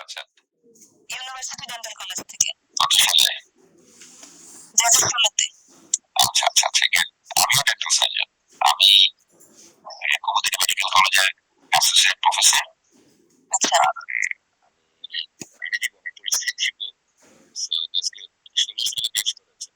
করেছেন? University dental college থেকে। কত সালে? 2016 তে। আচ্ছা আচ্ছা আচ্ছা। আমিও ডেন্টাল সার্জন। আমি কুমুদিনী মেডিকেল কলেজের অ্যাসোসিয়েট প্রফেসর। আচ্ছা। আমি দিব আমার পরিচয় দিব। So that's good. 16 সালে ব্যাচ করেছেন।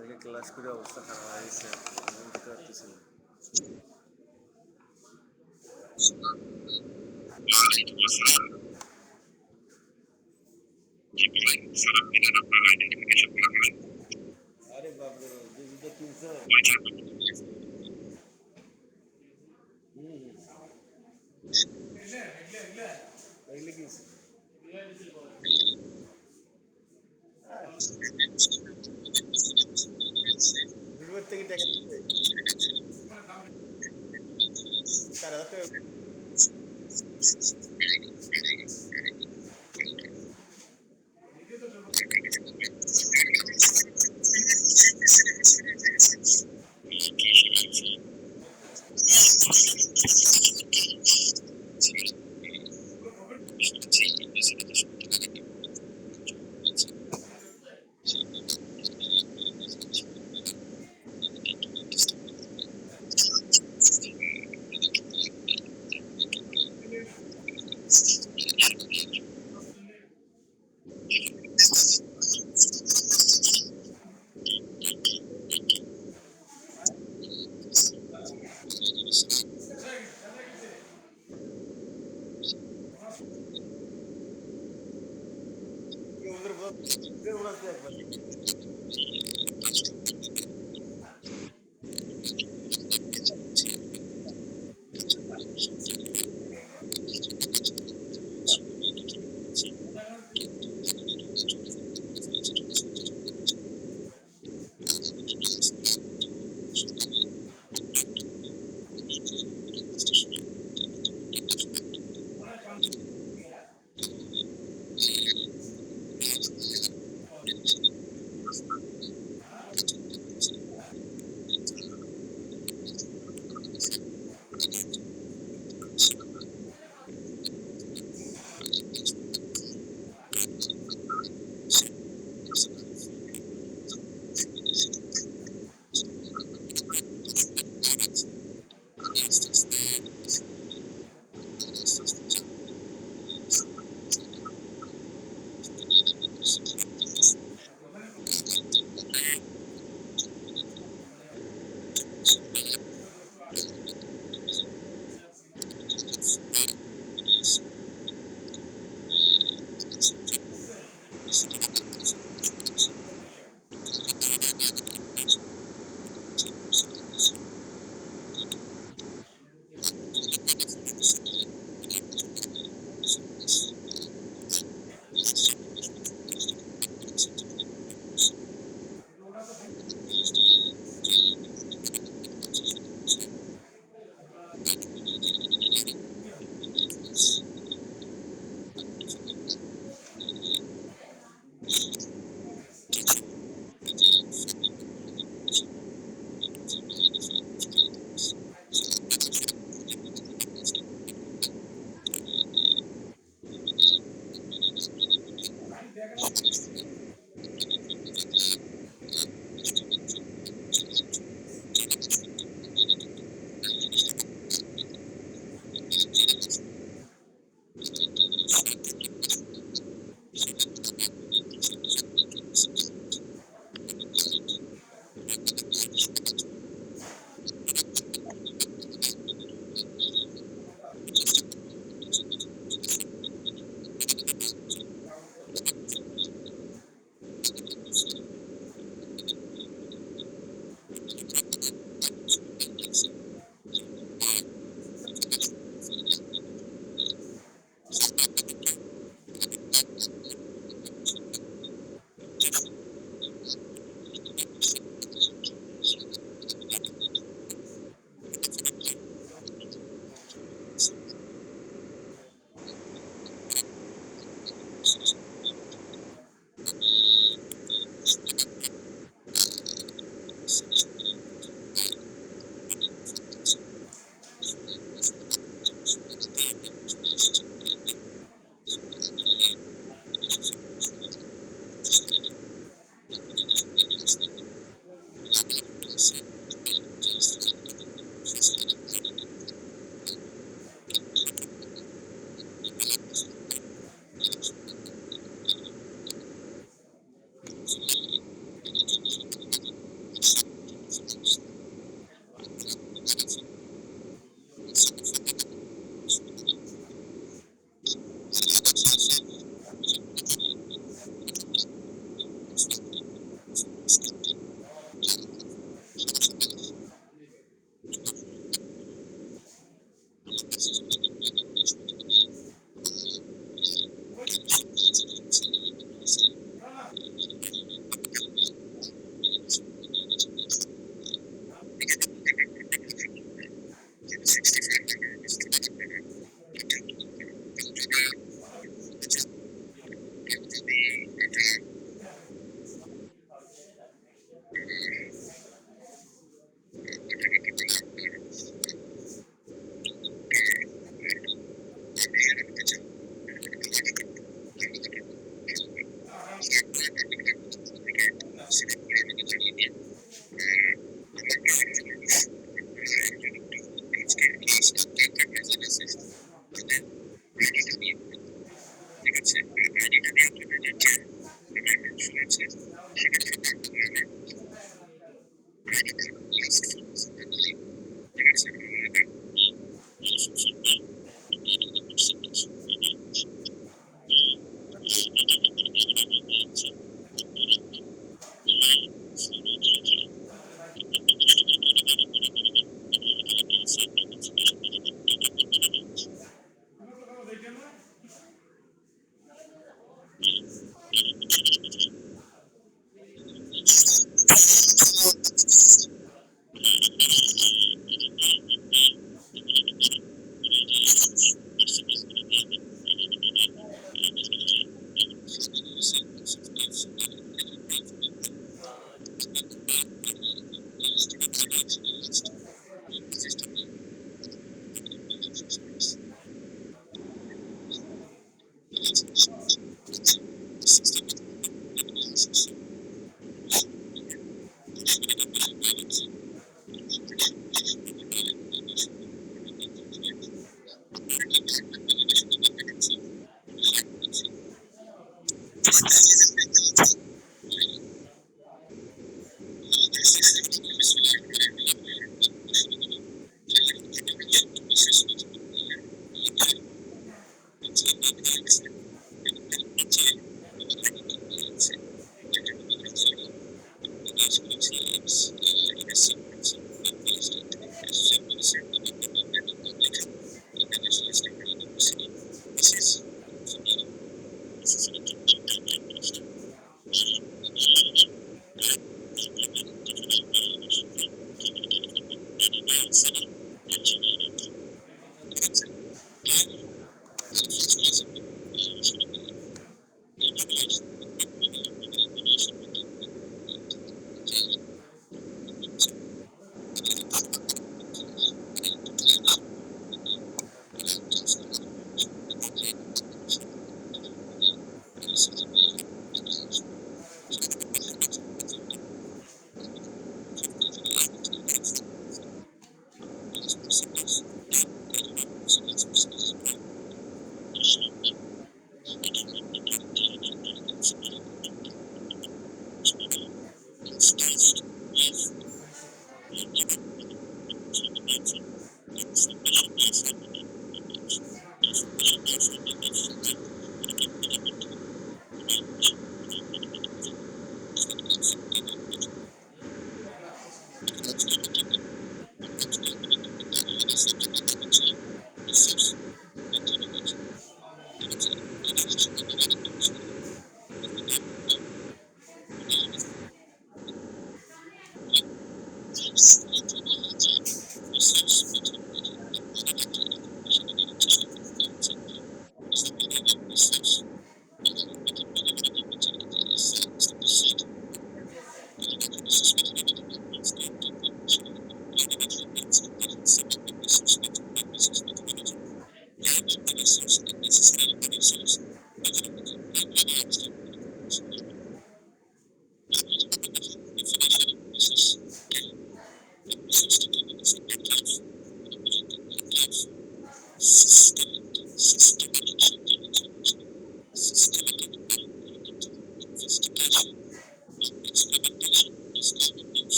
আগে ক্লাস করে অবস্থা খারাপ হয়ে গেছে, বলতে পারতেছি না। ওয়ালাইকুম আসসালাম। জি বলেন, স্যার আপনি আপনার আইডেন্টিফিকেশন করে বলেন। আরে বাপরে বাপ, দুটো কিনছো? পরিচয় পত্র দিয়েছে। এগুলো কিনছো? বিপদ থেকে টাকা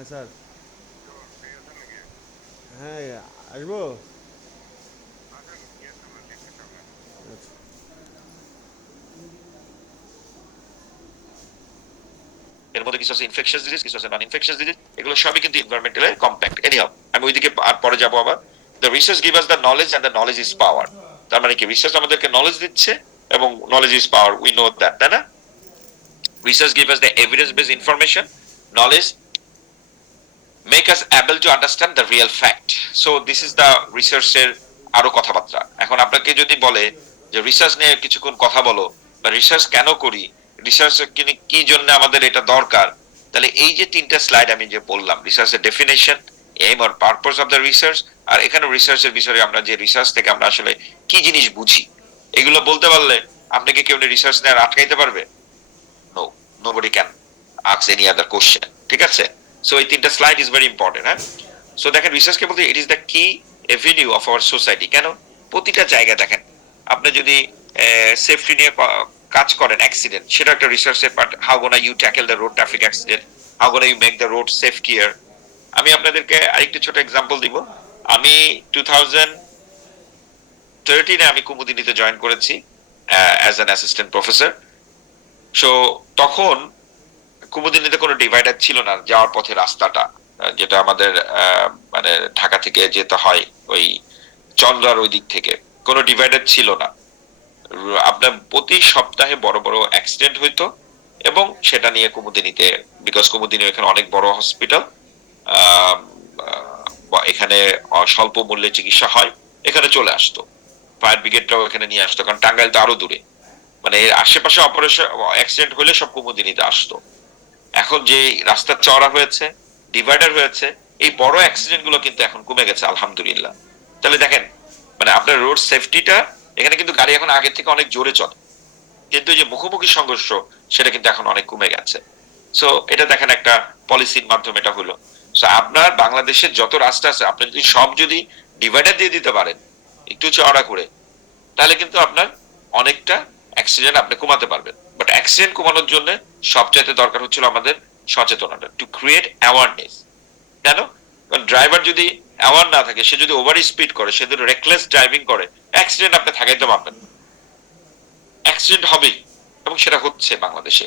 হ্যাঁ স্যার, হ্যাঁ আসবো। আচ্ছা। এর মধ্যে কিছু আছে ইনফেকশাস ডিজিজ, কিছু আছে নন ইনফেকশাস ডিজিজ, এগুলো সবই কিন্তু এনভায়রনমেন্টালে কম্প্যাক্ট। এনিহাউ আমি ওইদিকে আর পরে যাবো আবার। The research give us the knowledge and the knowledge is power. তার মানে কি, রিসার্চ আমাদেরকে নলেজ দিচ্ছে এবং knowledge is power, we know that, তাই না? Research give us the evidence based information, knowledge make us able to understand the real fact. So this is the রিসার্চের আরো কথাবার্তা। এখন আপনাকে যদি বলে যে রিসার্চ নিয়ে কিছুক্ষণ কথা বলো, বা রিসার্চ কেন করি, রিসার্চ কি জন্য আমাদের এটা দরকার, তাহলে এই যে তিনটা স্লাইড আমি যে বললাম, রিসার্চের definition, aim or purpose of the research, আর এখানে রিসার্চের বিষয়ে আমরা যে রিসার্চ থেকে আমরা আসলে কি জিনিস বুঝি, এগুলো বলতে পারলে আপনাকে কেউ রিসার্চ নিয়ে আটকাইতে পারবে? No, nobody can ask any other question. ঠিক আছে? সো এই তিনটা স্লাইড ইজ ভেরি ইম্পর্টেন্ট। হ্যাঁ, সো দেখেন রিসার্চকে বলতে it is the key avenue of our society. কেন? প্রতিটা জায়গায় দেখেন, আপনি যদি সেফটি নিয়ে কাজ করেন, অ্যাক্সিডেন্ট, সেটা একটা রিসার্চের part. How gonna you tackle the road traffic accident, how gonna you make the road সেফটিয়ার। আমি আপনাদেরকে আরেকটি ছোট এক্সাম্পল দিব। আমি 2013 আমি কুমুদিনীতে জয়েন করেছি as an assistant professor. So তখন কুমুদিনীতে কোনো ডিভাইডার ছিল না, যাওয়ার পথে রাস্তাটা যেটা আমাদের মানে ঢাকা থেকে যেতে হয় ওই চন্দ্রার ওই দিক থেকে, কোনো ডিভাইডার ছিল না। আপনার প্রতি সপ্তাহে বড় বড় অ্যাক্সিডেন্ট হইতো, এবং সেটা নিয়ে কুমুদিনীতে, বিকজ কুমুদিনী এখানে অনেক বড় হসপিটাল, এখানে স্বল্প মূল্যে চিকিৎসা হয়, এখানে চলে আসতো। ফায়ার ব্রিগেডটাও এখানে নিয়ে আসতো, কারণ টাঙ্গাইল তো আরো দূরে, মানে এর আশেপাশে অপারেশন অ্যাক্সিডেন্ট হলে সব কুমুদিনীতে আসতো। এখন যে রাস্তা চওড়া হয়েছে, ডিভাইডার হয়েছে, এই বড় অ্যাক্সিডেন্ট গুলো কিন্তু এখন কমে গেছে আলহামদুলিল্লাহ। তাহলে দেখেন, মানে আপনার রোড সেফটিটা, এখানে কিন্তু গাড়ি এখন আগের থেকে অনেক জোরে চলে, কিন্তু যে মুখোমুখি সংঘর্ষ সেটা কিন্তু এখন অনেক কমে গেছে। সো এটা দেখেন একটা পলিসির মাধ্যমে এটা হলো। সো আপনার বাংলাদেশের যত রাস্তা আছে, আপনি যদি সব ডিভাইডার দিয়ে দিতে পারেন একটু চওড়া করে, তাহলে কিন্তু আপনার অনেকটা অ্যাক্সিডেন্ট আপনি কমাতে পারবেন। বাট অ্যাক্সিডেন্ট কমানোর জন্য সবচাইতে দরকার হচ্ছিল আমাদের সচেতনতা, টু ক্রিয়েট অ্যাওয়ারনেস। কেন? কারণ ড্রাইভার যদি অ্যাওয়ার না থাকে, সে যদি ওভার স্পিড করে, সে যদি রেকলেস ড্রাইভিং করে, অ্যাক্সিডেন্ট আপনি থাকাইতে পারবেন, অ্যাক্সিডেন্ট হবেই, এবং সেটা হচ্ছে বাংলাদেশে।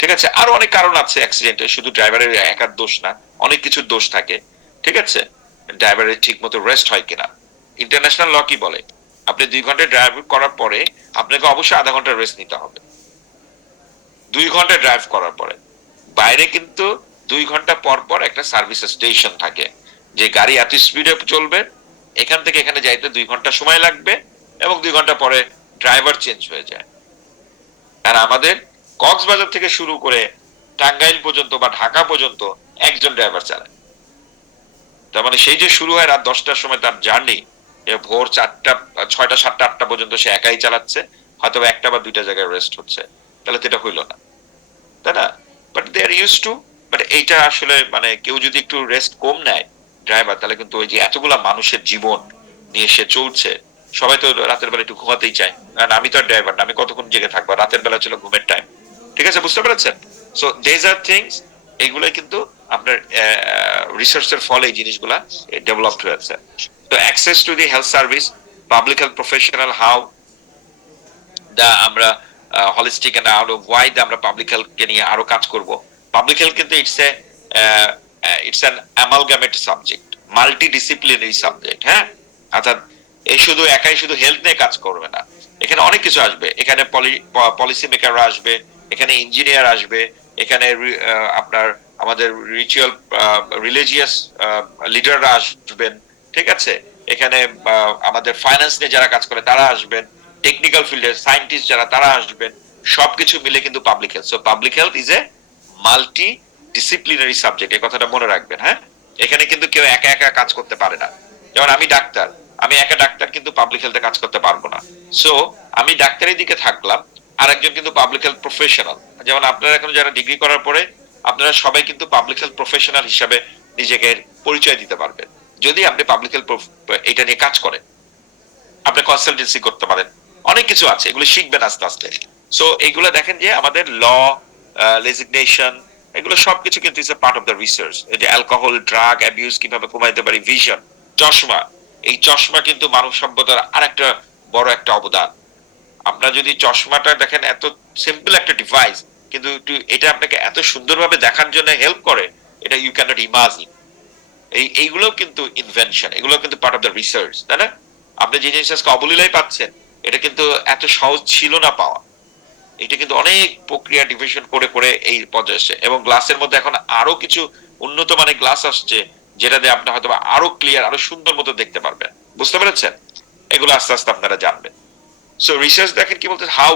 ঠিক আছে? আরো অনেক কারণ আছে অ্যাক্সিডেন্টের, শুধু ড্রাইভারের একার দোষ না, অনেক কিছুর দোষ থাকে। ঠিক আছে? ড্রাইভারের ঠিক মতো রেস্ট হয় কিনা। ইন্টারন্যাশনাল ল কি বলে? আপনি 2 ঘন্টা ড্রাইভ করার পরে আপনাকে অবশ্যই আধা ঘন্টা রেস্ট নিতে হবে। 2 ঘন্টা ড্রাইভ করার পরে বাইরে কিন্তু 2 ঘন্টা পর পর একটা সার্ভিস স্টেশন থাকে, যে গাড়ি এত স্পিডে চলবে, এখান থেকে এখানে যাইতে 2 ঘন্টা সময় লাগবে, এবং 2 ঘন্টা পরে ড্রাইভার চেঞ্জ হয়ে যায়। আর আমাদের কক্সবাজার থেকে শুরু করে টাঙ্গাইল পর্যন্ত বা ঢাকা পর্যন্ত একজন ড্রাইভার চালায়। তার মানে সেই যে শুরু হয় রাত 10টার সময় তার জার্নি, ভোর 4টা 6টা 7টা 8টা পর্যন্ত সে একাই চালাচ্ছে, হয়তো একটা বা দুইটা জায়গায় রেস্ট হচ্ছে, তাহলে তো এটা হইলো না, তাই না? But they are use to. But এইটা আসলে মানে কেউ যদি একটু রেস্ট কম নেয় ড্রাইভার, তাহলে কিন্তু ওই যে এতগুলা মানুষের জীবন নিয়ে সে চলছে, সবাই তো রাতের বেলা একটু ঘুমাতেই চায়। কারণ আমি তো আর ড্রাইভার না, আমি কতক্ষণ জেগে থাকবো, রাতের বেলা ছিল ঘুমের টাইম। ঠিক আছে, বুঝতে পেরেছেন? সো দেজ আর থিংস, এগুলো কিন্তু আপনার রিসার্চের ফলে এই জিনিসগুলা ডেভেলপড হয়েছে। তো access to the health service, public health professional, how the আমরা holistic and out of why আমরা পাবলিক হেলথ কে নিয়ে আরো কাজ করব। পাবলিক হেলথ কিন্তু it's an amalgamate subject, multi disciplinary subject. হ্যাঁ, অর্থাৎ এই শুধু একাই শুধু হেলথ নিয়ে কাজ করবে না, এখানে অনেক কিছু আসবে। এখানে পলিসি মেকাররা আসবে, এখানে ইঞ্জিনিয়ার আসবে, এখানে আপনার আমাদের রিচুয়াল রিলিজিয়াস লিডাররা আসবেন। ঠিক আছে? এখানে আমাদের ফাইন্যান্স নিয়ে যারা কাজ করে তারা আসবেন, টেকনিক্যাল ফিল্ডের সায়েন্টিস্ট যারা তারা আসবেন, সবকিছু মিলে কিন্তু public health. So public health is a multi disciplinary subject, এই কথাটা মনে রাখবেন। হ্যাঁ, এখানে কিন্তু কেউ একা একা কাজ করতে পারে না। যেমন আমি ডাক্তার, আমি একা ডাক্তার কিন্তু পাবলিক হেলথে কাজ করতে পারবো না। সো আমি ডাক্তারের দিকে থাকলাম, আর একজন কিন্তু পাবলিক হেলথ প্রফেশনাল। যেমন আপনারা এখন যারা ডিগ্রি করার পরে, আপনারা সবাই কিন্তু পাবলিক হেলথ প্রফেশনাল হিসাবে নিজেকে পরিচয় দিতে পারবেন, যদি আপনি পাবলিক হেলথ এটা নিয়ে কাজ করেন। আপনি কনসালটেন্সি করতে পারেন, অনেক কিছু আছে, এগুলো শিখবেন আস্তে আস্তে। সো এইগুলো দেখেন যে আমাদের ল, লেজিগনেশন, এগুলো সবকিছু কিন্তু is a part of the research. এই যে অ্যালকোহল, ড্রাগ অ্যাবিউজ কিভাবে কমাইতে পারি, ভিশন, চশমা, এই চশমা কিন্তু মানব সভ্যতার আরেকটা বড় একটা অবদান। আপনারা যদি চশমাটা দেখেন, এত সিম্পল একটা ডিভাইস, কিন্তু এটা আপনাকে এত সুন্দরভাবে দেখার জন্য হেল্প করে, এটা ইউ ক্যানট ইমাজিন। এইগুলো কিন্তু ইনভেনশন, এগুলো কিন্তু পার্ট অফ দ্য রিসার্চ, তাই না? আপনি যে জিনিসটা অবলীলাই পাচ্ছেন, এটা কিন্তু এত সহজ ছিল না পাওয়া। এটা কিন্তু অনেক প্রক্রিয়া ডিভিশন করে করে এই পর্যায়ে এসছে, এবং গ্লাসের মধ্যে এখন আরো কিছু উন্নত মানের গ্লাস আসছে, যেটা দিয়ে আপনি হয়তো আরো ক্লিয়ার, আরো সুন্দর মতো দেখতে পারবেন। বুঝতে পেরেছেন? এগুলো আস্তে আস্তে আপনারা জানবেন। সো রিসার্চ দেখেন কি বলতে, how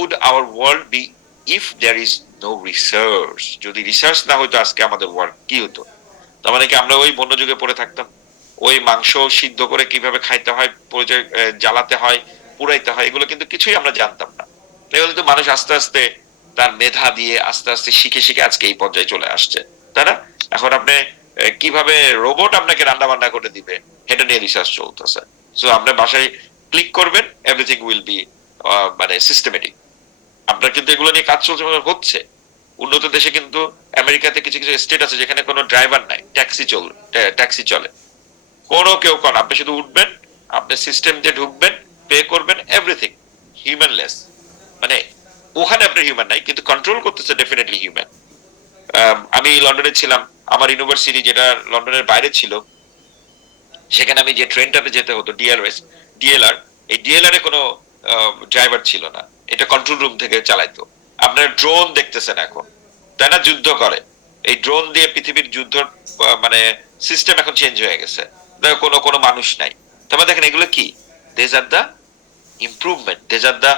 would our world be if there is no research. যদি রিসার্চ না হইতো আজকে আমাদের ওয়ার্ল্ড কি হতো? তার মানে কি আমরা ওই বন্যযুগে পড়ে থাকতাম? ওই মাংস সিদ্ধ করে কিভাবে খাইতে হয়, জ্বালাতে হয়, পুড়াইতে হয়, এগুলো কিন্তু কিছুই আমরা জানতাম না। এগুলো কিন্তু মানুষ আস্তে আস্তে তার মেধা দিয়ে আস্তে আস্তে শিখে শিখে আজকে এই পর্যায়ে চলে আসছে, তাই না? এখন আপনি কিভাবে রোবট আপনাকে রান্না বান্না করে দিবে, এটা নিয়ে রিসার্চ চলতেছে। সো আপনার বাসায় ক্লিক করবেন, এভরিথিং উইল বি মানে সিস্টেমেটিক। আপনার কিন্তু এগুলো নিয়ে কাজ চলছে, হচ্ছে। উন্নত দেশে কিন্তু, আমেরিকাতে কিছু কিছু স্টেট আছে যেখানে কোনো ড্রাইভার নাই, ট্যাক্সি চলে, কোনো কেউ কন, আপনি শুধু উঠবেন, আপনি সিস্টেম দিয়ে ঢুকবেন, পে করবেন, এভরিথিং হিউম্যানলেস। মানে ওখানে আপনার হিউম্যান নাই, কিন্তু কন্ট্রোল করতেছে ডেফিনেটলি হিউম্যান। আমি লন্ডনে ছিলাম, আমার ইউনিভার্সিটি যেটা লন্ডনের বাইরে ছিল, সেখানে আমি যে ট্রেনটাতে যেতে হতো, ডিএলআর, এই ডিএলআর এ কোনো ড্রাইভার ছিল না, এটা কন্ট্রোল রুম থেকে চালাইতো। আপনার ড্রোন দেখতেছেন এখন, তাই না? যুদ্ধ করে, এই ড্রোন দিয়ে পৃথিবীর যুদ্ধ মানে সিস্টেম এখন চেঞ্জ হয়ে গেছে। কোনো কোনো মানুষ নাই। তবে দেখেন এগুলো কি, these are the improvement, these are the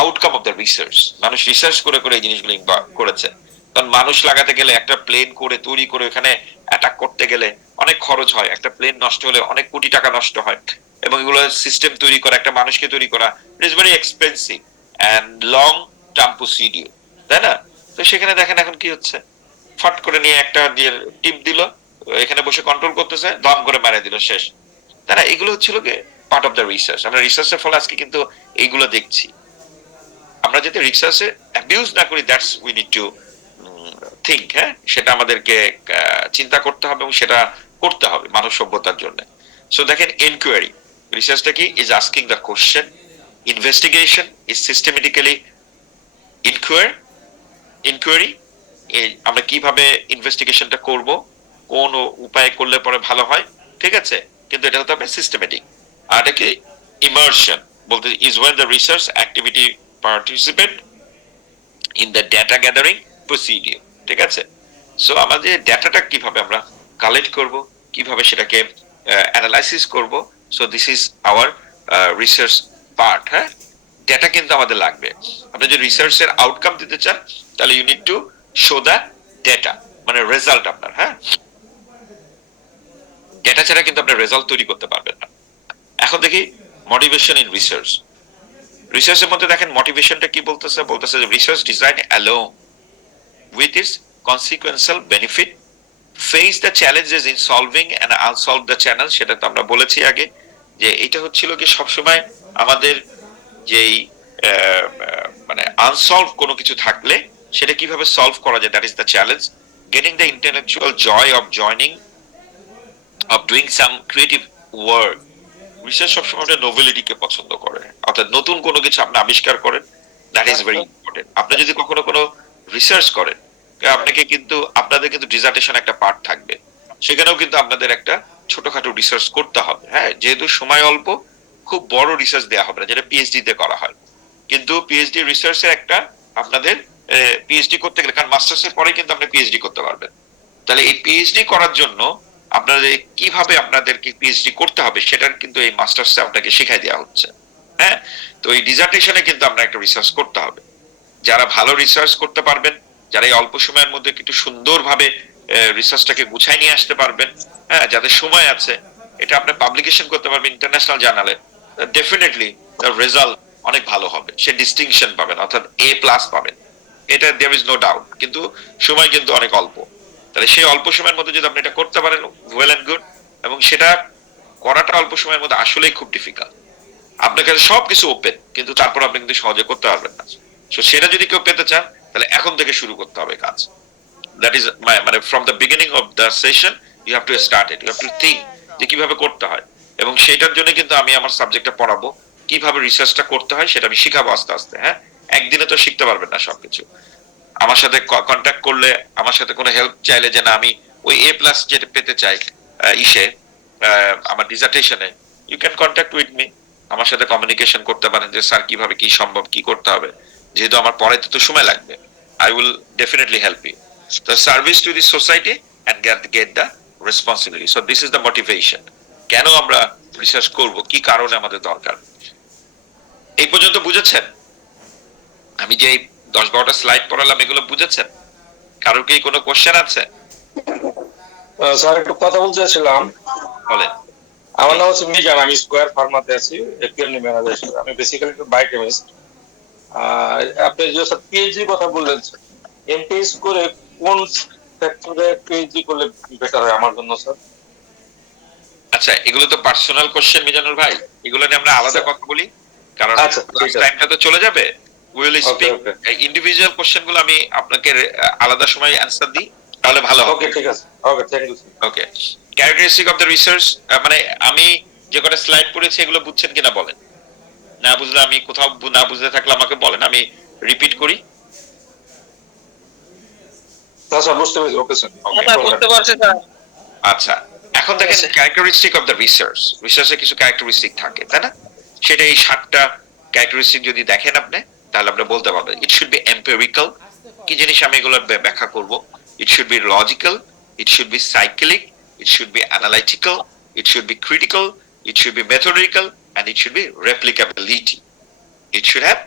outcome of the research. মানুষ রিসার্চ করে করে এই জিনিসগুলো করেছে। কারণ মানুষ লাগাতে গেলে, একটা প্লেন করে তৈরি করে এখানে অ্যাটাক করতে গেলে অনেক খরচ হয়, একটা প্লেন নষ্ট হলে অনেক কোটি টাকা নষ্ট হয়, এবং এগুলো সিস্টেম তৈরি করা, একটা মানুষকে তৈরি করা, it is very expensive and long term procedure, তাই না? তো সেখানে দেখেন এখন কি হচ্ছে, ফট করে নিয়ে একটা দিয়ে টিপ দিল, এখানে বসে কন্ট্রোল করতেছে, দম করে মেরে দিল, শেষ। তাই না? এগুলো হচ্ছিল কি পার্ট অফ দ্য রিসার্চ। আমরা রিসার্চের ফলে আজকে কিন্তু এইগুলো দেখছি। আমরা যাতে রিসার্চে অ্যাবিউজ না করি, that's we need to think. হ্যাঁ, সেটা আমাদেরকে চিন্তা করতে হবে, এবং সেটা করতে হবে মানব সভ্যতার জন্য। সো দেখেন, এনকোয়ারি, রিসার্চটা কি, is asking the question, investigation is systematically inquiry, আমরা কিভাবে ইনভেস্টিগেশনটা করব, কোন উপায়ে করলে পরে ভালো হয়, ঠিক আছে? কিন্তু এটা হতে হবে সিস্টেমেটিক। আর এটা কি, ইমার্শন বলতে is when the research activity participate in the data gathering procedure, ঠিক আছে? সো আমাদের ডেটাটা কিভাবে আমরা কালেক্ট করব, কিভাবে সেটাকে অ্যানালাইসিস করব, so this is our research part. হ্যাঁ, ডেটা কিন্তু আমাদের লাগবে। আপনি যদি রিসার্চের আউটকাম দিতে চান, তাহলে you need to show the data, মানে রেজাল্ট আপনার। হ্যাঁ, ডেটা ছাড়া কিন্তু আপনার রেজাল্ট তৈরি করতে পারবেন না। এখন দেখি মোটিভেশন ইন রিসার্চ। রিসার্চের মধ্যে দেখেন মোটিভেশনটা কি বলতেছে, যে research design alone with its consequential benefit face the challenges in solving and unsolve the channel। সেটা তো আমরা বলেছি আগে, যে এটা হচ্ছিল কি সবসময় আমাদের যেই মানে আনসলভ কোনো কিছু থাকলে সেটা কিভাবে সলভ করা যায়, that is the challenge. Getting the intellectual joy of joining, of doing some creative work. Research সবসময় একটা নোভেলিটিকে পছন্দ করে, অর্থাৎ নতুন কোনো কিছু আপনি আবিষ্কার করেন, দ্যাট ইজ ভেরি ইম্পর্টেন্ট। আপনি যদি কখনো কোনো রিসার্চ করেন, আপনাকে কিন্তু, আপনাদের কিন্তু ডিজার্টেশন একটা পার্ট থাকবে, সেখানেও কিন্তু আপনাদের একটা ছোটখাটো রিসার্চ করতে হবে। হ্যাঁ, যেহেতু সময় অল্প, খুব বড় রিসার্চ দেওয়া হবে না, যেটা পিএইচডি তে করা হয়। কিন্তু পিএইচডি রিসার্চের একটা, আপনাদের পিএইচডি করতে গেলে, কারণ মাস্টার্স এর পরে কিন্তু আপনি পিএইচডি করতে পারবেন, তাহলে এই পিএইচডি করার জন্য আপনাদের কিভাবে আপনাদেরকে পিএইচডি করতে হবে, সেটার কিন্তু এই মাস্টার্সে আপনাকে শিখাই দেওয়া হচ্ছে। হ্যাঁ, তো এই ডিজার্টেশনে কিন্তু আমরা একটা রিসার্চ করতে হবে। যারা ভালো রিসার্চ করতে পারবেন, যারা এই অল্প সময়ের মধ্যে একটু সুন্দরভাবে রিসার্চটাকে গুছাই নিয়ে আসতে পারবেন, হ্যাঁ, যাদের সময় আছে, এটা আপনি পাবলিকেশন করতে পারবেন ইন্টারন্যাশনাল জার্নালে, ডেফিনেটলি রেজাল্ট অনেক ভালো হবে, সে ডিস্টিংশন পাবেন, অর্থাৎ A+ পাবেন, এটা দেয়ার ইজ নো ডাউট। কিন্তু সময় কিন্তু অনেক অল্প, তাহলে সেই অল্প সময়ের মধ্যে যদি আপনি এটা করতে পারেন, ওয়েল এন্ড গুড। এবং সেটা করাটা অল্প সময়ের মধ্যে আসলেই খুব ডিফিকাল্ট। আপনার কাছে সবকিছু ওপেন, কিন্তু তারপর আপনি কিন্তু সহজে করতে পারবেন না। সো সেটা যদি কেউ পেতে চান, তাহলে এখন থেকে শুরু করতে হবে কাজ। দ্যাট ইজ মানে from the beginning of the session you have to start it, you have to think যে কিভাবে করতে হয়। এবং সেটার জন্য কিন্তু আমি আমার সাবজেক্টটা পড়াবো, কিভাবে রিসার্চটা করতে হয় সেটা আমি শিখাবো আস্তে আস্তে। হ্যাঁ, একদিনে তো শিখতে পারবেন না সবকিছু। আমার সাথে কন্ট্যাক্ট করলে, আমার সাথে কোনো হেল্প চাইলে, যে না আমি ওই এ প্লাস যেটা পেতে চাই ইসে আমার ডিজার্টেশনে, you can contact with me. আমার সাথে কমিউনিকেশন করতে পারেন যে স্যার কিভাবে কি সম্ভব, কি করতে হবে, যেহেতু আমার পড়াইতে তো সময় লাগবে। I will definitely help you. So service to the society and get the responsibility. So this is the motivation. কেন আমরা রিসার্চ করব, কি কারণে আমাদের দরকার। এই পর্যন্ত বুঝেছেন? আমি যে 10-12টা স্লাইড পড়ালাম এগুলো বুঝেছেন? কারোর কি কোনো কোশ্চেন আছে? স্যার একটু কথা বলতে চাইছিলাম। বলেন। আমার নাম হচ্ছে মিজান, আমি স্কয়ার ফার্মাতে আছি, এপিএলনি ম্যানেজার। আমি বেসিক্যালি একটু বায়োকেমিস্ট। আপনি যে স্যার পিএইচডি কথা বললেন, এমপিএইচ করে কোন সেক্টরে পিএইচডি করলে বেটার হয় আমার জন্য স্যার? আচ্ছা, এগুলো তো পার্সোনাল কোশ্চেন মিজানুর ভাই, এগুলো নিয়ে আমরা আলাদা কথা বলি, কারণ টাইমটা তো চলে যাবে। উইল স্পিক ইন্ডিভিজুয়াল কোশ্চেন গুলো আমি আপনাকে আলাদা সময় অ্যানসার দিই, তাহলে ভালো হবে। ওকে, ঠিক আছে। Okay, thank you. Okay, characteristic of the research, মানে আমি যে কটা স্লাইড পড়েছি এগুলো বুঝছেন কিনা বলেন। না বুঝলে, আমি কোথাও না বুঝতে থাকলে আমাকে বলেন, আমি রিপিট করি। স্যার বুঝতে পেরেছি। ওকে স্যার, বুঝতে পারছি স্যার। আচ্ছা, এখন দেখেন ক্যারেক্টারিস্টিক অফ দ্য রিসার্চ, রিসার্চে কিছু ক্যারেক্টারিস্টিক থাকে, তাই না? সেটা এই 7টা ক্যারেক্টারিস্টিক যদি দেখেন আপনি, তাহলে আপনি বলতে পারবেন ইট শুড বি এম্পিরিক্যাল। কি জিনিস আমি এগুলো ব্যাখ্যা করব। It should be logical, it should be cyclic, it should be analytical, it should be critical, it should be methodical, and it should be replicability. It should have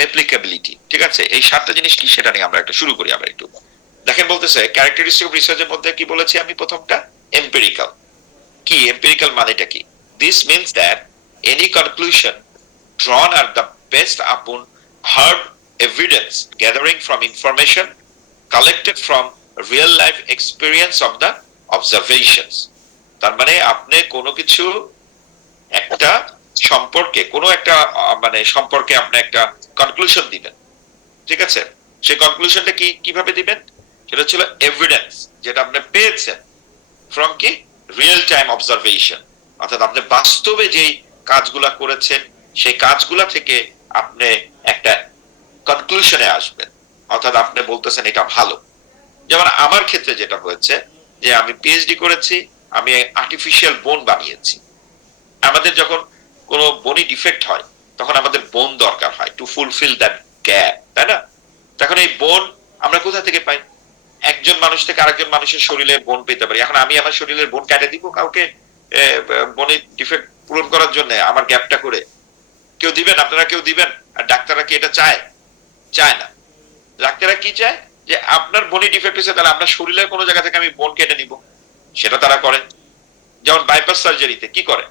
replicability. ঠিক আছে, এই 7টা জিনিস কি সেটা নিয়ে আমরা একটা শুরু করি। আমরা একটু দেখেন, বলতেছে ক্যারেক্টারিস্টিক অফ রিসার্চের মধ্যে কি বলেছি আমি প্রথমটা, এম্পিরিক্যাল। কি এম্পিরিক্যাল মানেটা কি? This means that any conclusion drawn are the based upon hard evidence gathering from information collected from real life experience of the observations. তার মানে আপনি কোনো কিছু একটা সম্পর্কে, কোনো একটা মানে সম্পর্কে আপনি একটা কনক্লুশন দিবেন, ঠিক আছে? সেই কনক্লুশনটা কি কিভাবে দিবেন? সেটা ছিল এভিডেন্স, যেটা আপনি পেয়েছেন ফ্রম কি রিয়েল টাইম অবজারভেশন, অর্থাৎ আপনি বাস্তবে যেই কাজগুলা করেছেন সেই কাজগুলা থেকে আপনি একটা কনক্লুশনে আসবেন, অর্থাৎ আপনি বলতেছেন এটা ভালো। যেমন আমার ক্ষেত্রে যেটা হয়েছে, যে আমি পিএইচডি করেছি, আমি আর্টিফিশিয়াল বোন বানিয়েছি। আমাদের যখন কোনো বনি ডিফেক্ট হয় তখন আমাদের বোন দরকার হয় টু ফুলফিল দ্যাট গ্যাপ, তাই না? তখন এই বোন আমরা কোথা থেকে পাই? একজন মানুষ থেকে আরেকজন মানুষের শরীরে বোন পেতে পারি। এখন আমি আমার শরীরের বোন কেটে দিব কাউকে বনের ডিফেক্ট পূরণ করার জন্য আমার গ্যাপটা করে? কেউ দিবেন? আপনারা কেউ দিবেন? আর ডাক্তাররা কি এটা চায়? চায় না। ডাক্তাররা কি চায়? যে আপনার বনি ডিফেক্ট হয়েছে, তাহলে আপনার শরীরের কোনো জায়গা থেকে আমি বোন কেটে নিব। সেটা তারা করে। যেমন বাইপাস সার্জারিতে কি করে?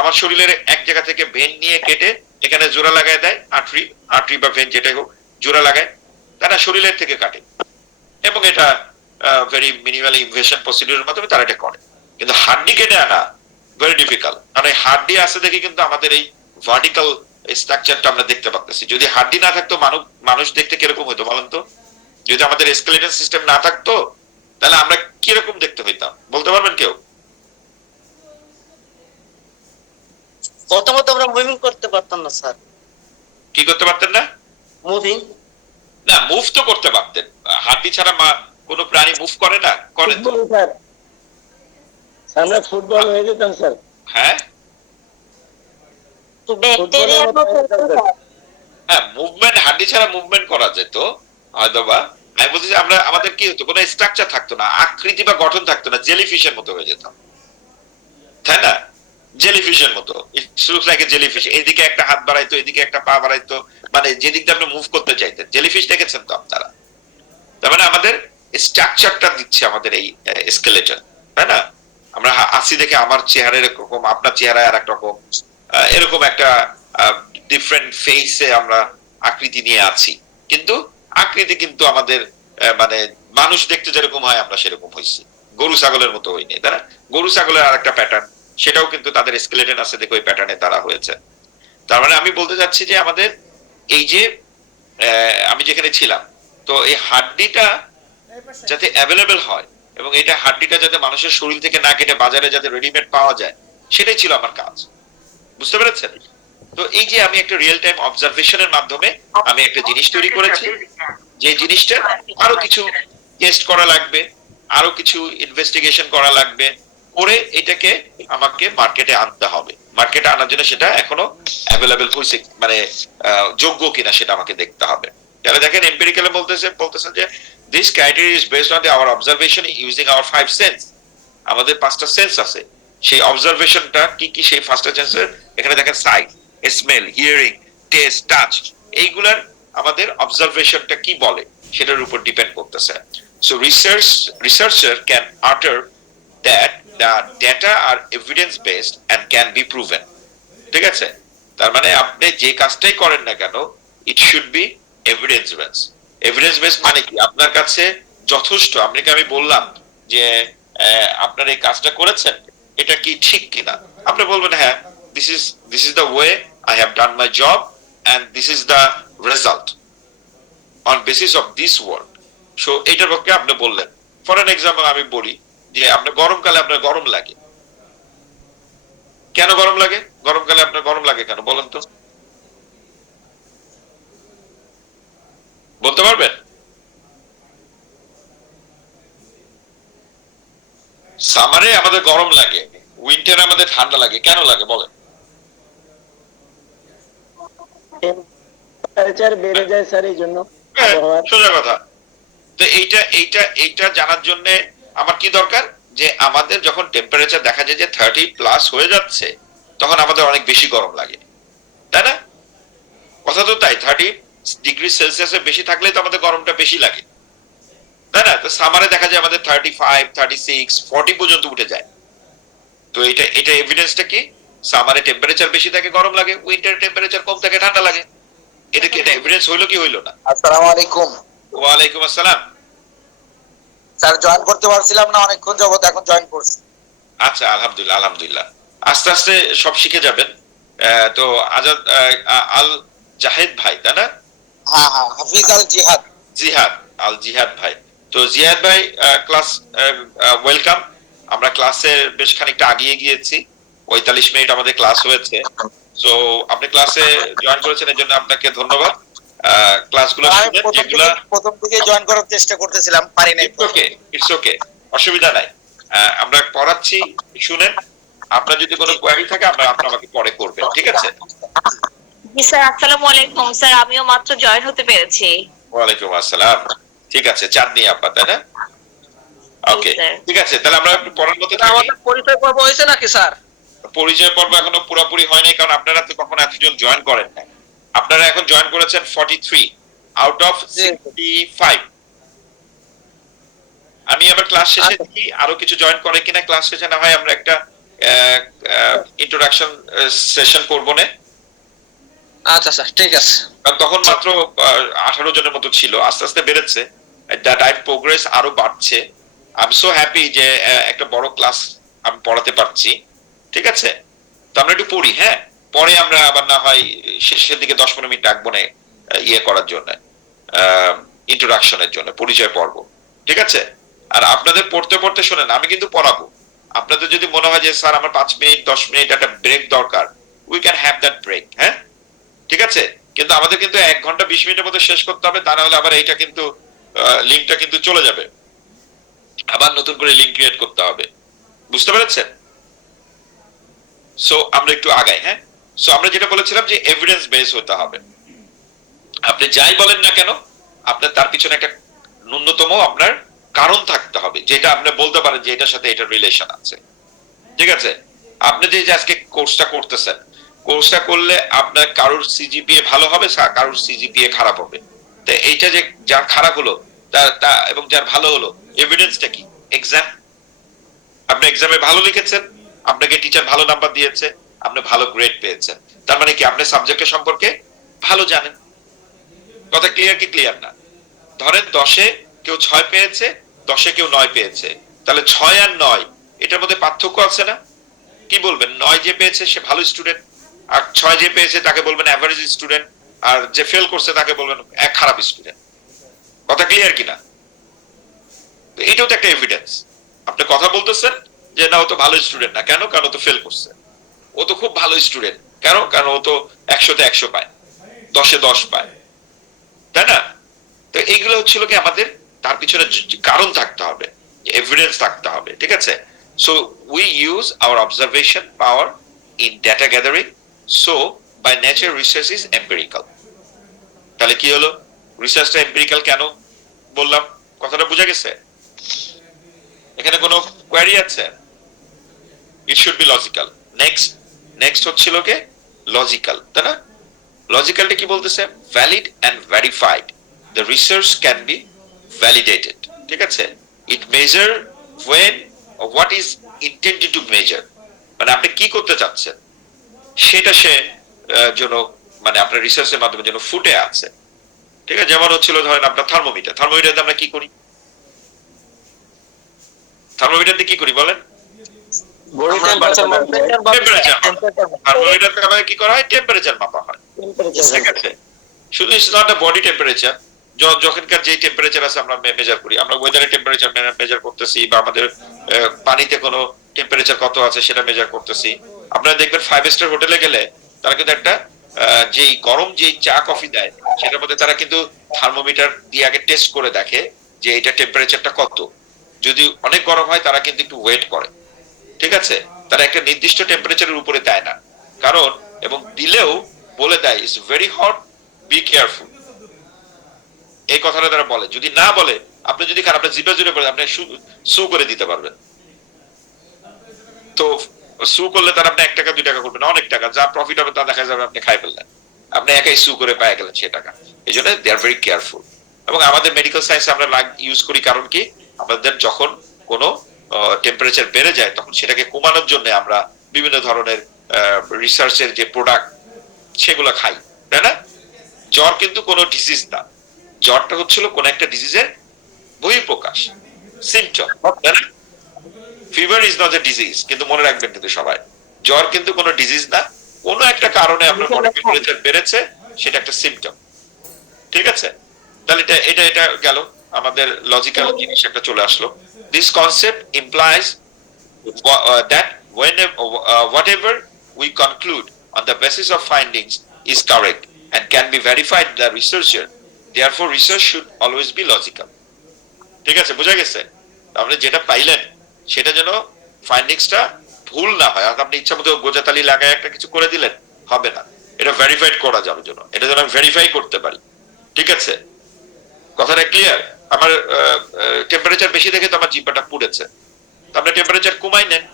আমার শরীরের এক জায়গা থেকে ভেন নিয়ে কেটে এখানে জোড়া লাগায় দেয়, আর্টারি বা ভেন যেটাই হোক, জোড়া লাগায়, তারা শরীরের থেকে কাটে। এবং এটা ভেরি মিনিমাল ইনভেশন প্রসিডিউরের মাধ্যমে তারা এটা করে। কিন্তু হাড্ডি কেটে আনা ভেরি ডিফিকাল্ট, কারণ এই হাড্ডি আছে দেখে কিন্তু আমাদের এই ভার্টিক্যাল স্ট্রাকচারটা আমরা দেখতে পাচ্ছি। যদি হাড্ডি না থাকতো মানুষ দেখতে কিরকম হইতো বলেন তো? যদি আমাদের স্কেলেটন সিস্টেম না থাকতো তাহলে আমরা কিরকম দেখতে হইতাম বলতে পারবেন কেউ? প্রথমত আমরা মুভিং করতে পারতাম না স্যার। কি করতে পারতেন না? মুভিং না, মুভ তো করতে পারতেন। হাড্ডি ছাড়া কোনো প্রাণী মুভ করে না? করে তো স্যার, আমরা ফুটবল হয়ে যেতাম স্যার। হ্যাঁ ব্যাকটেরিয়া হ্যাঁ, মুভমেন্ট হাড্ডি ছাড়া মুভমেন্ট করা যেত হয়তোবা। আমি বলছি যে আমরা আমাদের কি হতো, কোনো স্ট্রাকচার থাকতো না, আকৃতি বা গঠন থাকতো না, জেলিফিশের মতো হয়ে যেতাম, তাই না? জেলিফিশের মতো, it's looks like a jellyfish. এদিকে একটা হাত বাড়াইতো, এদিকে একটা পা বাড়াইতো, মানে যেদিক দিয়ে আপনি মুভ করতে চাইতেন। জেলিফিশ দেখেছেন তো আপনারা? তার মানে আমাদের স্ট্রাকচারটা দিচ্ছে আমাদের এই স্কেলেটন, তাই না? আমরা আসি দেখে আমার চেহারা এরকম, আপনার চেহারা আর এক রকম, এরকম একটা ডিফারেন্ট ফেসে আমরা আকৃতি নিয়ে আছি। কিন্তু আকৃতি কিন্তু আমাদের মানে মানুষ দেখতে যেরকম হয় আমরা সেরকম হইছি, গরু ছাগলের মতো হইনি, তাই না? গরু ছাগলের আর একটা প্যাটার্ন, সেটাও কিন্তু তাদের স্কেলেটন আছে দেখে ওই প্যাটার্নে তারা হয়েছে। তার মানে আমি বলতে চাচ্ছি যে আমাদের এই যে আমি যেখানে ছিলাম তো এই হাড্ডিটা যাতে অ্যাভেলেবেল হয় এবং এটা হাড্ডিটা যাতে মানুষের শরীর থেকে না কেটে বাজারে যাতে রেডিমেড পাওয়া যায়, সেটাই ছিল আমার কাজ। বুঝতে পেরেছেন? তো এই যে আমি একটা রিয়েল টাইম অবজারভেশনের মাধ্যমে আমি একটা জিনিস তৈরি করেছি, যে জিনিসটা আরো কিছু টেস্ট করা লাগবে, আরো কিছু ইনভেস্টিগেশন করা লাগবে, করে এটাকে আমাকে মার্কেটে আনতে হবে। মার্কেটে আনার জন্য সেটা এখনো অ্যাভেলেবেল হয়েছে, মানে যোগ্য কিনা সেটা আমাকে দেখতে হবে। তাহলে দেখেন এম্পিরিক্যালি বলতেছেন যে this criteria is based on our observation using our 5 sense. আমাদের 5টা সেন্স আছে, সেই অবজারভেশনটা কি কি সেই 5টা সেন্সের এখানে দেখেন sight, smell, hearing, taste, touch, এইগুলার আমাদের অবজারভেশনটা কি বলে সেটার উপর ডিপেন্ড করতেছে। So researcher can utter that the data are evidence based and can be proven। ঠিক আছে? তার মানে আপনি যে কাজটাই করেন না কেন, ইট should B evidence based. Evidence based মানে কি? আপনার কাছে যথেষ্ট, আপনাকে আমি বললাম যে আপনার এই কাজটা করেছেন, এটা কি ঠিক কিনা, আপনি বলবেন হ্যাঁ, this is the way I have done my job and this is the result on basis of this word। So এটার পক্ষে আপনি বললেন। ফর এন এক্সাম্পল আমি বলি যে আপনার গরমকালে আপনার গরম লাগে, কেন গরম লাগে? গরমকালে আপনার গরম লাগে কেন বলেন তো, বলতে পারবেন? সামারে আমাদের গরম লাগে, উইন্টারে আমাদের ঠান্ডা লাগে, কেন লাগে বলেন? টেম্পারেচার বেড়ে যায় স্যার, এই জন্য। সোজা কথা। তো এইটা জানার জন্য আমার কি দরকার, যে আমাদের যখন টেম্পারেচার দেখা যায় যে 30+ হয়ে যাচ্ছে, তখন আমাদের অনেক বেশি গরম লাগে, তাই না? কথা তো তাই, 30°C বেশি থাকলে তো আমাদের গরমটা বেশি লাগে, তাই না? তো সামারে দেখা যায় আমাদের 35, 36, 40 পর্যন্ত উঠে যায়। তো এটা এভিডেন্সটা কি? সামারে টেম্পারেচার বেশি থাকে, গরম লাগে, উইন্টারে টেম্পারেচার কম থাকে, ঠান্ডা লাগে। এটা কি এভিডেন্স হইলো কি হইলো না? আসসালামু আলাইকুম। ওয়ালাইকুম আসসালাম। স্যার জয়েন করতে পারছিলাম না অনেকক্ষণ যাবত, এখন জয়েন করছি। আচ্ছা, আলহামদুলিল্লাহ আলহামদুলিল্লাহ। আস্তে আস্তে সব শিখে যাবেন। তো আজাদ আল জাহেদ ভাই, তাই না? হ্যাঁ হ্যাঁ, হাফিজ আল জিহাদ। জিহাদ আল জিহাদ ভাই। তো জিহাদ ভাই ক্লাস ওয়েলকাম। আমরা ক্লাসে বেশ খানিকটা আগিয়ে গিয়েছি, 45 মিনিট আমাদের ক্লাস হয়েছে। সো আপনি ক্লাসে জয়েন করেছেন, এর জন্য আপনাকে ধন্যবাদ। ক্লাসগুলো শুনেন, যেগুলা প্রথম থেকে জয়েন করার চেষ্টা করতেছিলাম, পারি নাই। ইটস ওকে, অসুবিধা নাই। আমরা পড়াচ্ছি, শুনেন। আপনার যদি কোনো কোয়েরি থাকে আপনি আমাকে পরে করবেন, ঠিক আছে? জি স্যার, আসসালামু আলাইকুম স্যার, আমিও মাত্র জয়েন হতে পেরেছি। ওয়ালাইকুম আসসালাম। ঠিক আছে, চাঁদনি আপা, তাই না? ওকে, ঠিক আছে, তাহলে আমরা একটু পড়ার মতো থাকি। আমাদের পরিচয় পর্ব হয়েছে নাকি স্যার? পরিচয় পর্ব এখনো পুরোপুরি হয় নাই, কারণ আপনারা তো কখনো এতজন জয়েন করেন না। আপনারা এখন জয়েন করেছেন 43 আউট অফ 65। আমি আবার ক্লাস শেষে দেখি আরো কিছু জয়েন করে কিনা। ক্লাস শেষে না হয় আমরা একটা ইন্ট্রোডাকশন সেশন করবো না? আচ্ছা স্যার, ঠিক আছে। কারণ তখন মাত্র 18 জনের মতো ছিল, আস্তে আস্তে বেড়েছে, টাইম প্রোগ্রেস আরো বাড়ছে। আই এম সো হ্যাপি যে একটা বড় ক্লাস আমি পড়াতে পারছি, ঠিক আছে? তো আমরা একটু পড়ি, হ্যাঁ, পরে আমরা আবার না হয় শেষের দিকে 10-15 মিনিট রাখবো না ইয়ে করার জন্য, ইন্ট্রোডাকশনের জন্য, পরিচয় পর্ব, ঠিক আছে? আর আপনাদের পড়তে পড়তে শোনেন, আমি কিন্তু পড়াবো। আপনাদের যদি মনে হয় যে স্যার আমার 5 মিনিট 10 মিনিট একটা ব্রেক দরকার, we can have that break, হ্যাঁ, ঠিক আছে? কিন্তু আমাদের কিন্তু 1 ঘন্টা 20 মিনিটের মধ্যে শেষ করতে হবে, তা না হলে আবার এইটা কিন্তু লিঙ্কটা কিন্তু চলে যাবে, আবার নতুন করে লিঙ্ক ক্রিয়েট করতে হবে। বুঝতে পেরেছেন? সো আমরা একটু আগাই, হ্যাঁ। সো আমরা যেটা বলেছিলাম যে এভিডেন্স বেস হতে হবে। আপনি যাই বলেন না কেন, আপনার তার পিছনে একটা ন্যূনতম আপনার কারণ থাকতে হবে, যেটা আপনি বলতে পারেন যে এটার সাথে এটার রিলেশন আছে, ঠিক আছে? আপনি যে আজকে কোর্সটা করতেছেন, কোর্সটা করলে আপনার কারোর সিজিপিএ ভালো হবে, কারোর সিজিপিএ খারাপ হবে। তো এইটা যে যার খারাপ হলো তা এবং যার ভালো হলো, এভিডেন্সটা কি? এক্সাম। আপনি এক্সামে ভালো লিখেছেন, আপনাকে টিচার ভালো নাম্বার দিয়েছে, আপনি ভালো গ্রেড পেয়েছেন, তার মানে কি আপনি সাবজেক্টের সম্পর্কে ভালো জানেন। কথা ক্লিয়ার কি ক্লিয়ার না? ধরেন 10-এ কেউ 6 পেয়েছে, 10-এ কেউ 9 পেয়েছে, তাহলে 6 আর 9 এটার মধ্যে পার্থক্য আছে না? কি বলবেন? 9 যে পেয়েছে সে ভালো স্টুডেন্ট, আর 6 যে পেয়েছে তাকে বলবেন অ্যাভারেজ স্টুডেন্ট, আর যে ফেল করছে তাকে বলবেন এক খারাপ স্টুডেন্ট। কথা ক্লিয়ার কিনা? তো এটাও তো একটা এভিডেন্স। আপনি কথা বলতেছেন যে না ও তো ভালো স্টুডেন্ট না, কেন? কারণ ও তো ফেল করছে। ও তো খুব ভালো স্টুডেন্ট, কেন? কারণ ও তো 100-তে 100 পায়, 10-এ 10 পায়, তাই না? তো এইগুলো হচ্ছিল কি আমাদের তার পিছনে কারণ থাকতে হবে, এভিডেন্স থাকতে হবে, ঠিক আছে? So we use our observation power in data gathering, so by nature research is empirical. তাহলে কি হলো? রিসার্চটা এম্পিরিক্যাল কেন বললাম? কথাটা বোঝা গেছে? এখানে কোনো কোয়ারি আছে? It should be logical. Next হচ্ছিল কে? লজিক্যাল, তাই না? লজিক্যালটা কি বলতেছে? Valid and verified, the research can be validated, ঠিক আছে? It measure when what is intended to measure, মানে আপনি কি করতে চাচ্ছেন সেটা সে যেন মানে আপনার রিসার্চের মাধ্যমে যেন ফুটে আছে, ঠিক আছে? যেমন হচ্ছিল ধরেন আপনার থার্মোমিটার আমরা কি করি? থার্মোমিটার দিয়ে কি করি বলেন? বডি টেম্পারেচার থার্মোমিটারকে আমাদের কি করা হয়? টেম্পারেচার মাপা হয়, ঠিক আছে? শুধু it's not a body temperature, যখনকার যে টেম্পারেচার আছে আমরা মেজার করি, আমরা ওয়েদারের টেম্পারেচার মেজার করতেছি, বা আমাদের পানিতে কোনো টেম্পারেচার কত আছে সেটা মেজার করতেছি। আপনারা দেখবেন 5 স্টার হোটেলে গেলে তারা কিন্তু একটা যেই গরম যেই চা কফি দেয় সেটার মধ্যে তারা কিন্তু থার্মোমিটার দিয়ে আগে টেস্ট করে দেখে যে এটা টেম্পারেচারটা কত। যদি অনেক গরম হয় তারা কিন্তু একটু ওয়েট করে, ঠিক আছে? তারা একটা নির্দিষ্ট টেম্পারেচারের উপরে দেয় না, কারণ এবং দিলেও বলে দেয় it's very hot, be careful, এই কথাটা তারা বলে। যদি না বলে, আপনি যদি খান, আপনি জিভে জুড়ে পড়ে আপনি সু করে দিতে পারবেন। তো সু করলে তারা আপনি 1 টাকা 2 টাকা করবেন, অনেক টাকা, যা প্রফিট হবে তা দেখা যাবে আপনি খাই ফেললেন, আপনি একাই সু করে পেয়ে গেলেন সে টাকা। এই জন্য দে আর ভেরি কেয়ারফুল। এবং আমাদের মেডিকেল সায়েন্স আমরা ইউজ করি, কারণ কি? আমাদের যখন কোনো টেম্পারেচার বেড়ে যায় তখন সেটাকে কমানোর জন্য আমরা বিভিন্ন ধরনের রিসার্চের যে প্রোডাক্ট সেগুলো খাই, তাই না? জ্বর কিন্তু কোনো ডিজিজ না, জ্বরটা হচ্ছিল কোন একটা ডিজিজের বহিঃপ্রকাশ, সিম্পটম, তাই না? Fever is not a disease, কিন্তু মনে রাখবেন কিন্তু সবাই, জ্বর কিন্তু কোনো ডিজিজ না, কোনো একটা কারণে আপনার বডি টেম্পারেচার বেড়েছে, সেটা একটা সিম্পটম, ঠিক আছে? তাহলে এটা গেল আমাদের লজিক্যাল জিনিস একটা চলে আসলো। This concept implies that whatever we conclude on the basis of findings is correct and can be verified by the researcher, therefore research should always be logical, ঠিক আছে? বোঝা গেছে? আপনি যেটা পাইলেন সেটা যেন ফাইন্ডিংসটা ভুল না হয়, আর আপনি ইচ্ছা মতো গোজাতালি লাগায় একটা কিছু করে দিলেন, হবে না। এটা ভেরিফাইড করা যাবে, জন্য এটা যেন আমি ভেরিফাই করতে পারি, ঠিক আছে? কথাটা ক্লিয়ার? আমার টেম্পারেচার বেশি দেখে তো আমার জিহ্বাটা পুড়েছে, আপনি টেম্পারেচার কমাই নেন,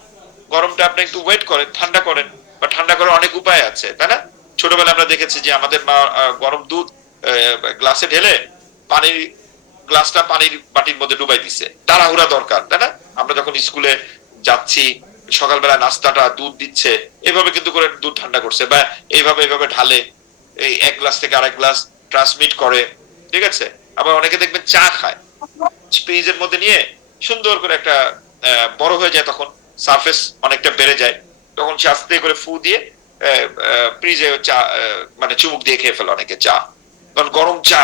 গরমটা আপনি একটু ওয়েট করেন, ঠান্ডা করেন, বা ঠান্ডা করার অনেক উপায় আছে, তাই না? ছোটবেলায় আমরা দেখেছি যে আমাদের মা গরম দুধ গ্লাসে ঢেলে পানির গ্লাসটা পানির বাটির মধ্যে ডুবাই দিছে, তাড়াহুড়া দরকার, তাই না? আমরা যখন স্কুলে যাচ্ছি সকালবেলা নাস্তাটা দুধ দিচ্ছে, এইভাবে কিন্তু করে দুধ ঠান্ডা করছে, বা এইভাবে ঢালে, এই 1 গ্লাস থেকে আরেক গ্লাস ট্রান্সমিট করে, ঠিক আছে? আবার অনেকে দেখবেন চা খায় ফ্রিজের মধ্যে নিয়ে, সুন্দর করে একটা বড় হয়ে যায়, তখন সারফেস অনেকটা বেড়ে যায়, তখন সে আস্তে করে ফু দিয়ে ফ্রিজে চা মানে চুমুক দিয়ে খেয়ে ফেলে অনেকে চা, কারণ গরম চা,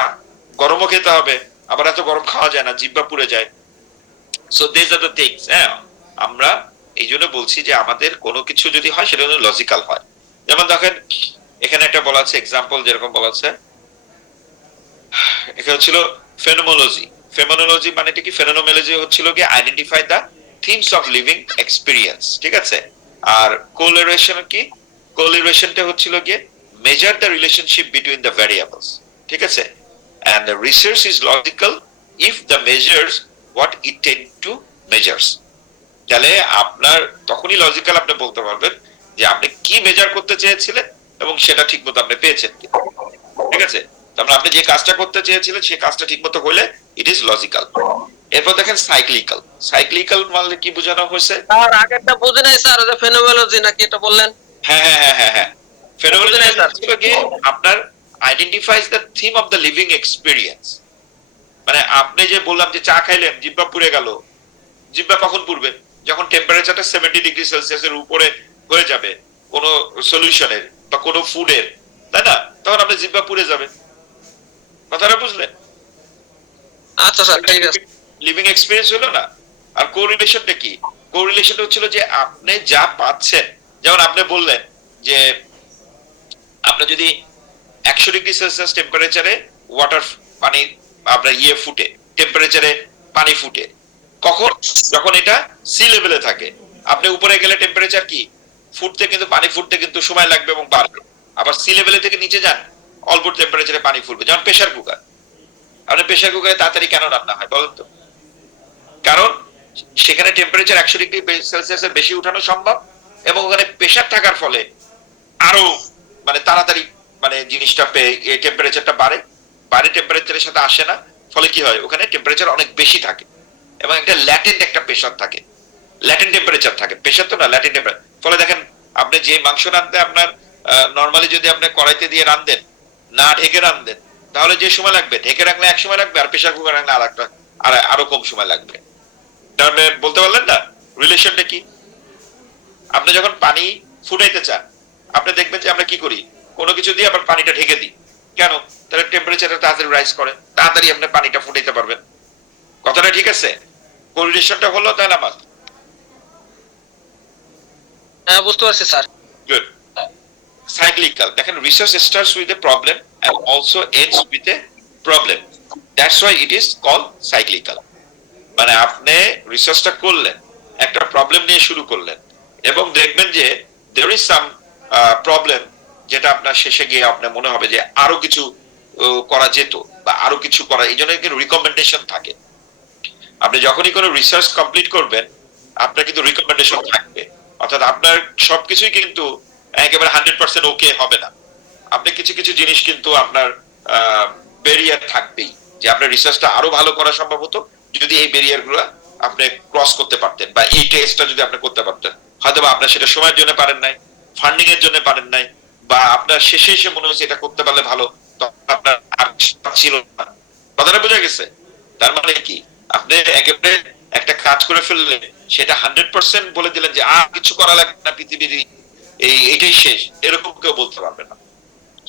গরমও খেতে হবে, আবার এত গরম খাওয়া যায় না, জিহ্বা পুড়ে যায়। So this are the things. হ্যাঁ, আমরা এই জন্য বলছি যে আমাদের কোনো কিছু যদি হয় সেটা যেন লজিক্যাল হয়। যেমন দেখেন এখানে একটা বলা আছে এক্সাম্পল, যেরকম বলা আছে এখানে ছিল ফেনোমেনোলজি। ফেনোমেনোলজি মানে কি? ফেনোমেনোলজি হচ্ছিল কি identify the themes of living experience, ঠিক আছে? আর কোলারেশন কি? কোলারেশনটা হচ্ছিল কি measure the relationship between the variables, ঠিক আছে? and the research is logical if the measures what it tend to measures. তাহলে আপনার তখনই লজিক্যাল আপনি বলতে পারবেন যে আপনি কি মেজার করতে চেয়েছিলেন এবং সেটা ঠিকমতো আপনি পেয়েছেন, ঠিক আছে? তারপর আপনি যে কাজটা করতে চেয়েছিলেন সেই কাজটা ঠিকমতো হলে ইট ইজ লজিক্যাল। এরপর দেখেন সাইক্লিক্যাল। সাইক্লিক্যাল মানে কি বোঝানো হয়েছে? আর আগেরটা বুঝি নাই স্যার, যে ফেনোমেনোলজি নাকি এটা বললেন? হ্যাঁ ফেনোমেনোলজি হচ্ছে কি আপনার identifies the theme of the living experience. মানে আপনি যে বললাম যে চা খাইলেন জিহ্বা পুড়ে গেল, জিহ্বা কখন পুড়বে? যখন টেম্পারেচারটা 70 ডিগ্রি সেলসিয়াসের উপরে হয়ে যাবে কোন সলিউশনের বা কোন ফুডের, তাই না? তখন আপনার জিহ্বা পুড়ে যাবে। কথাটা বুঝলেন? আচ্ছা স্যার ঠিক আছে। লিভিং এক্সপিরিয়েন্স হলো না। আর কোরিলেশনটা কি? কোরিলেশনটা হচ্ছিল যে আপনি যা পাচ্ছেন, যেমন আপনি বললেন যে আপনি যদি 100 ডিগ্রি সেলসিয়াস টেম্পারেচারে ওয়াটার পানি আপনার ফুটে, টেম্পারেচারে পানি ফুটে, কখন? যখন এটা সি লেভেলে থাকে। আপনি উপরে গেলে টেম্পারেচার কি ফুটতে, কিন্তু পানি ফুটতে কিন্তু সময় লাগবে এবং বাড়বে। আবার সি লেভেলে থেকে নিচে যান, অল্প টেম্পারেচারে পানি ফুটবে। যেমন প্রেসার কুকার, আপনি প্রেসার কুকারে তাড়াতাড়ি কেন রান্না হয় বলেন তো? কারণ সেখানে টেম্পারেচার 100 ডিগ্রি সেলসিয়াসের বেশি উঠানো সম্ভব, এবং ওখানে প্রেসার থাকার ফলে আরো মানে তাড়াতাড়ি মানে জিনিসটা টেম্পারেচারটা বাড়ে, বাইরে টেম্পারেচারের সাথে আসে না। ফলে কি হয়, ওখানে টেম্পারেচার অনেক বেশি থাকে এবং একটা ল্যাটেন্ট একটা প্রেসার থাকে, ল্যাটেন্ট টেম্পারেচার থাকে, প্রেসার তো না, ল্যাটেন্ট টেম্পারেচার। ফলে দেখেন আপনি যে মাংস রাঁধতে আপনার নরমালি যদি আপনি কড়াইতে দিয়ে রাঁধেন, না ঢেকে রাঁধেন, তাহলে যে সময় লাগবে ঢেকে রাখলে এক সময় লাগবে, আর প্রেসার কুকার রাখলে আরো কম সময় লাগবে। তাহলে বলতে পারলেন না রিলেশনটা কি? আপনি যখন পানি ফুটাইতে চান, আপনি দেখবেন যে আমরা কি করি, কোনো কিছু দিয়ে আবার পানিটা ঢেকে দিই। কেন? তাহলে টেম্পারেচারটা তাড়াতাড়ি রাইজ করে, তাড়াতাড়ি আপনি পানিটা ফুটাইতে পারবেন। কথাটা ঠিক আছে? কোরিলেশনটা হলো তাই না? আমার হ্যাঁ বুঝতে পারছি স্যার। গুড। সাইক্লিক্যাল, দেখেন research starts with a problem and also ends with a problem, that's why it is called cyclical. মানে আপনি রিসার্চটা করলেন, একটা প্রবলেম নিয়ে শুরু করলেন, এবং দেখবেন যে দেয়ার ইজ সাম প্রবলেম, যেটা আপনার শেষে গিয়ে আপনার মনে হবে যে আরো কিছু করা যেত বা আরো কিছু করা, এই জন্য কিন্তু রিকমেন্ডেশন থাকে। আপনি যখনই কোনো রিসার্চ কমপ্লিট করবেন, আপনার কিন্তু রিকমেন্ডেশন থাকবে। অর্থাৎ আপনার সবকিছুই কিন্তু একেবারে 100% ওকে হবে না। আপনি কিছু কিছু জিনিস কিন্তু আপনার ব্যারিয়ার থাকবেই, যে আপনার রিসার্চটা আরো ভালো করা সম্ভব হতো যদি এই ব্যারিয়ার গুলো আপনি ক্রস করতে পারতেন, বা এই টেস্টটা যদি আপনি করতে পারতেন। হয়তো বা আপনার সেটা সময়ের জন্য পারেন নাই, ফান্ডিং এর জন্য পারেন নাই, বা আপনার শেষে এসে মনে হয়েছে এটা করতে পারলে ভালো, তখন আপনার আর ছিল না। কথাটা বোঝা গেছে? তার মানে কি, আপনি একেবারে একটা কাজ করে ফেললে সেটা 100% বলে দিলেন যে আর কিছু করা লাগবে না, পৃথিবীর এইটাই শেষ, এরকম কেউ বলতে পারবে না।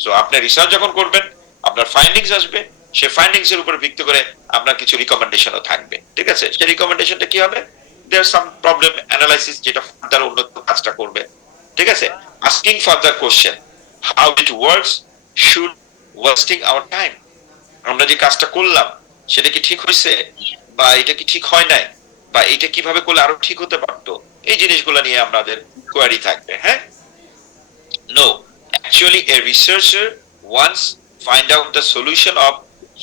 সো আপনি রিসার্চ যখন করবেন, আপনার ফাইন্ডিংস আসবে, সেই ফাইন্ডিংস এর উপর ভিত্তি করে আপনার কিছু রিকমেন্ডেশনও থাকবে। ঠিক আছে? সেই রিকমেন্ডেশনটা কি হবে? দেয়ার সাম প্রবলেম অ্যানালাইসিস, যেটা ফার্দার উন্নত কাজটা করবে। ঠিক আছে? Asking further question, how it works should wasting our time. আমরা যে কাজটা করলাম সেটা কি ঠিক হয়েছে, বা এটা কি ঠিক হয় নাই, বা এটা কিভাবে করলে আরো ঠিক হতে পারতো, এই জিনিসগুলো নিয়ে আমাদের কোয়ারি থাকবে। হ্যাঁ, no, actually a researcher wants find out the solution of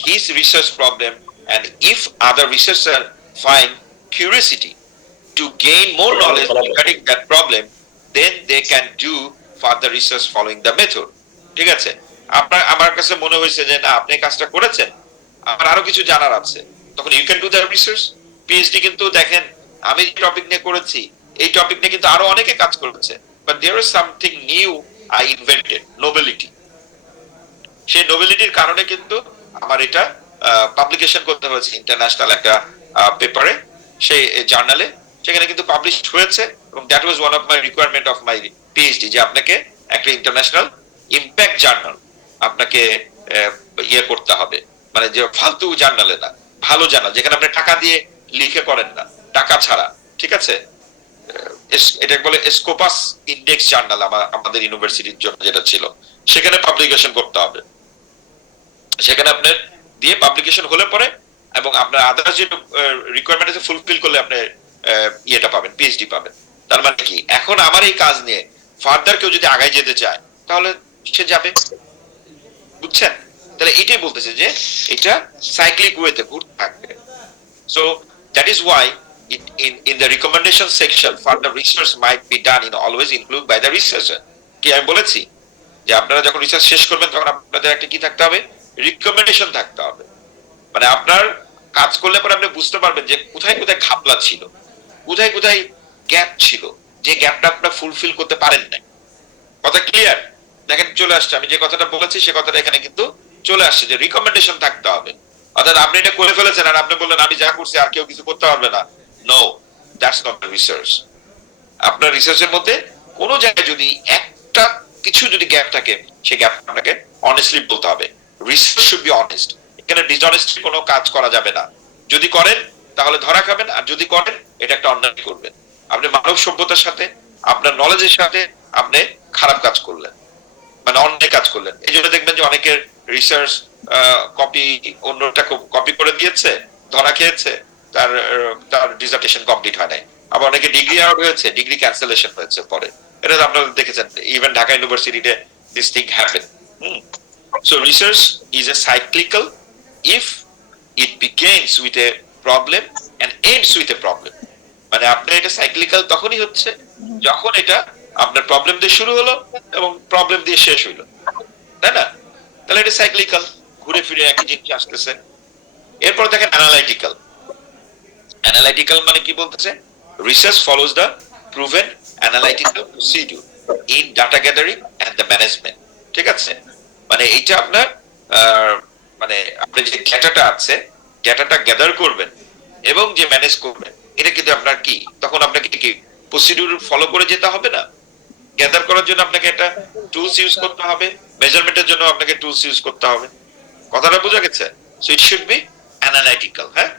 his research problem, and if other researcher find curiosity to gain more knowledge regarding that problem, then they can do further research following the method. ঠিক আছে? আমার কাছে মনে হয়েছে যে না, আপনি কাজটা করেছেন, আমার আরো কিছু জানার আছে, তখন you can do the research. PhD কিন্তু দেখেন, আমি যে টপিক নিয়ে করেছি, এই টপিক নিয়ে কিন্তু আরো অনেকে কাজ করেছে, but there is something new I invented, novelty. সেই নোবেলিটির কারণে কিন্তু আমার এটা পাবলিকেশন করতে হয়েছে ইন্টারন্যাশনাল একটা পেপারে, সেই জার্নালে, সেখানে কিন্তু পাবলিশ হয়েছে। এবং that was one of my requirement of my PhD, যে আপনাকে একটা ইন্টারন্যাশনাল ইম্প্যাক্ট জার্নাল আপনাকে ইয়ে করতে হবে, মানে যে ফালতু জার্নালে না, ভালো জার্নাল, যেখানে আপনি টাকা দিয়ে লিখে করেন না, টাকা ছাড়া। ঠিক আছে? এটা বলে স্কোপাস ইন্ডেক্স জার্নাল আমাদের ইউনিভার্সিটির জন্য যেটা ছিল, সেখানে পাবলিকেশন করতে হবে। সেখানে আপনার দিয়ে পাবলিকেশন হলে পরে, এবং আপনার আদার্স যে রিকোয়ারমেন্ট আছে ফুলফিল করলে আপনি ইয়েটা পাবেন, পিএইচডি পাবেন। তার মানে কি, এখন আমার এই কাজ নিয়ে ফার্দার কেউ যদি আগায় যেতে চায়, তাহলে সে যাবে। বুঝছেন? তাহলে এটাই বলতেছে যে এটা সাইক্লিক ওয়েতে ঘুরতে থাকবে। So that is Y in the recommendation section further research might be done in always include by the researcher. কি আমি বলেছি যে আপনারা যখন রিসার্চ শেষ করবেন, তখন আপনাদের একটা কি থাকতে হবে, রিকমেন্ডেশন থাকতে হবে। মানে আপনার কাজ করলে পরে আপনি বুঝতে পারবেন যে কোথায় কোথায় ঘাপলা ছিল, কোথায় কোথায় গ্যাপ ছিল, যে গ্যাপটা আপনারা ফুলফিল করতে পারেন না। কথা ক্লিয়ার? দেখেন চলে আসছে, আমি যে কথাটা বলেছি সে কথাটা এখানে কিন্তু চলে আসছে, যে রিকমেন্ডেশন থাকতে হবে। অর্থাৎ আপনি এটা করে ফেলেছেন আর আপনি বললেন আমি যা করছি আর কেউ কিছু করতে পারবে না। No, that's not the research. আপনার রিসার্চের মধ্যে কোন জায়গায় যদি একটা কিছু যদি গ্যাপ থাকে, সেই গ্যাপ আপনাকে অনেস্টলি বলতে হবে। Research should be honest. এখানে ডিসঅনেস্ট কোনো কাজ করা যাবে না। যদি করেন তাহলে ধরা খাবেন, আর যদি করেন এটা একটা অন্যায় করবেন। আপনি মানব সভ্যতার সাথে, আপনার নলেজের সাথে আপনি খারাপ কাজ করলেন, মানে অন্যায় কাজ করলেন। এই জন্য দেখবেন যে অনেকের রিসার্চ কপি অন্যটা কপি করে দিয়েছে, ধরা খেয়েছে, তার তার ডিসার্টেশন কমপ্লিট হয় নাই। আবার অনেকে ডিগ্রি আউট হয়েছে, ডিগ্রি ক্যান্সেলেশন হয়েছে পরে। এটা আপনারা দেখেছেন, ইভেন ঢাকা ইউনিভার্সিটিতে this thing happen. So research is a cyclical if it begins with a problem and ends with a problem. মানে আপনার এটা সাইক্লিক্যাল তখনই হচ্ছে যখন এটা আপনার প্রবলেম দিয়ে শুরু হলো এবং প্রবলেম দিয়ে শেষ হইলো, তাই না? তাহলে এটা সাইক্লিক্যাল, ঘুরে ফিরে একই জিনিস আসতেছে। এরপর দেখেন অ্যানালাইটিক্যাল। অ্যানালাইটিক্যাল মানে কি বলতেছে? Research follows the proven analytical procedure in data gathering and the management. ঠিক আছে, মানে এইটা আপনার মানে আপনি যে ডেটাটা আছে, ডেটাটা গ্যাদার করবেন এবং যে ম্যানেজ করবেন, এটা কিন্তু আপনার কি, তখন আপনাকে কি প্রসিডিউর ফলো করে যেতে হবে না? গ্যাদার করার জন্য আপনাকে একটা টুলস ইউজ করতে হবে, মেজারমেন্টের জন্য আপনাকে টুলস ইউজ করতে হবে। কথাটা বোঝা গেছে? So it should be analytical. হ্যাঁ,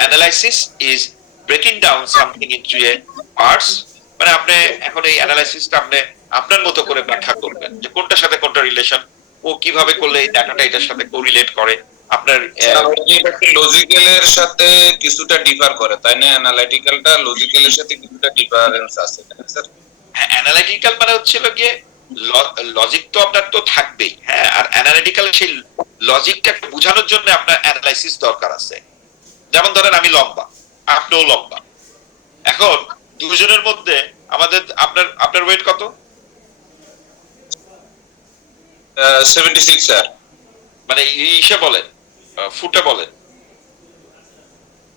analysis is breaking down something into a parts. মানে আপনি এখন এই অ্যানালাইসিসটা আপনি আপনার মতো করে ব্যাখ্যা করবেন যে কোনটার সাথে কোনটা রিলেশন, ও কিভাবে করলে এই ডাটাটা এটার সাথে কোরিলেট করে। আপনার লজিক্যালের সাথে কিছুটা ডিফার করে, তাই না? অ্যানালিটিক্যালটা লজিক্যালের সাথে কিছুটা ডিফারেন্স আছে, স্যার। অ্যানালিটিক্যাল মানে হচ্ছিল গিয়ে লজিক তো আপনার তো থাকবেই, হ্যাঁ, আর অ্যানালিটিক্যাল সেই লজিকটাকে বোঝানোর জন্য আপনার অ্যানালাইসিস দরকার আছে। যেমন ধরেন আমি লম্বা, আপনিও লম্বা, এখন দুজনের মধ্যে আমাদের আপনার ওয়েট কত? 76 স্যার। মানে ইসে বলেন, ফুটে বলেন।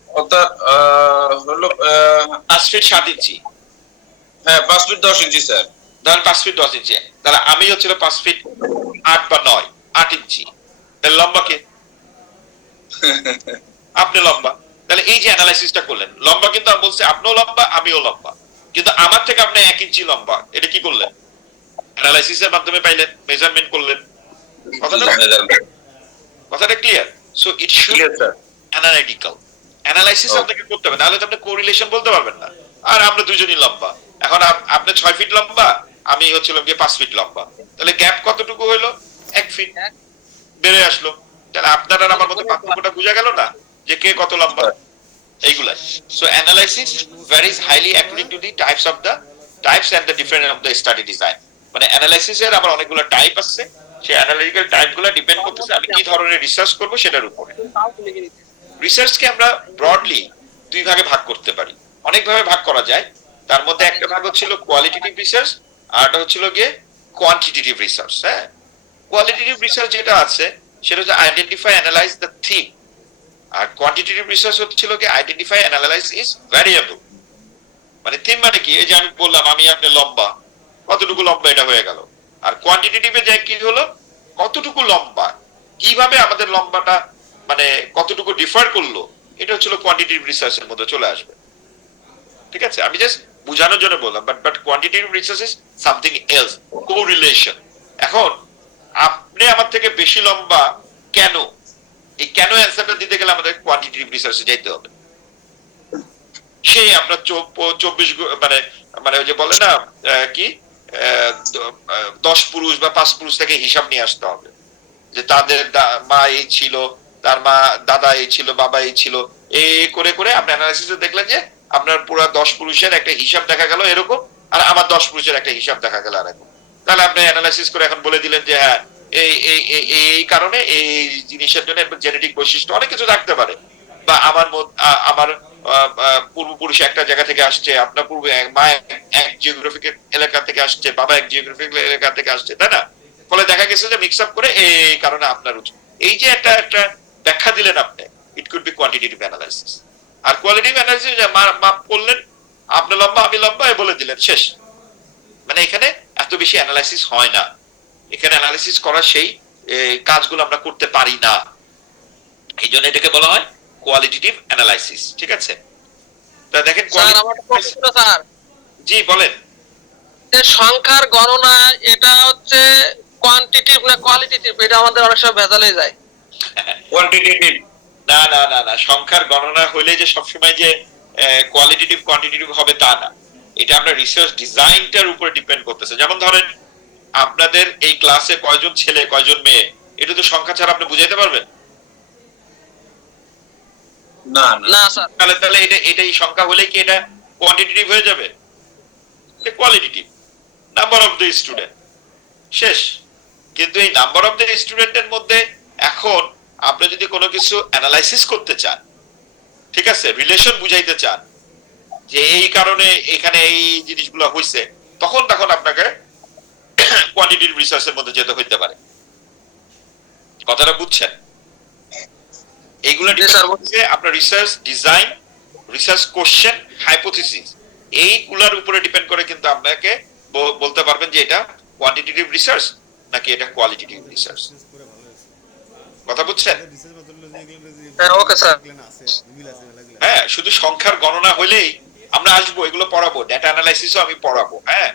অর্থাৎ হলো 5 ফিট 7 ইঞ্চি। হ্যাঁ, 5 ফিট 10 ইঞ্চি স্যার। ধরেন 5 ফিট 10 ইঞ্চি, তাহলে আমি হচ্ছিল 5 ফিট 8 বা 9, 8 ইঞ্চি। তাহলে লম্বা কে? আপনি লম্বা। তাহলে এই যে অ্যানালাইসিসটা করলেন, লম্বা কিন্তু আমি বলছি আপনিও লম্বা আমিও লম্বা, কিন্তু আমার থেকে আপনি 1 ইঞ্চি লম্বা। এটা কি করলেন? অ্যানালাইসিসের মাধ্যমে পাইলেন, মেজারমেন্ট করলেন। কথাটা clear? So it should analytical. Analysis আপনাকে করতে হবে, নাহলে তো আপনি কোরিলেশন বলতে পারবেন না। আর আমরা দুজনই লম্বা, এখন আপনি 6 ফিট লম্বা, আমি হচ্ছিলাম গিয়ে 5 ফিট লম্বা, তাহলে গ্যাপ কতটুকু হইলো? 1 ফিট বেড়ে আসলো। তাহলে আপনার আর আমার মধ্যে পার্থক্যটা বোঝা গেল না যে কে কত লম্বা, এইগুলাই। So analysis varies highly according to the types and the different of the study design. মানে অ্যানালাইসিসের আবার অনেকগুলো টাইপ আছে, সেই অ্যানালিটিক্যাল টাইপগুলো ডিপেন্ড করতেছে আমি কি ধরনের রিসার্চ করব সেটার উপরে। রিসার্চকে আমরা ব্রডলি 2 ভাগে ভাগ করতে পারি, অনেক ভাবে ভাগ করা যায়। তার মধ্যে একটা ভাগ হচ্ছিল কোয়ালিটেটিভ রিসার্চ, আর একটা হচ্ছিল গিয়ে কোয়ান্টিটেটিভ রিসার্চ। হ্যাঁ, কোয়ালিটেটিভ রিসার্চ যেটা আছে সেটা হচ্ছে আইডেন্টিফাই অ্যানালাইজ দ্য থিং, আর কোয়ান্টিটেটিভ রিসার্চ হচ্ছিল গিয়ে আইডেন্টিফাই অ্যানালাইজ ইজ ভ্যারিয়েবল। মানে থিম মানে কি, এই যে আমি বললাম আমি আপনি লম্বা, কতটুকু লম্বা এটা হয়ে গেল। আর কোয়ান্টিটেটিভে যে কি হলো, কতটুকু লম্বা, কিভাবে আমাদের লম্বাটা মানে কতটুকু ডিফার করলো, এটা হচ্ছিল কোয়ান্টিটেটিভ রিসার্চের মধ্যে চলে আসবে। ঠিক আছে, আমি জাস্ট বোঝানোর জন্য বললাম, but quantitative research is something else, correlation. এখন আপনি আমার থেকে বেশি লম্বা কেন, এই কেন অ্যান্সারটা দিতে গেলে আমাদের কোয়ান্টিটেটিভ রিসার্চে যাইতে হবে। সেই আপনার 24 মানে মানে ওই যে বলে না কি 10 পুরুষ বা 5 পুরুষ থেকে হিসাব নিয়ে আসতে হবে, যে তাদের মা এই ছিল, তার মা দাদা এই ছিল, বাবা এই ছিল, এই করে করে আপনি অ্যানালাইসিসে দেখলেন যে আপনার পুরো 10 পুরুষের একটা হিসাব দেখা গেল এরকম, আর আমার 10 পুরুষের একটা হিসাব দেখা গেল এরকম। তাহলে আপনি অ্যানালাইসিস করে এখন বলে দিলেন যে হ্যাঁ এই এই এই কারণে এই জিনিসের জন্য জেনেটিক বৈশিষ্ট্য অনেক কিছু থাকতে পারে, বা আমার পূর্বপুরুষ একটা জায়গা থেকে আসছে, আপনার পূর্বে মা এক জিওগ্রাফিক এলাকা থেকে আসছে, বাবা এক জিওগ্রাফিক এলাকা থেকে আসছে, তাই না? ফলে দেখা গেছে যে মিক্স আপ করে এই কারণে আপনার এই যে একটা ব্যাখ্যা দিলেন আপনি, it could be quantitative analysis. আর কোয়ালিটিভ অ্যানালাইসিস মাপ করলেন, আপনি লম্বা আমি লম্বা বলে দিলেন, শেষ। মানে এখানে এত বেশি অ্যানালাইসিস হয় না, এখানে অ্যানালাইসিস করার সেই কাজগুলো আমরা করতে পারি না, এই জন্য এটাকে বলা হয় কোয়ালিটেটিভ অ্যানালাইসিস। ঠিক আছে, তা দেখেন স্যার আমার প্রশ্ন স্যার, জি বলেন। যে সংখ্যার গণনা এটা হচ্ছে কোয়ান্টিটিভ না কোয়ালিটেটিভ, এটা আমাদের অনেক সময় ভেজালে যায়। কোয়ান্টিটেটিভ। না না না না, সংখ্যার গণনা হইলে যে সবসময় যে কোয়ালিটেটিভ কোয়ান্টিটেটিভ হবে তা না। এটা আপনার রিসার্চ ডিজাইনটার উপর ডিপেন্ড করতেছে। যেমন ধরেন আপনাদের এই ক্লাসে কয়জন ছেলে কয়জন মেয়ে, এটা তো সংখ্যা ছাড়া আপনি বুঝাইতে পারবেন না না না স্যার। তাহলে এটাই সংখ্যা হলে কি এটা কোয়ান্টিটেটিভ হয়ে যাবে? এটা qualitative, number of the student, শেষ। কিন্তু এই নাম্বার অফ দ্য স্টুডেন্টের মধ্যে এখন আপনি যদি কোনো কিছু অ্যানালাইসিস করতে চান, ঠিক আছে, রিলেশন বুঝাইতে চান যে এই কারণে এখানে এই জিনিসগুলো হইছে, তখন আপনাকে কোয়ান্টিটিভ রিসার্চের মধ্যে যেতে হইতে পারে। কথাটা বুঝছেন? এইগুলো হচ্ছে আপনার research design, research question, hypothesis, এইগুলোর উপরে ডিপেন্ড করে কিন্তু আপনাকে বলতে পারবেন যে এটা কোয়ান্টিটেটিভ রিসার্চ নাকি এটা কোয়ালিটেটিভ রিসার্চ। করে ভালো হয়েছে কথা বুঝছেন? রিসার্চ মেথডোলজি এগুলো হ্যাঁ, ওকে স্যার। না আছে মিল আছে মেলাগুলো হ্যাঁ, শুধু সংখ্যার গণনা হলেই আমরা আসবো, এগুলো পড়াবো, ডেটা অ্যানালাইসিসও আমি পড়াবো। হ্যাঁ,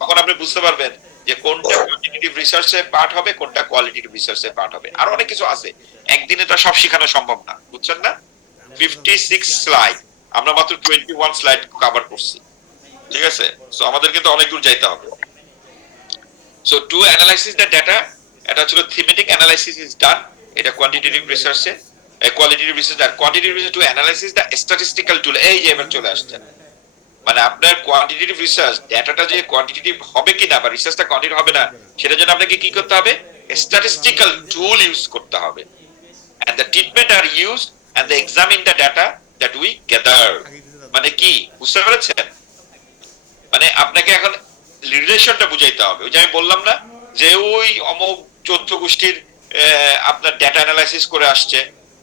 তখন আপনি বুঝতে পারবেন যে কোনটা কোয়ান্টিটেটিভ রিসার্চের পার্ট হবে, কোনটা কোয়ালিটেটিভ রিসার্চের পার্ট হবে। আর অনেক কিছু আছে, একদিনে তো সব শেখানো সম্ভব না, বুঝছেন না? 56 স্লাইড, আমরা মাত্র 21 স্লাইড কভার করছি, ঠিক আছে? সো আমাদের কিন্তু অনেক দূর যাইতে হবে। So to analysis the data, এটা হচ্ছে থিমেটিক অ্যানালাইসিস ইজ ডান, এটা কোয়ান্টিটেটিভ রিসার্চে। কোয়ালিটেটিভ রিসার্চ আর quantitative research to analysis the statistical tool, এই যে এবার চলে আসছে। মানে আপনার কোয়ান্টিটেটিভ রিসার্চ ডেটাটা যে কোয়ান্টিটেটিভ হবে কিনা বা রিসার্চটা কোয়ান্টিটেটিভ হবে না, সেটার জন্য আপনাকে কি করতে হবে? স্ট্যাটিস্টিক্যাল টুল ইউজ করতে হবে। and the treatment are used and they examine the data that we gather. মানে কি বুঝতে পেরেছেন? মানে আপনাকে এখন রিলেশনটা বুঝাইতে হবে। ওই যে আমি বললাম না যে ওই অমুক 14 গোষ্ঠীর আপনার ডেটা অ্যানালাইসিস করে আসছে,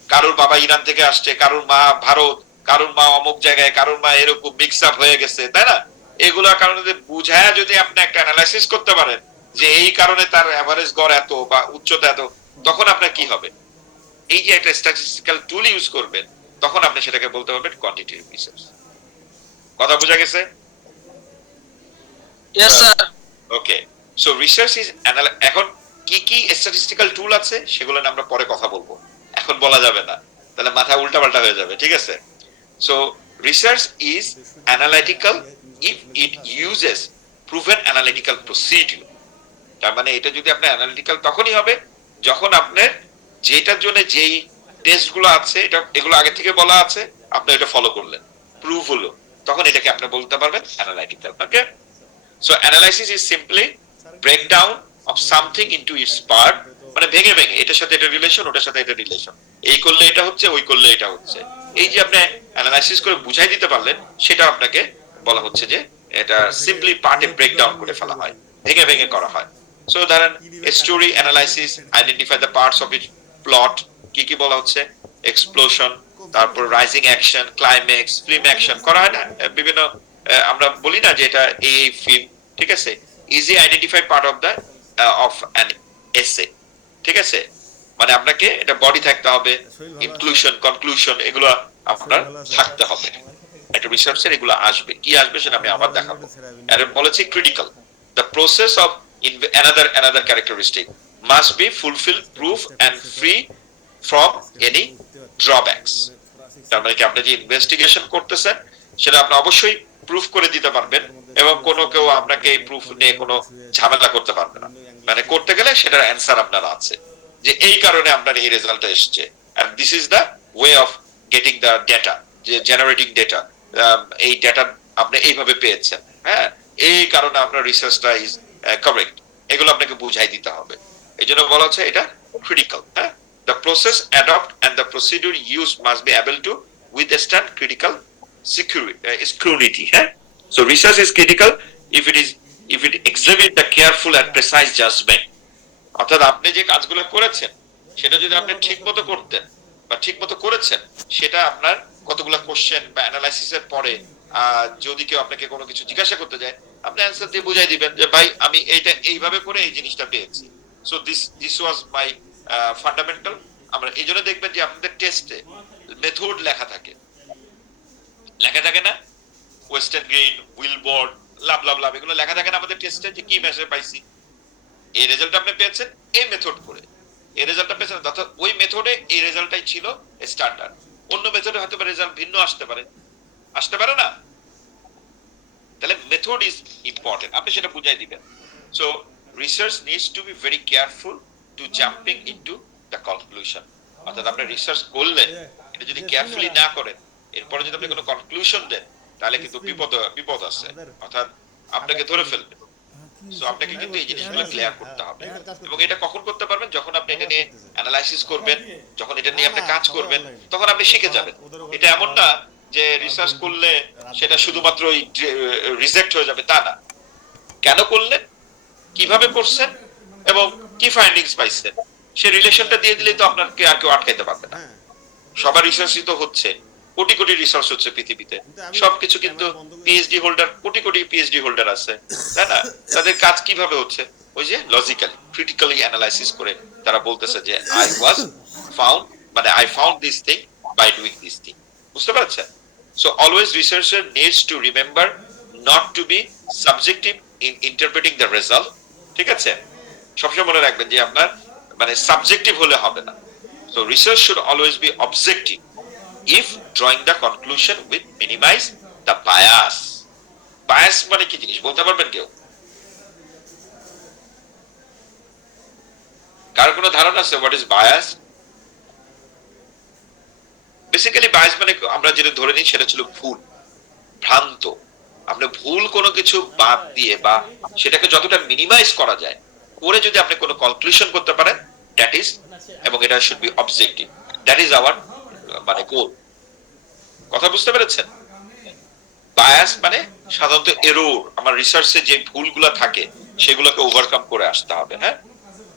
কারোর বাবা ইরান থেকে আসছে, কারোর মা ভারত, কারোর মা অমুক জায়গায়, কারোর মা এরকম মিক্স আপ হয়ে গেছে, তাই না? এগুলোর কারণে বুঝায় যদি আপনি একটা অ্যানালাইসিস করতে পারেন যে এই কারণে তার এভারেজ গড় এত বা উচ্চতা এত, তখন আপনার কি হবে? এই যে একটা স্ট্যাটিস্টিক্যাল টুল ইউজ করবেন, তখন আপনি সেটাকে বলতে পারবেন কোয়ান্টিটেটিভ রিসার্চ। কথা বোঝা গেছে? Yes sir. Okay, so research is এখন কি কি স্ট্যাটিস্টিক্যাল টুল আছে সেগুলো নিয়ে আমরা পরে কথা বলবো, এখন বলা যাবে না, তাহলে মাথা উল্টাপাল্টা হয়ে যাবে, ঠিক আছে? So research is analytical if it uses proven analytical procedure. তার মানে এটা যদি আপনার অ্যানালিটিক্যাল তখনই হবে যখন আপনার যেটার জন্য যেই টেস্টগুলো আছে, এগুলো আগে থেকে বলা আছে, আপনি এটা ফলো করলেন, প্রুভ হলো, তখন এটাকে আপনি বলতে পারবেন analytical. Okay, so analysis is simply breakdown of something into it's part, মানে ভেঙে ভেঙে এটার সাথে এটা রিলেশন, ওটার সাথে এটা রিলেশন, এই করলে এটা হচ্ছে, ওই করলে এটা হচ্ছে। এই যে আপনি অ্যানালাইসিস করে বুঝাই দিতে পারলেন, সেটা আপনাকে বলা হচ্ছে যে এটা সিম্পলি পার্টে ব্রেকডাউন করে ফেলা হয়, ভেঙে ভেঙে করা হয়। সো ধরেন story analysis, identify the parts of it plot, কি কি বলা হচ্ছে, এক্সপ্লোশন, তারপর rising action, climax, film action করা হয় না বিভিন্ন, আমরা বলি না যে এটা এই ফিল্ম, ঠিক আছে? Easy identify part of the of an essay, ঠিক আছে? মানে আপনাকে এটা বডি থাকতে হবে, ইনক্লুশন, কনক্লুশন, এগুলো আপনার থাকতে হবে। একটা রিসার্চের এগুলো আসবে, কি আসবে সেটা আমি আবার দেখাবো। আর বলেছি critical, the process of another characteristic must be fulfilled, proof and free from any drawbacks. তার মানে কি আপনি যে ইনভেস্টিগেশন করতেছেন সেটা আপনি অবশ্যই প্রুফ করে দিতে পারবেন, এবং কোনো কেউ আপনাকে এই প্রুফ নিয়ে কোনো ঝামেলা করতে পারবে না। মানে করতে গেলে সেটার অ্যান্সার আপনার আছে যে এই কারণে আপনার এই রেজাল্টটা এসেছে, and this is the way of getting the data, যে জেনারেটিং ডেটা, এই ডেটা আপনি এইভাবে পেয়েছেন, হ্যাঁ, এই কারণে আপনার রিসার্চটা ইজ কারেক্ট, এগুলো আপনাকে বুঝাই দিতে হবে। এই জন্য বলা হচ্ছে এটা ক্রিটিক্যাল। হ্যাঁ, the process adopt and the procedure used must be able to withstand critical scrutiny. So research is critical if it exhibit the careful and precise judgment. অর্থাৎ আপনি যে কাজগুলো করেছেন সেটা যদি আপনি ঠিকমতো করতেন বা ঠিকমতো করেছেন, সেটা আপনার কতগুলো কোশ্চেন বা অ্যানালাইসিসের পরে যদি কেউ আপনাকে কোনো কিছু জিজ্ঞাসা করতে যায়, আপনি অ্যান্সার দিয়ে বুঝাই দিবেন যে ভাই আমি এইটা এইভাবে করে এই জিনিসটা পেয়েছি। So this was my fundamental. আমরা এই জন্য দেখবেন যে আপনাদের টেস্টে মেথড লেখা থাকে না, ওয়েস্টার্ন গ্রিন, উইলবোর্ড, লাভ লাভ লাভ, এগুলো লেখা থাকে না আমাদের টেস্টে, যে কি মেসেজ পাইছি, এই রেজাল্ট আপনি পেয়েছেন এই মেথড করে। এই রেজাল্টটা পেয়েছেন, অর্থাৎ ওই মেথডে এই রেজাল্টটাই ছিল স্ট্যান্ডার্ড। অন্য মেথডে হয়তো রেজাল্ট ভিন্ন আসতে পারে না। তাহলে মেথড ইজ ইম্পর্টেন্ট, আপনি সেটা বুঝাই দিবেন। So research needs to be very careful two jumping into the conclusion. অর্থাৎ আপনি রিসার্চ করলেন, এটা যদি কেয়ারফুলি না করেন, এরপরে যদি আপনি কোনো কনক্লুশন দেন, তাহলে কিন্তু বিপদ আছে, অর্থাৎ আপনাকে ধরে ফেলবে। সো আপনাকে কিন্তু এই জিনিসগুলো ক্লিয়ার করতে হবে। এবং এটা কখন করতে পারবেন? যখন আপনি এটা নিয়ে অ্যানালাইসিস করবেন, যখন এটা নিয়ে আপনি কাজ করবেন, তখন আপনি শিখে যাবেন। এটা এমন না যে রিসার্চ করলে সেটা শুধুমাত্র রিজেক্ট হয়ে যাবে, তা না। কেন করলেন, কিভাবে করছেন এবং কি ফাইন্ডিংস পাইছেন, সেই রিলেশনটা দিয়ে দিলেই তো আপনাকে আর কেউ আটকাইতে পারবে না। সবার রিসার্চই তো হচ্ছে, কোটি কোটি রিসার্চ হচ্ছে পৃথিবীতে, সবকিছু কিন্তু PhD holder, crore crore PhD holder আছে, তাই না? তাদের কাজ কিভাবে হচ্ছে? ওই যে লজিক্যালি ক্রিটিক্যালি অ্যানালাইসিস করে তারা বলতেছে যে I found this thing by doing this thing. বুঝতে পারছেন? So always researcher needs to remember not to be subjective in interpreting the result. ঠিক আছে, সবসময় মনে রাখবেন যে আপনার মানে সাবজেক্টিভ হলে হবে না। So research should always be objective if drawing the conclusion with minimize the bias. Bias মানে কি জিনিস বলতে পারবেন কেউ? কার কোনো ধারণা আছে what is bias? Basically bias মানে আমরা যেটা ধরে নিই সেটা ছিল ভুল, ভ্রান্ত। আপনি ভুল কোনো কিছু বাদ দিয়ে বা সেটাকে যতটা মিনিমাইজ করা যায় করে যদি আপনি কোনো কনক্লুশন করতে পারেন, দ্যাট ইজ, এবং এটা should be objective, that is our মানে গোল। কথা বুঝতে পেরেছেন? বায়াস মানে সাধারণত এরর, আমার রিসার্চে যে ভুলগুলো থাকে সেগুলোকে ওভারকাম করে আসতে হবে। হ্যাঁ,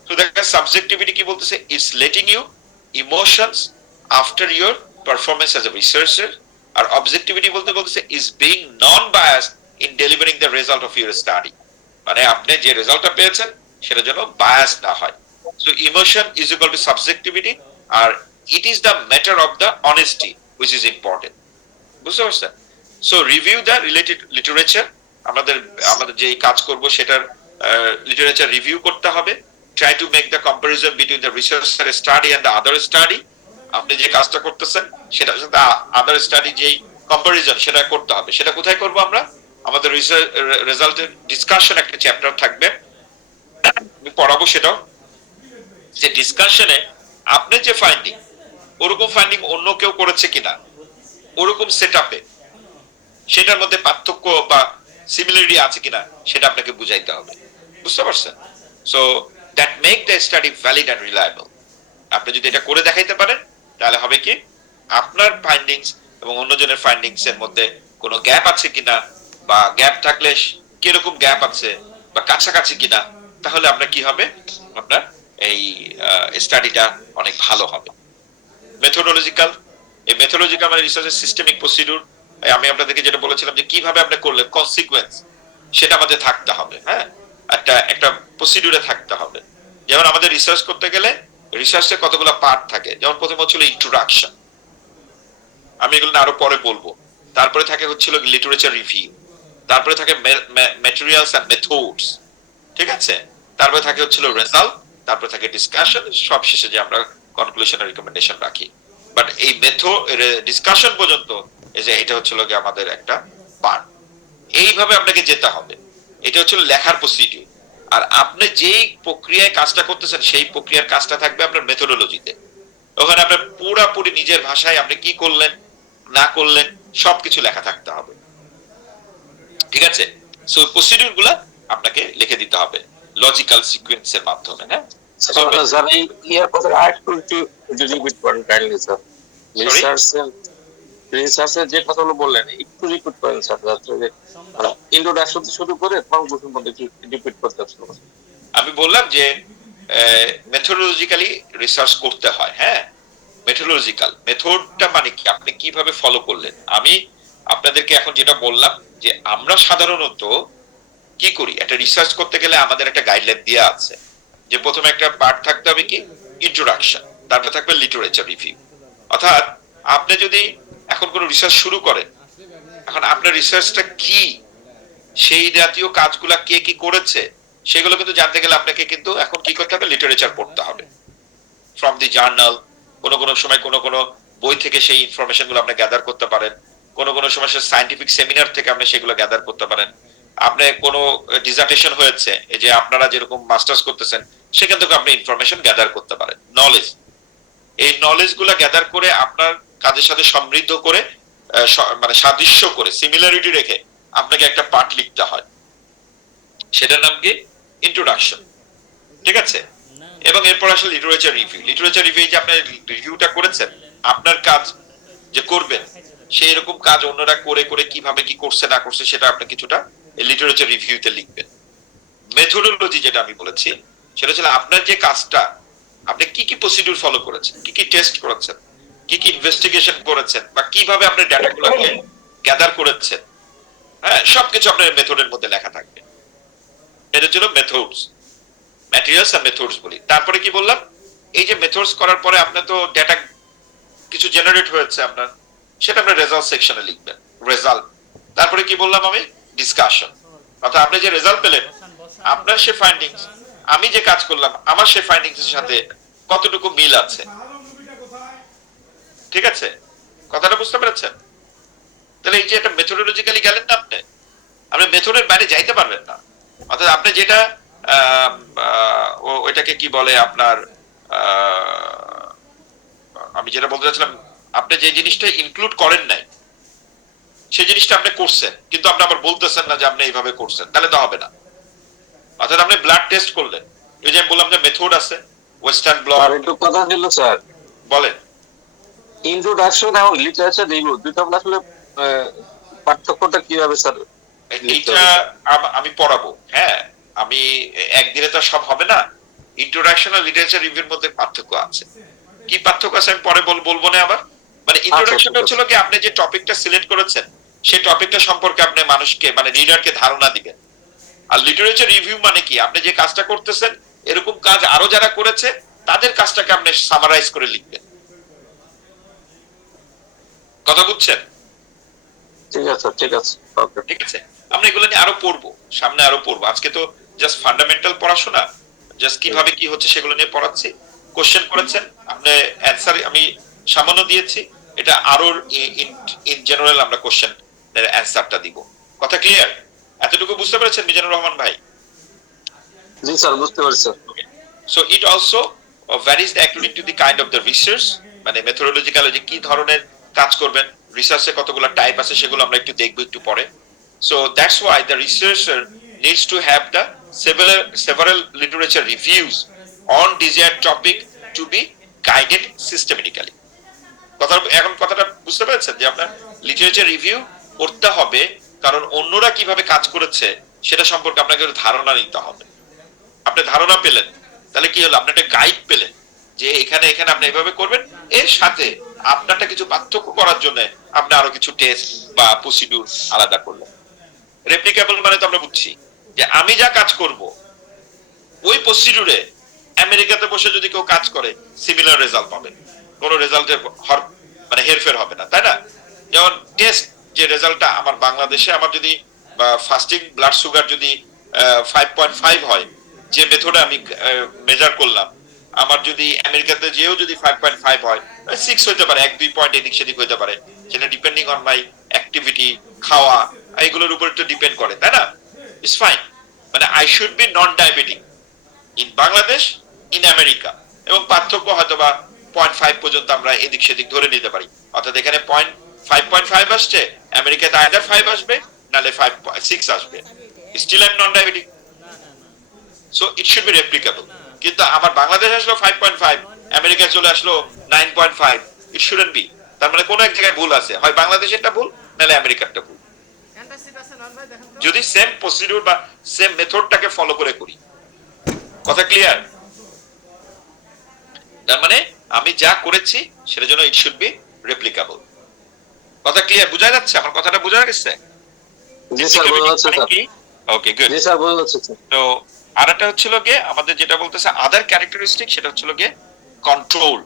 তো দেখেন সাবজেক্টিভিটি কি বলতেছে? It's letting you emotions after your performance as a researcher. আর অবজেক্টিভিটি বলতেছে is being non bias in delivering the result of your study. মানে আপনি যে রেজাল্টটা পেয়েছেন সেটা যেন বায়াস না হয়। So emotion is equal to subjectivity, আর it is the matter of the honesty which is important. বুঝতে পারছেন? So review the related literature. আমাদের যে কাজ করব সেটার লিটারেচার রিভিউ করতে হবে। Try to make the comparison between the researcher study and the other study. আপনি যে কাজটা করতেছেন সেটার সাথে আদার স্টাডি যেই কম্পারিজন সেটা করতে হবে। সেটা কোথায় করব আমরা? আমাদের রেজাল্টের ডিসকাশন একটা চ্যাপ্টার থাকবে, আমি পড়াবো সেটাও। যে ডিসকাশনে আপনি যে ফাইন্ডিং, ওরকম ফাইন্ডিং অন্য কেউ করেছে কিনা, ওরকম সেটআপে সেটার মধ্যে পার্থক্য বা সিমিলারিটি আছে কিনা সেটা আপনাকে বুঝাইতে হবে। বুঝতে পারছেন? So that make the study valid and reliable. আপনি যদি এটা করে দেখাইতে পারেন তাহলে হবে কি, আপনার ফাইন্ডিংস এবং অন্যজনের ফাইন্ডিংস এর মধ্যে কোনো গ্যাপ আছে কিনা, বা গ্যাপ থাকলে কিরকম গ্যাপ আছে বা কাছাকাছি কিনা, তাহলে আপনার কি হবে, আপনার এই স্টাডিটা অনেক ভালো হবে। মেথোডোলজিক্যাল, এই মেথোডোলজিক্যাল মানে রিসার্চের সিস্টেমিক প্রসিডিউর। আমি আপনাদেরকে যেটা বলেছিলাম যে কিভাবে আপনি করলেন, কনসিকুয়েন্স সেটা আমাদের থাকতে হবে। হ্যাঁ, একটা প্রসিডিউরে থাকতে হবে। যেমন আমাদের রিসার্চ করতে গেলে রিসার্চের কতগুলো পার্ট থাকে। যেমন প্রথমে হচ্ছিল ইন্ট্রোডাকশন, আমি এগুলো আরো পরে বলবো। তারপরে থাকে হচ্ছিল লিটারেচার রিভিউ, তারপরে থাকে ম্যাটেরিয়ালস এন্ড মেথডস, ঠিক আছে? তারপরে থাকে হচ্ছিল রেজাল্ট, তারপরে থাকে ডিসকাশন, সব শেষে যে আমরা কনক্লুশন আর রিকমেন্ডেশন রাখি। বাট এই ডিসকাশন পর্যন্ত এই যে এটা হচ্ছিল কি আমাদের একটা পার্ট। এইভাবে আপনাকে যেতে হবে। এটা হচ্ছিল লেখার প্রসিডিউর। আর আপনি যেই প্রক্রিয়ায় কাজটা করতেছেন সেই প্রক্রিয়ার কাজটা থাকবে আপনার মেথোডোলজিতে। ওখানে আপনার পুরোপুরি নিজের ভাষায় আপনি কি করলেন না করলেন সবকিছু লেখা থাকতে হবে। ঠিক আছে? সো প্রসিডিউর গুলা আপনাকে লিখে দিতে হবে লজিক্যাল সিকোয়েন্সের মাধ্যমে। হ্যাঁ স্যার, এই ইয়ার কথা আরেকটু রিপিট করেন কাইন্ডলি স্যার। রিসার্চের যে কথাগুলো বললেন একটু রিপিট করেন স্যার, যাতে ইন্ট্রোডাকশন থেকে শুরু করে কনক্লুশন পর্যন্ত রিপিট করতে হবে। আমি বললাম যে মেথোডোলজিক্যালি রিসার্চ করতে হয়। হ্যাঁ, মেথোডোলজিক্যাল মেথডটা মানে কি, আপনি কিভাবে ফলো করলেন। আমি আপনাদেরকে এখন যেটা বললাম যে আমরা সাধারণত কি করি, একটা রিসার্চ করতে গেলে আমাদের একটা গাইডলাইন দেওয়া আছে যে প্রথমে একটা পার্ট থাকতে হবে কি, ইন্ট্রোডাকশন, তারপর থাকবে লিটারেচার রিভিউ। অর্থাৎ আপনি যদি এখন কোনো রিসার্চ শুরু করেন, এখন আপনার রিসার্চটা কি, সেই জাতীয় কাজগুলা কে কি করেছে সেগুলো কিন্তু জানতে গেলে আপনাকে কিন্তু এখন কি করতে হবে, লিটারেচার পড়তে হবে। ফ্রম দি জার্নাল, কোনো সময় কোনো বই থেকে সেই ইনফরমেশন গুলো আপনি গ্যাদার করতে পারেন, কোনো সময় সায়েন্টিফিক সেমিনার থেকে আপনি সেগুলো গ্যাদার করতে পারেন। আপনি কোনো ডিজার্টেশন হয়েছে, এই যে আপনারা যেরকম মাস্টার্স করতেছেন, সেখান থেকে আপনি ইনফরমেশন গ্যাদার করতে পারেন, নলেজ। এই নলেজ গুলা গ্যাদার করে আপনার কাজের সাথে সমৃদ্ধ করে মানে সাদৃশ্য করে সিমিলারিটি রেখে আপনাকে একটা পার্ট লিখতে হয়, সেটার নাম কি ইন্ট্রোডাকশন। ঠিক আছে? এবং এরপর আসলে লিটারেচার রিভিউ। লিটারেচার রিভিউ যে আপনি রিভিউটা করেছেন, আপনার কাজ যে করবেন সেই রকম কাজ অন্যরা করে করে কিভাবে কি করছে না করছে সেটা আপনি কিছুটা লিটারেচার রিভিউতে লিখবেন। মেথোডোলজি যেটা আমি বলেছি সেটা ছিল আপনার যে কাজটা, আপনি কি কি প্রসিডিউর ফলো করেছেন, কি কি টেস্ট করেছেন, কি কি ইনভেস্টিগেশন করেছেন, বা কিভাবে আপনি ডাটাগুলোকে গ্যাদার করেছেন, হ্যাঁ, সবকিছু আপনার মেথডের মধ্যে লেখা থাকবে। এটা ছিল মেথডস, ম্যাটেরিয়ালস আর মেথডস বলি। তারপরে কি বললাম, এই যে মেথডস করার পরে আপনার তো ডেটা কিছু জেনারেট হয়েছে আপনার, সেটা আপনি রেজাল্ট সেকশনে লিখবেন, রেজাল্ট। তারপরে কি বললাম আমি, ডিসকাশন, অর্থাৎ আপনি যে রেজাল্ট পেলেন, আপনার সে ফাইন্ডিংস, আমি যে কাজ করলাম আমার সে ফাইন্ডিংস এর সাথে কতটুকু মিল আছে। ঠিক আছে? কথাটা বুঝতে পেরেছেন? তাহলে এই যে একটা মেথোডোলজিক্যালি গেলেন না আপনি, আপনি মেথডের বাইরে যাইতে পারবেন না। অর্থাৎ আপনি যেটা ওইটাকে কি বলে আপনার, আমি যেটা বলতে চাচ্ছিলাম, আপনি যে জিনিসটা ইনক্লুড করেন নাই সেই জিনিসটা আপনি করছেন, কিন্তু আপনি আবার বলতেছেন না যে আপনি এইভাবে করছেন, তাহলে তো হবে না। অর্থাৎ আপনি ব্লাড টেস্ট করলেন, এই যে আমি বললাম যে মেথড আছে, ওয়েস্টার্ন ব্লট। আর একটু কথা ছিল স্যার, বলেন। ইন্ট্রোডাকশন এবং লিটারেচার রিভিউ দুটো আসলে পার্থক্যটা কিভাবে স্যার? এইটা আমি পড়াবো, হ্যাঁ, আমি একদিনে তো সব হবে না। ইন্ট্রোডাকশন আর লিটারেচার রিভিউর মধ্যে পার্থক্য আছে। কি পার্থক্য আছে আমি পরে বলবো না আবার। মানে ইন্ট্রোডাকশনটা হচ্ছে কি, আপনি যে টপিকটা সিলেক্ট করেছেন সেই টপিকটা সম্পর্কে আপনি মানুষকে, মানে রিডারকে ধারণা দিবেন। আর লিটারেচার রিভিউ মানে কি, আপনি যে কাজটা করতেছেন এরকম কাজ আরো যারা করেছে তাদের কাজটাকে আপনি সামারাইজ করে লিখবেন। কথা বুঝছেন? ঠিক আছে, ঠিক আছে, ওকে, ঠিক আছে। আমরা এগুলো নিয়ে আরো পড়বো, সামনে আরো পড়বো। আজকে তো জাস্ট ফান্ডামেন্টাল পড়াশোনা, জাস্ট কিভাবে কি হচ্ছে সেগুলো নিয়ে পড়াচ্ছি। কোশ্চেন করেছেন, আপনি অ্যানসার আমি সামান্য দিয়েছি, এটা আরো ইন জেনারেল আমরা কোশ্চেন এর অ্যানসারটা দিব। কথা ক্লিয়ার? এতটুকু বুঝতে পেরেছেন মিজানুর রহমান ভাই? জি স্যার, বুঝতে পারছি sir. So it also varies according to the kind of the research, মানে মেথোডোলজিক্যালি যে কি ধরনের কাজ করবেন, রিসার্চে কতগুলো টাইপ আছে সেগুলো আমরা একটু দেখব একটু পরে। So that's why the researcher needs to have the several literature reviews on desired topic to be guided systematically. এখন কথাটা বুঝতে পেরেছেন যে আপনার লিটারেচার রিভিউ করতে হবে, কারণ অন্যরা কিভাবে কাজ করেছে সেটা সম্পর্কে আপনাকে ধারণা নিতে হবে। আপনি ধারণা পেলেন, তাহলে কি হলো, আপনি একটা গাইড পেলেন যে এখানে এখানে আপনি এভাবে করবেন, এর সাথে আপনারটা কিছু পার্থক্য করার জন্য আপনি আরো কিছু টেস্ট বা প্রসিডিউর আলাদা করলেন। রেপ্লিকেবল মানে তো আমরা বুঝছি যে আমি যা কাজ করব ওই প্রসিডিউরে আমেরিকাতে বসে যদি কেউ কাজ করে সিমিলার রেজাল্ট পাবে, কোনো রেজাল্টের মানে হেরফের হবে না, তাই না? যেমন টেস্ট যে রেজাল্টটা আমার বাংলাদেশে, আমার যদি ফাস্টিং ব্লাড সুগার যদি 5.5 হয়, যে মেথডে আমি মেজার করলাম, আমার যদি আমেরিকাতে যেও যদি 5.5 হয়, 6 হতে পারে, 1-2 পয়েন্ট এদিক সেদিক হতে পারে, সেটা ডিপেন্ডিং অন মাই অ্যাক্টিভিটি, খাওয়া, এইগুলোর উপর একটু ডিপেন্ড করে, তাই না? ইটস ফাইন, মানে I should be non diabetic in Bangladesh, in America, এবং পার্থক্য হয়তো বা 0.5 পর্যন্ত আমরা এদিক সেদিক ধরে নিতে পারি। অর্থাৎ এখানে 5.5 আসছে, আমেরিকাতে আইদার 5 আসবে নালে 5.6 আসবে, still I am non diabetic. So it should be replicable. কিন্তু আমার বাংলাদেশ আসলো 5.5, আমেরিকায় চলে আসলো 9.5, ইট শুডন্ট বি। তার মানে কোন এক জায়গায় ভুল আছে, হয় বাংলাদেশেরটা ভুল নালে আমেরিকারটা ভুল। যদি সেম প্রসিডিউর বা সেম মেথডটাকে ফলো করে করি। কথা ক্লিয়ার? তার মানে আমি যা করেছি সেটার জন্য ইট শুড বি রেপ্লিকেবল। কথা ক্লিয়ার? বোঝা যাচ্ছে? আমার কথাটা বোঝা গেছে? জি স্যার, বোঝা যাচ্ছে স্যার। ওকে, গুড। জি স্যার, বোঝা যাচ্ছে স্যার। তো আরেকটা হচ্ছিল গিয়ে আমাদের যেটা বলতেছে আদার ক্যারেক্টারিস্টিক, সেটা হচ্ছিল গিয়ে কন্ট্রোল।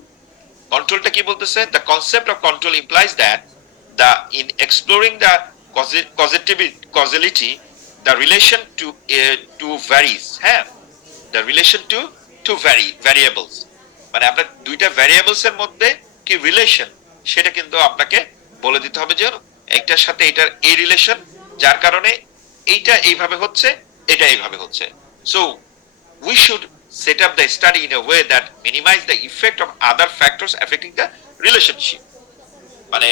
কন্ট্রোলটা কি বলতেছে? The concept of control implies that the in exploring the causality the relation to varies, হ্যাঁ, the relation to variables, মানে আপনার দুইটা ভ্যারিয়েবলস এর মধ্যে কি রিলেশন সেটা কিন্তু আপনাকে বলে দিতে হবে যে একটার সাথে এটার এই রিলেশন, যার কারণে এইটা এইভাবে হচ্ছে, এটা এইভাবে হচ্ছে। So we should set up the study in a way that minimize the effect of other factors affecting the relationship. মানে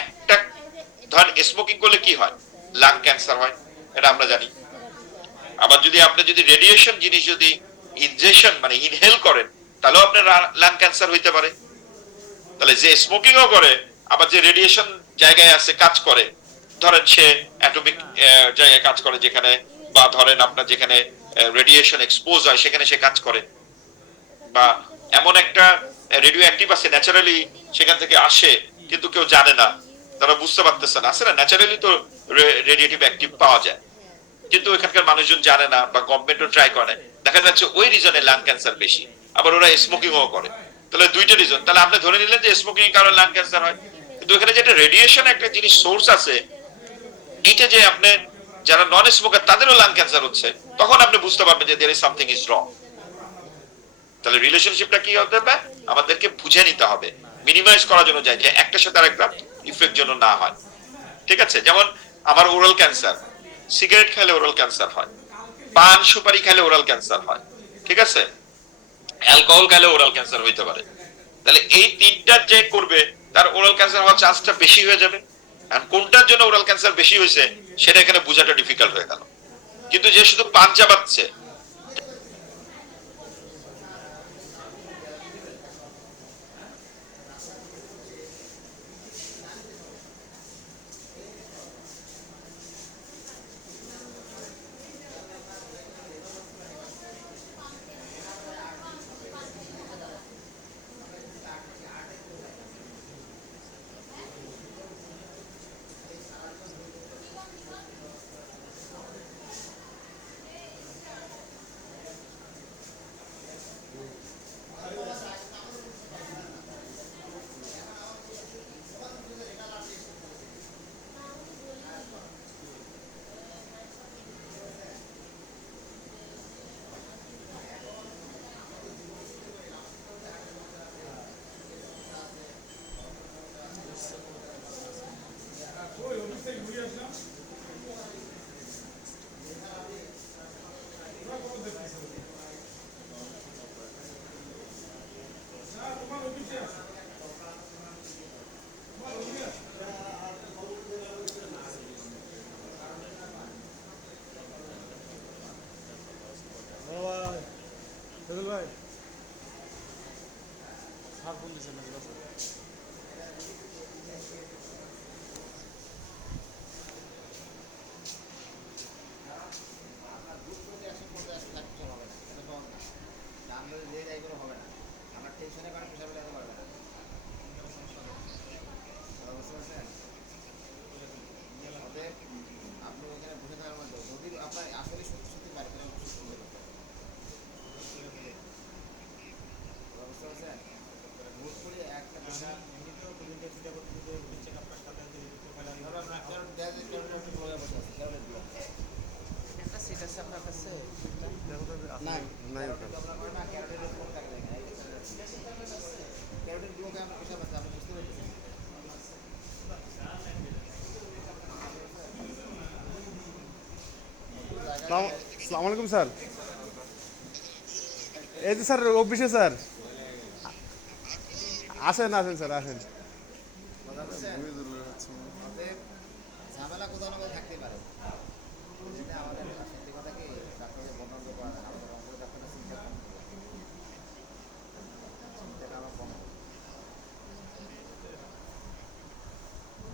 একটা ধর স্মোকিং করলে কি হয়, লাং ক্যান্সার হয়, এটা আমরা জানি। আবার যদি আপনি যদি রেডিয়েশন জিনিস যদি ইনজেকশন মানে ইনহেল করেন, তাহলেও আপনার লাং ক্যান্সার হইতে পারে। তাহলে যে স্মোকিংও করে আবার যে রেডিয়েশন জায়গায় আছে কাজ করে, ধরেন সে অ্যাটমিক জায়গায় কাজ করে যেখানে, বা ধরেন আপনার যেখানে রেডিয়েশন এক্সপোজ হয় সেখানে সে কাজ করে, বা এমন একটা রেডিও অ্যাক্টিভ আছে ন্যাচারালি সেখান থেকে আসে কিন্তু কেউ জানে না, তারা বুঝতে পারতেছে না, আছে না ন্যাচারালি তো রেডিয়েটিভ অ্যাক্টিভ পাওয়া যায় কিন্তু এখানকার মানুষজন জানে না বা গভর্নমেন্টও ট্রাই করে, দেখা যাচ্ছে ওই রিজনে লাং ক্যান্সার বেশি, আবার ওরা স্মোকিংও করে। তাহলে দুইটা রিজন, তাহলে আপনি ধরে নিলেন যে স্মোকিং এর কারণে লাং ক্যান্সার হয়, কিন্তু এখানে যেটা রেডিয়েশন একটা জিনিস সোর্স আছে, এটা যে আপনি যারা নন স্মোকার তাদেরও লাং ক্যান্সার হচ্ছে, তখন আপনি বুঝতে পারবেন যে there is something is wrong. তাহলে রিলেশনশিপটা কি হতে হবে, আমাদেরকে বুঝে নিতে হবে, মিনিমাইজ করার জন্য যায় যে একটার সাথে আরেকটা ইফেক্ট যেন না হয়। ঠিক আছে, যেমন আমার ওরাল ক্যান্সার, সিগারেট খেলে ওরাল ক্যান্সার হয়, পান সুপারি খেলে ওরাল ক্যান্সার হয়, ঠিক আছে, অ্যালকোহল খেলে ওরাল ক্যান্সার হইতে পারে। তাহলে এই তিনটা যে করবে তার ওরাল ক্যান্সার হওয়ার চান্সটা বেশি হয়ে যাবে। আর কোনটার জন্য ওরাল ক্যান্সার বেশি হয়েছে সেটা এখানে বোঝাটা ডিফিকাল্ট হয়ে গেল। কিন্তু যে শুধু পান চাবাচ্ছে, ভাই স্যার ফোন দিয়েছেন না স্যার? নাই আসসালামু আলাইকুম স্যার। এই যে স্যার অফিসে স্যার, আসেন আসেন স্যার আসেন। ঝামেলা কোথাও না কোথাও থাকতে পারে, আমাদের কথা কি ডাক্তারকে বর্ণনা করা যায়, আমাদের ডাক্তারের চিন্তা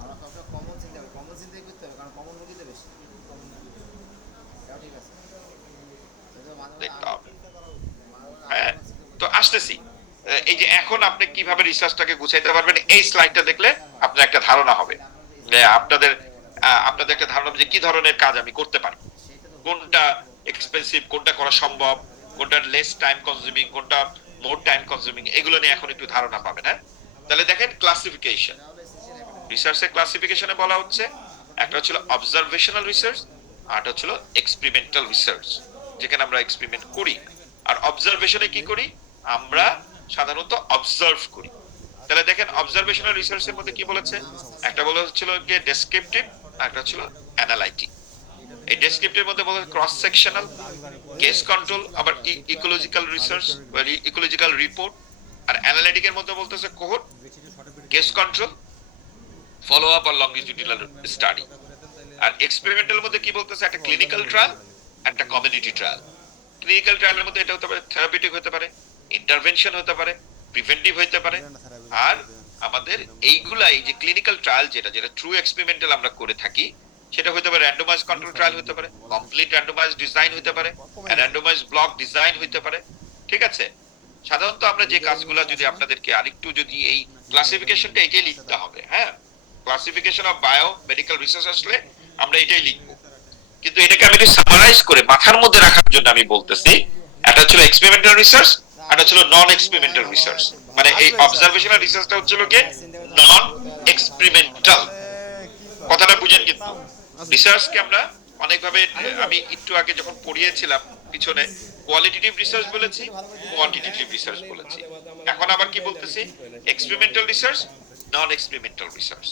আমরা সবসময় কমন চিন্তা করি, কমন চিন্তাই করতে হবে, কারণ কমন রোগীতে বেশি। ঠিক আছে, তো আসতেছি। এই যে এখন আপনি কিভাবে রিসার্চটাকে গুছাইতে পারবেন, এই স্লাইডটা দেখলে আপনার একটা ধারণা হবে, আপনাদের একটা ধারণা হবে যে কি ধরনের কাজ আমি করতে পারি, কোনটা এক্সপেন্সিভ, কোনটা করা সম্ভব, কোনটা লেস টাইম কনজিউমিং, কোনটা মোর টাইম কনজিউমিং, এগুলো নিয়ে এখন একটু ধারণা পাবেন। হ্যাঁ, তাহলে দেখেন ক্লাসিফিকেশন, রিসার্চের ক্লাসিফিকেশনে বলা হচ্ছে একটা হচ্ছিল অবজারভেশনাল রিসার্চ, আর একটা হচ্ছিল এক্সপেরিমেন্টাল রিসার্চ, যেখানে আমরা এক্সপেরিমেন্ট করি। আর অবজারভেশনে কি করি, আমরা সাধারণত অবজার্ভ করি। তাহলে দেখেন অবজারভেশনাল রিসার্চের মধ্যে কি বলেছে, একটা বলা হচ্ছিল যে ডেসক্রিপটিভ, একটা ছিল অ্যানালাইটিক। এই ডেসক্রিপটিভ মধ্যে বলা ক্রস সেকশনাল, কেস কন্ট্রোল, আবার ইকোলজিক্যাল রিসার্চ বা ইকোলজিক্যাল রিপোর্ট। আর অ্যানালাইটিকের মধ্যে বলতেছে cohort, case control, follow up আর লংজিটিউডিনাল স্টাডি। আর এক্সপেরিমেন্টাল মধ্যে কি বলতেছে, একটা ক্লিনিক্যাল ট্রায়াল, একটা কমিউনিটি ট্রায়াল। ক্লিনিক্যাল ট্রায়ালের মধ্যে এটা হতে পারে থেরাপিউটিক হতে পারে, ইন্টারভেনশন হতে পারে, প্রিভেন্টিভ হতে পারে। আর আমাদের এইগুলা এই যে ক্লিনিক্যাল ট্রায়াল যেটা যেটা ট্রু এক্সপেরিমেন্টাল আমরা করে থাকি, সেটা হতে পারে র্যান্ডমাইজ কন্ট্রোল ট্রায়াল হতে পারে, কমপ্লিট র্যান্ডমাইজ ডিজাইন হতে পারে, র্যান্ডমাইজ ব্লক ডিজাইন হতে পারে। ঠিক আছে, সাধারণত আমরা যে কাজগুলো যদি আপনাদেরকে আরেকটু যদি এই ক্লাসিফিকেশনটা এটাই লিখতে হবে, হ্যাঁ, classification of bio medical research আসলে আমরা এটাই লিখবো। কিন্তু এটাকে আমি একটু সামারাইজ করে মাথার মধ্যে রাখার জন্য আমি বলতেছি, এটা ছিল এক্সপেরিমেন্টাল রিসার্চ, এটা ছিল নন এক্সপেরিমেন্টাল রিসার্চ। মানে এই অবজারভেশনাল রিসার্চটা হচ্ছিল কি নন এক্সপেরিমেন্টাল। কথাটা বুঝেন? কিন্তু রিসার্চকে আমরা অনেকভাবে, আমি একটু আগে যখন পড়িয়েছিলাম পিছনে কোয়ালিটেটিভ রিসার্চ বলেছি, কোয়ান্টিটেটিভ রিসার্চ বলেছি। এখন আবার কি বলতেছি, এক্সপেরিমেন্টাল রিসার্চ, নন এক্সপেরিমেন্টাল রিসার্চ।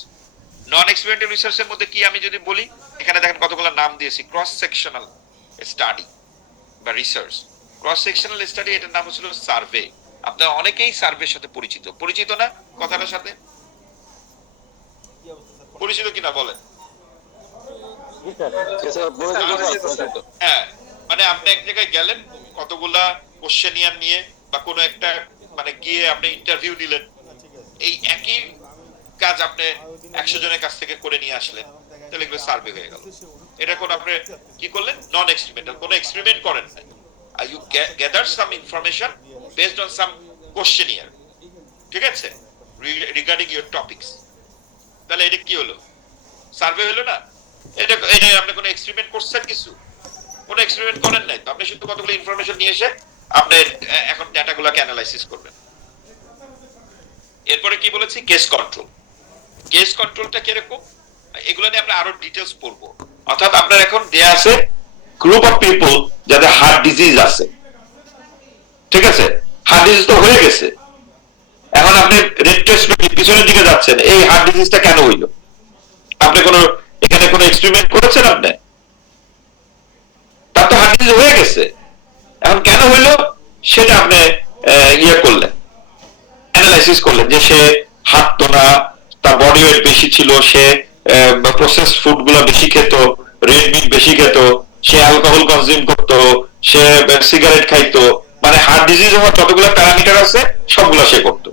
নন এক্সপেরিমেন্টাল রিসার্চের মধ্যে কি আমি যদি বলি, এখানে দেখেন কতগুলো নাম দিয়েছি, ক্রস সেকশনাল স্টাডি বা রিসার্চ। ক্রস সেকশনাল স্টাডি এটার নাম হচ্ছিল সার্ভে। আপনারা অনেকেই সার্ভের সাথে পরিচিত না? কথাটার সাথে পরিচিত কিনা বলেন? হ্যাঁ, মানে আপনি এক জায়গায় গেলেন, কতগুলা কোশ্চেনিয়ার নিয়ে বা কোনো একটা মানে গিয়ে আপনি ইন্টারভিউ দিলেন, এই একই কাজ আপনি 100 জনের কাছ থেকে করে নিয়ে আসলেন, তাহলে এগুলো সার্ভে হয়ে গেল। এটা কোন আপনি কি করলেন? নন এক্সপেরিমেন্টাল, কোনো এক্সপেরিমেন্ট করেন না, you gather some information based on some questionnaire, ঠিক আছে, regarding your topics। তাহলে এটা কি হলো? সার্ভে হলো না? এটা আপনি কোনো এক্সপেরিমেন্ট করছেন? কোনো এক্সপেরিমেন্ট করেন নাই তো। আপনি শুধু কতগুলো ইনফরমেশন নিয়ে এসে আপনি এখন ডাটাগুলোকে অ্যানালাইসিস করবেন। এরপরে কি বলেছি? Case control. কেস কন্ট্রোলটা কিরকম, এগুলো নিয়ে আমরা আরো ডিটেইলস পড়বো। অর্থাৎ আপনার এখন দেয়া আছে গ্রুপ অফ পিপল যাদের হার্ট ডিজিজ আছে, ঠিক আছে, হার্ট ডিজিজ তো হয়ে গেছে, এখন আপনি রেট্রোস্পেক্টিভ পিছনের দিকে যাচ্ছেন, এই হার্ট ডিজিজটা কেন হইলো? আপনি এখানে কোনো এক্সপেরিমেন্ট করেছেন? আপনি তার তো হার্ট ডিজিজ হয়ে গেছে, এখন কেন হইলো সেটা আপনি করলেন, অ্যানালাইসিস করলেন, যে সে হাঁটতো না, তার বডি ওয়েট বেশি ছিল, সে প্রসেস ফুড গুলা বেশি খেত, রেড মিট বেশি খেত, সে অ্যালকোহল কনজিউম করতো, সে সিগারেট খাইতো, মানে হার্ট ডিজিজ হওয়ার যতগুলো প্যারামিটার আছে সবগুলো সে করতো,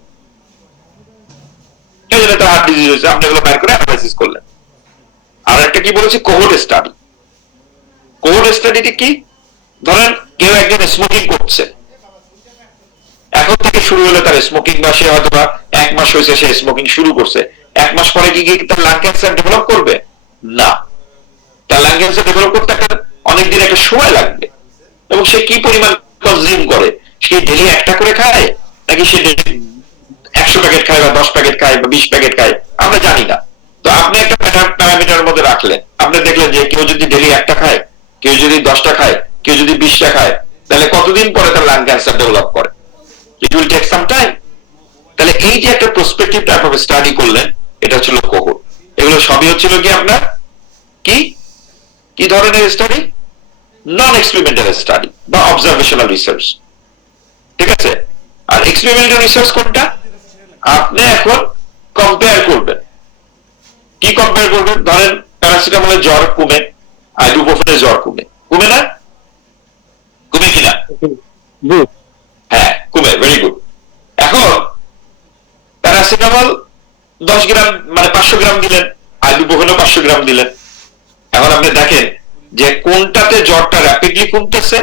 এই জন্য তার হার্ট ডিজিজ হয়েছে। আপনি এগুলো বের করে অ্যানালাইসিস করলেন। আর একটা কি বলেছি? Cohort study. কোহোর্ট স্টাডিতে কি, ধরেন কেউ একজন স্মোকিং করছে, এখন থেকে শুরু হলে তার স্মোকিং, বা সে হয়তো 1 মাস হয়েছে সে স্মোকিং শুরু করছে, 1 মাস পরে কি তার লাং ক্যান্সার ডেভেলপ করবে? না, তার লাং ক্যান্সার ডেভেলপ করতে অনেকদিন একটা সময় লাগবে। এবং সে কি পরিমাণ কনজিউম করে, সে ডেলি একটা করে খায় নাকি সে 100 প্যাকেট খায় বা 10 প্যাকেট খায় বা 20 প্যাকেট খায়, আমরা জানি না। তো আপনি একটা প্যারামিটারের মধ্যে রাখলেন, আপনি দেখলেন যে কেউ যদি ডেলি একটা খায়, কেউ যদি 10টা খায়, কেউ যদি 20টা খায়, তাহলে কতদিন পরে তার লাং ক্যান্সার ডেভেলপ করে? It will take some time. তাহলে এই যে একটা প্রসপেক্টিভ টাইপ অফ স্টাডি করলেন, এটা ছিল কোহোর্ট। এগুলো সবই হচ্ছিল কি আপনার কি ধরনের স্টাডি? নন এক্সপেরিমেন্টাল স্টাডি বা অবজারভেশনাল রিসার্চ, ঠিক আছে। আর এক্সপেরিমেন্টাল রিসার্চ কোনটা? আপনি এখন কম্পেয়ার করবেন। কি কম্পেয়ার করবেন? ধরেন প্যারাসিটামলের জ্বর কমে, আইবুপ্রোফেনের জ্বর কমে না? কমে কিনা? হ্যাঁ, কমে, ভেরি গুড। এখন প্যারাসিটামল 10 গ্রাম মানে 500 গ্রাম দিলেন, আইবুপ্রোফেনও 500 গ্রাম দিলেন। এখন আপনি দেখেন যে কোনটাতে জ্বরটা র্যাপিডলি কমতেছে,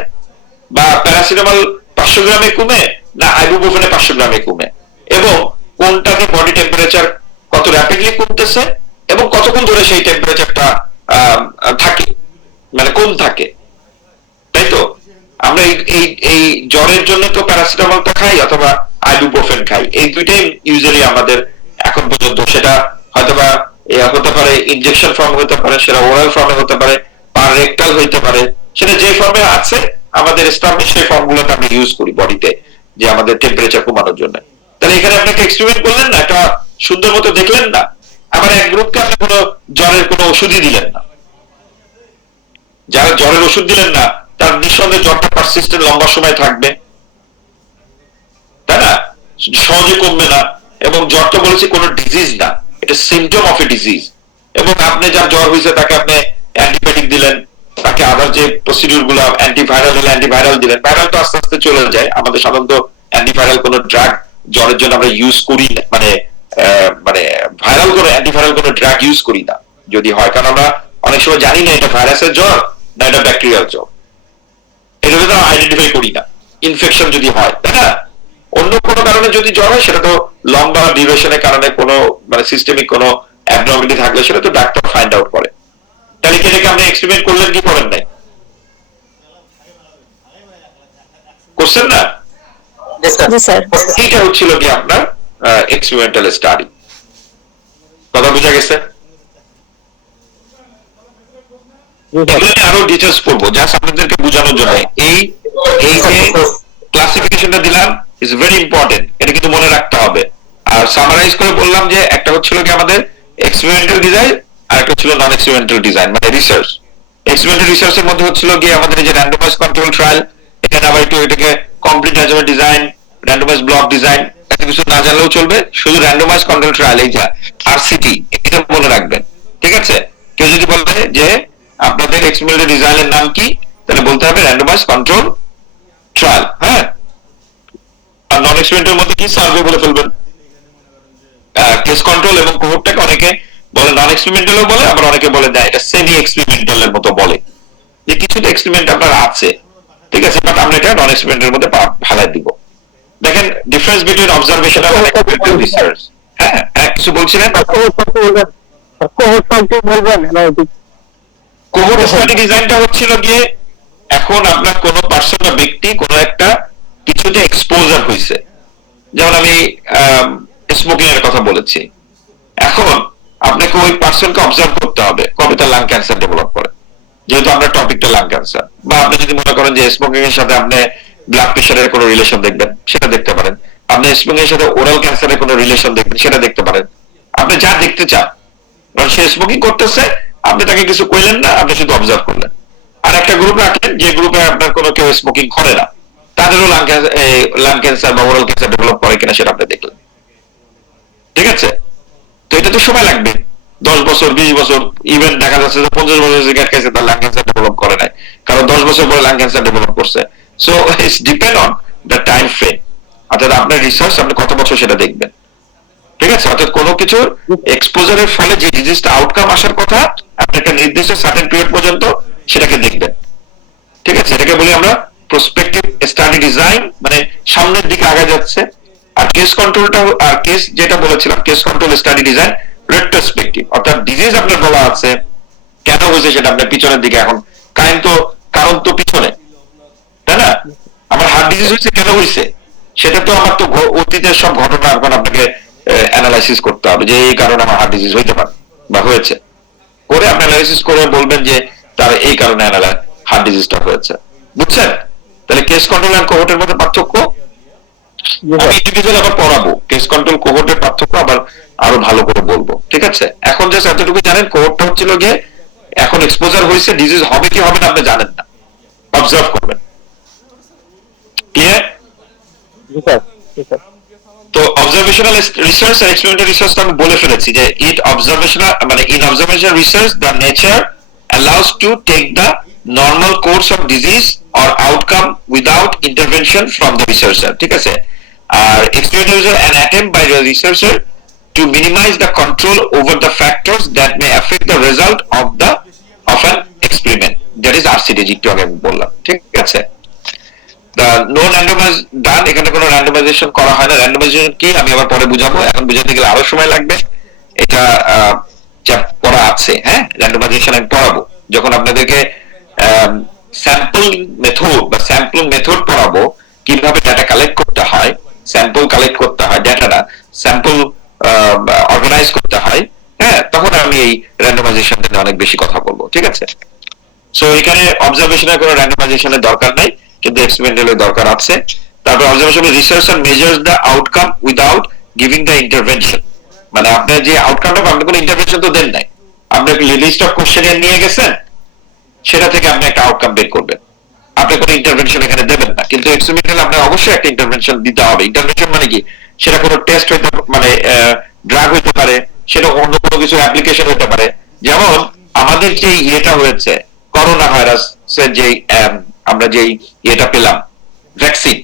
বা প্যারাসিটামল 500 গ্রামে কমে না আইবুপ্রোফেনে 500 গ্রামে কমে, এবং কোনটাতে বডি টেম্পারেচার কত র্যাপিডলি কমতেছে এবং কতক্ষণ ধরে সেই টেম্পারেচারটা থাকে, মানে কম থাকে, তাই তো। আমরা এই জ্বরের জন্য তো প্যারাসিটামলটা খাই অথবা আইবুপ্রোফেন খাই, এই দুইটাই ইউজুয়ালি আমাদের এখন পর্যন্ত, সেটা হয়তোবা হতে পারে ইনজেকশন ফর্ম হতে পারে, সেটা ওরাল ফর্মে হতে পারে, পার রেক্টাল হতে পারে, সেটা যে ফর্মে আছে আমাদের স্টমে, সেই ফর্মগুলোতে আমরা ইউজ করি বডিতে, যে আমাদের টেম্পারেচার কমানোর জন্য। তাহলে এখানে আপনাকে এক্সপেরিমেন্ট করলেন না, একটা সুন্দর মতো দেখলেন না, আবার এক গ্রুপকে আপনি কোনো জ্বরের কোনো ওষুধই দিলেন না। যারা জ্বরের ওষুধ দিলেন না তার নিঃসন্দেহে জ্বরটা পারসিস্টেন্ট লম্বা সময় থাকবে, তাই না, সহজে কমবে না। এবং জ্বরটা বলেছি কোনো ডিজিজ না, এটা সিমটম অফ এ ডিজিজ। এবং আপনি যার জ্বর হয়েছে তাকে আপনি অ্যান্টিবায়োটিক দিলেন, তাকে আদার যে প্রসিডিউর গুলো অ্যান্টিভাইরাল হলে অ্যান্টিভাইরাল দিলেন, ভাইরাল তো আস্তে আস্তে চলে যায়। আমাদের সাধারণত অ্যান্টিভাইরাল কোনো ড্রাগ জ্বরের জন্য আমরা ইউজ করি না, মানে ভাইরাল কোনো অ্যান্টিভাইরাল কোনো ড্রাগ ইউজ করি না যদি হয়, কারণ আমরা অনেক সময় জানি না এটা ভাইরাসের জ্বর না এটা ব্যাকটেরিয়াল জ্বর, এটা তো আইডেন্টিফাই করি না ইনফেকশন যদি হয়, তাই না। অন্য কোনো কারণে যদি জ্বর হয় সেটা তো লম্বা ডিউরেশনের কারণে কোনো মানে সিস্টেমিক কোনো অ্যাবনর্মালিটি থাকলে সেটা তো ডাক্তার ফাইন্ড আউট করে। তাহলে কি এটাকে আপনি এক্সপেরিমেন্ট করলেন কি করেন নাই? করছেন না? এইটা হচ্ছিল কি আপনার এক্সপেরিমেন্টাল স্টাডি। কথা বোঝা গেছে? আরো ডিটেলস পড়বো জাস্ট আপনাদেরকে বোঝানোর জন্য। এই যে ক্লাসিফিকেশনটা দিলাম ইজ ভেরি ইম্পর্টেন্ট, এটা কিন্তু মনে রাখতে হবে। আর সামারাইজ করে বললাম যে একটা হচ্ছিল কি আমাদের এক্সপেরিমেন্টাল ডিজাইন আর একটা হচ্ছিল নন এক্সপেরিমেন্টাল ডিজাইন মানে রিসার্চ। এক্সপেরিমেন্টাল রিসার্চের মধ্যে হচ্ছিল গিয়ে আমাদের যে র্যান্ডমাইজ কন্ট্রোল ট্রায়াল, এখানে আবার একটু এটাকে complete randomise design, randomise block design, এত কিছু না জানলেও চলবে, শুধু র্যান্ডমাইজ কন্ট্রোল ট্রায়াল এই যা আরসিটি এটা মনে রাখবেন, ঠিক আছে। কেউ যদি বলে যে আপনাদের এক্সপেরিমেন্টাল ডিজাইনের নাম কি, তাহলে বলতে হবে র্যান্ডমাইজ কন্ট্রোল ট্রায়াল, হ্যাঁ। আর নন এক্সপেরিমেন্টাল মধ্যে কি সার্ভে বলে ফেলবেন। কেস কন্ট্রোল এবং কোহর্টটাকে অনেকে বলে নন এক্সপেরিমেন্টালও বলে, আবার অনেকে বলে না এটা সেমি এক্সপেরিমেন্টালের মতো বলে, যে কিছুটা এক্সপেরিমেন্ট আপনার আছে, ঠিক আছে, বাট আমরা এটা নন এক্সপেরিমেন্টালের মধ্যে ভালাই দিব। দেখেন ডিফারেন্স বিটুইন অবজারভেশন আর এক্সপেরিমেন্টাল রিসার্চ। হ্যাঁ হ্যাঁ কিছু বলছিলেন? কোহর্ট স্টাডি ডিজাইনটা হচ্ছিল গিয়ে এখন আপনার কোন পার্সন বা ব্যক্তি কোন একটা কিছুতে এক্সপোজার হয়েছে, যেমন আমি স্মোকিং এর কথা বলেছি। এখন আপনাকে ওই পার্সনকে অবজার্ভ করতে হবে কবে তার লাং ক্যান্সার ডেভেলপ করে, যেহেতু আপনার টপিকটা লাং ক্যান্সার। বা আপনি যদি মনে করেন যে স্মোকিং এর সাথে আপনি ব্লাড প্রেশারের কোনো রিলেশন দেখবেন, সেটা দেখতে পারেন। আপনি স্মোকিং এর সাথে ওরাল ক্যান্সারের কোনো রিলেশন দেখবেন, সেটা দেখতে পারেন। আপনি যা দেখতে চান, কারণ সে স্মোকিং করতেছে, আপনি তাকে কিছু কইলেন না, আপনি শুধু অবজার্ভ করলেন। আর একটা গ্রুপ রাখলেন যে গ্রুপে আপনার কোনো কেউ স্মোকিং করে না, তাদেরও লাং ক্যান্সার বা ওরাল ক্যান্সার ডেভেলপ করে কিনা সেটা আপনি দেখলেন, ঠিক আছে। তো এটা তো সময় লাগবে, 10 বছর 20 বছর, ইভেন দেখা যাচ্ছে যে 50 বছর সিগারেট খাইছে তার লাং ক্যান্সার ডেভেলপ করে নাই, কারণ 10 বছর পরে লাং ক্যান্সার ডেভেলপ করছে। So it's depend on the time frame, অর্থাৎ আপনার রিসার্চ আপনি কত বছর সেটা দেখবেন, ঠিক আছে। অর্থাৎ কোনো কিছুর এক্সপোজারের ফলে যে ডিজিজটা আউটকাম আসার কথা আপনি একটা নির্দিষ্ট সার্টেন পিরিয়ড পর্যন্ত সেটাকে দেখবেন, ঠিক আছে। এটাকে বলি আমরা প্রসপেক্টিভ স্টাডি ডিজাইন, মানে সামনের দিকে আগে যাচ্ছে। আর কেস কন্ট্রোলটা, আর কেস যেটা বলেছিলাম case control study design retrospective, অর্থাৎ ডিজিজ আপনার বলা আছে কেন হয়েছে সেটা আপনার পিছনের দিকে, এখন কারণ তো পিছনে, তাই না। আমার হার্ট ডিজিজ হয়েছে কেন হয়েছে, সেটা তো আমার তো অতীতের সব ঘটনা এখন আপনাকে অ্যানালাইসিস করতে হবে যে এই কারণে আমার হার্ট ডিজিজ হইতে পারে বা হয়েছে, করে আপনি অ্যানালাইসিস করে বলবেন যে তার এই কারণে হার্ট ডিজিজটা হয়েছে, বুঝছেন। তাহলে কেস কন্ট্রোল এন্ড কোহর্টের মধ্যে পার্থক্য আমি ইন্ডিভিজুয়াল আবার পড়াবো, কেস কন্ট্রোল কোহর্টের পার্থক্য আবার আরো ভালো করে বলবো, ঠিক আছে। এখন জাস্ট এতটুকু জানেন কোহর্টটা হচ্ছিল গিয়ে এখন এক্সপোজার হয়েছে, ডিজিজ হবে কি হবে না আপনি জানেন না, অবজার্ভ করবেন, ক্লিয়ার। তো অবজারভেশনাল রিসার্চ আর এক্সপেরিমেন্টাল রিসার্চ আমি বলে ফেলেছি যে in observational research the nature allows to take the normal course of disease or outcome without intervention from the researcher, ঠিক আছে। আর experimental research an attempt by the researcher to minimize the control over the factors that may affect the result of an experiment, that is RCT যেটা আগে বললাম, ঠিক আছে। No randomise ডান, এখানে কোনো randomisation করা হয় না। র্যান্ডমাইজেশন কি আমি আবার পরে বুঝাবো, এখন বুঝাতে গেলে আরো সময় লাগবে, এটা পড়া আছে, হ্যাঁ। র্যান্ডমাইজেশন আমি পড়াবো যখন আপনাদেরকে স্যাম্পল মেথড বা স্যাম্পলিং মেথড পড়াবো, কিভাবে ডাটা কালেক্ট করতে হয়, স্যাম্পল কালেক্ট করতে হয়, ডাটাটা স্যাম্পল অর্গানাইজ করতে হয়, হ্যাঁ, তখন আমি এই র্যান্ডমাইজেশন নিয়ে অনেক বেশি কথা বলবো, ঠিক আছে। সো এখানে অবজারভেশনের কোনো র্যান্ডমাইজেশনের দরকার নাই, কিন্তু এক্সপেরিমেন্টালের দরকার আছে। তারপর observation research and measures the outcome without giving the intervention, মানে আপনার যে আউটকামটা আপনি কোনো ইন্টারভেনশন তো দেন নাই, আপনি লিস্ট অফ কোশ্চেন নিয়ে গেছেন, সেটা থেকে আপনি একটা আউটকাম বের করবেন, আপনি কোনো ইন্টারভেনশন এখানে দেবেন না। কিন্তু এক্সপেরিমেন্টাল আপনার অবশ্যই একটা ইন্টারভেনশন দিতে হবে। ইন্টারভেনশন মানে কি, সেটা কোনো টেস্ট হইতে মানে ড্রাগ হইতে পারে, সেটা অন্য কোনো কিছু অ্যাপ্লিকেশন হতে পারে। যেমন আমাদের যে ইয়েটা হয়েছে করোনা ভাইরাস যে আমরা যে ইয়েটা পেলাম ভ্যাকসিন,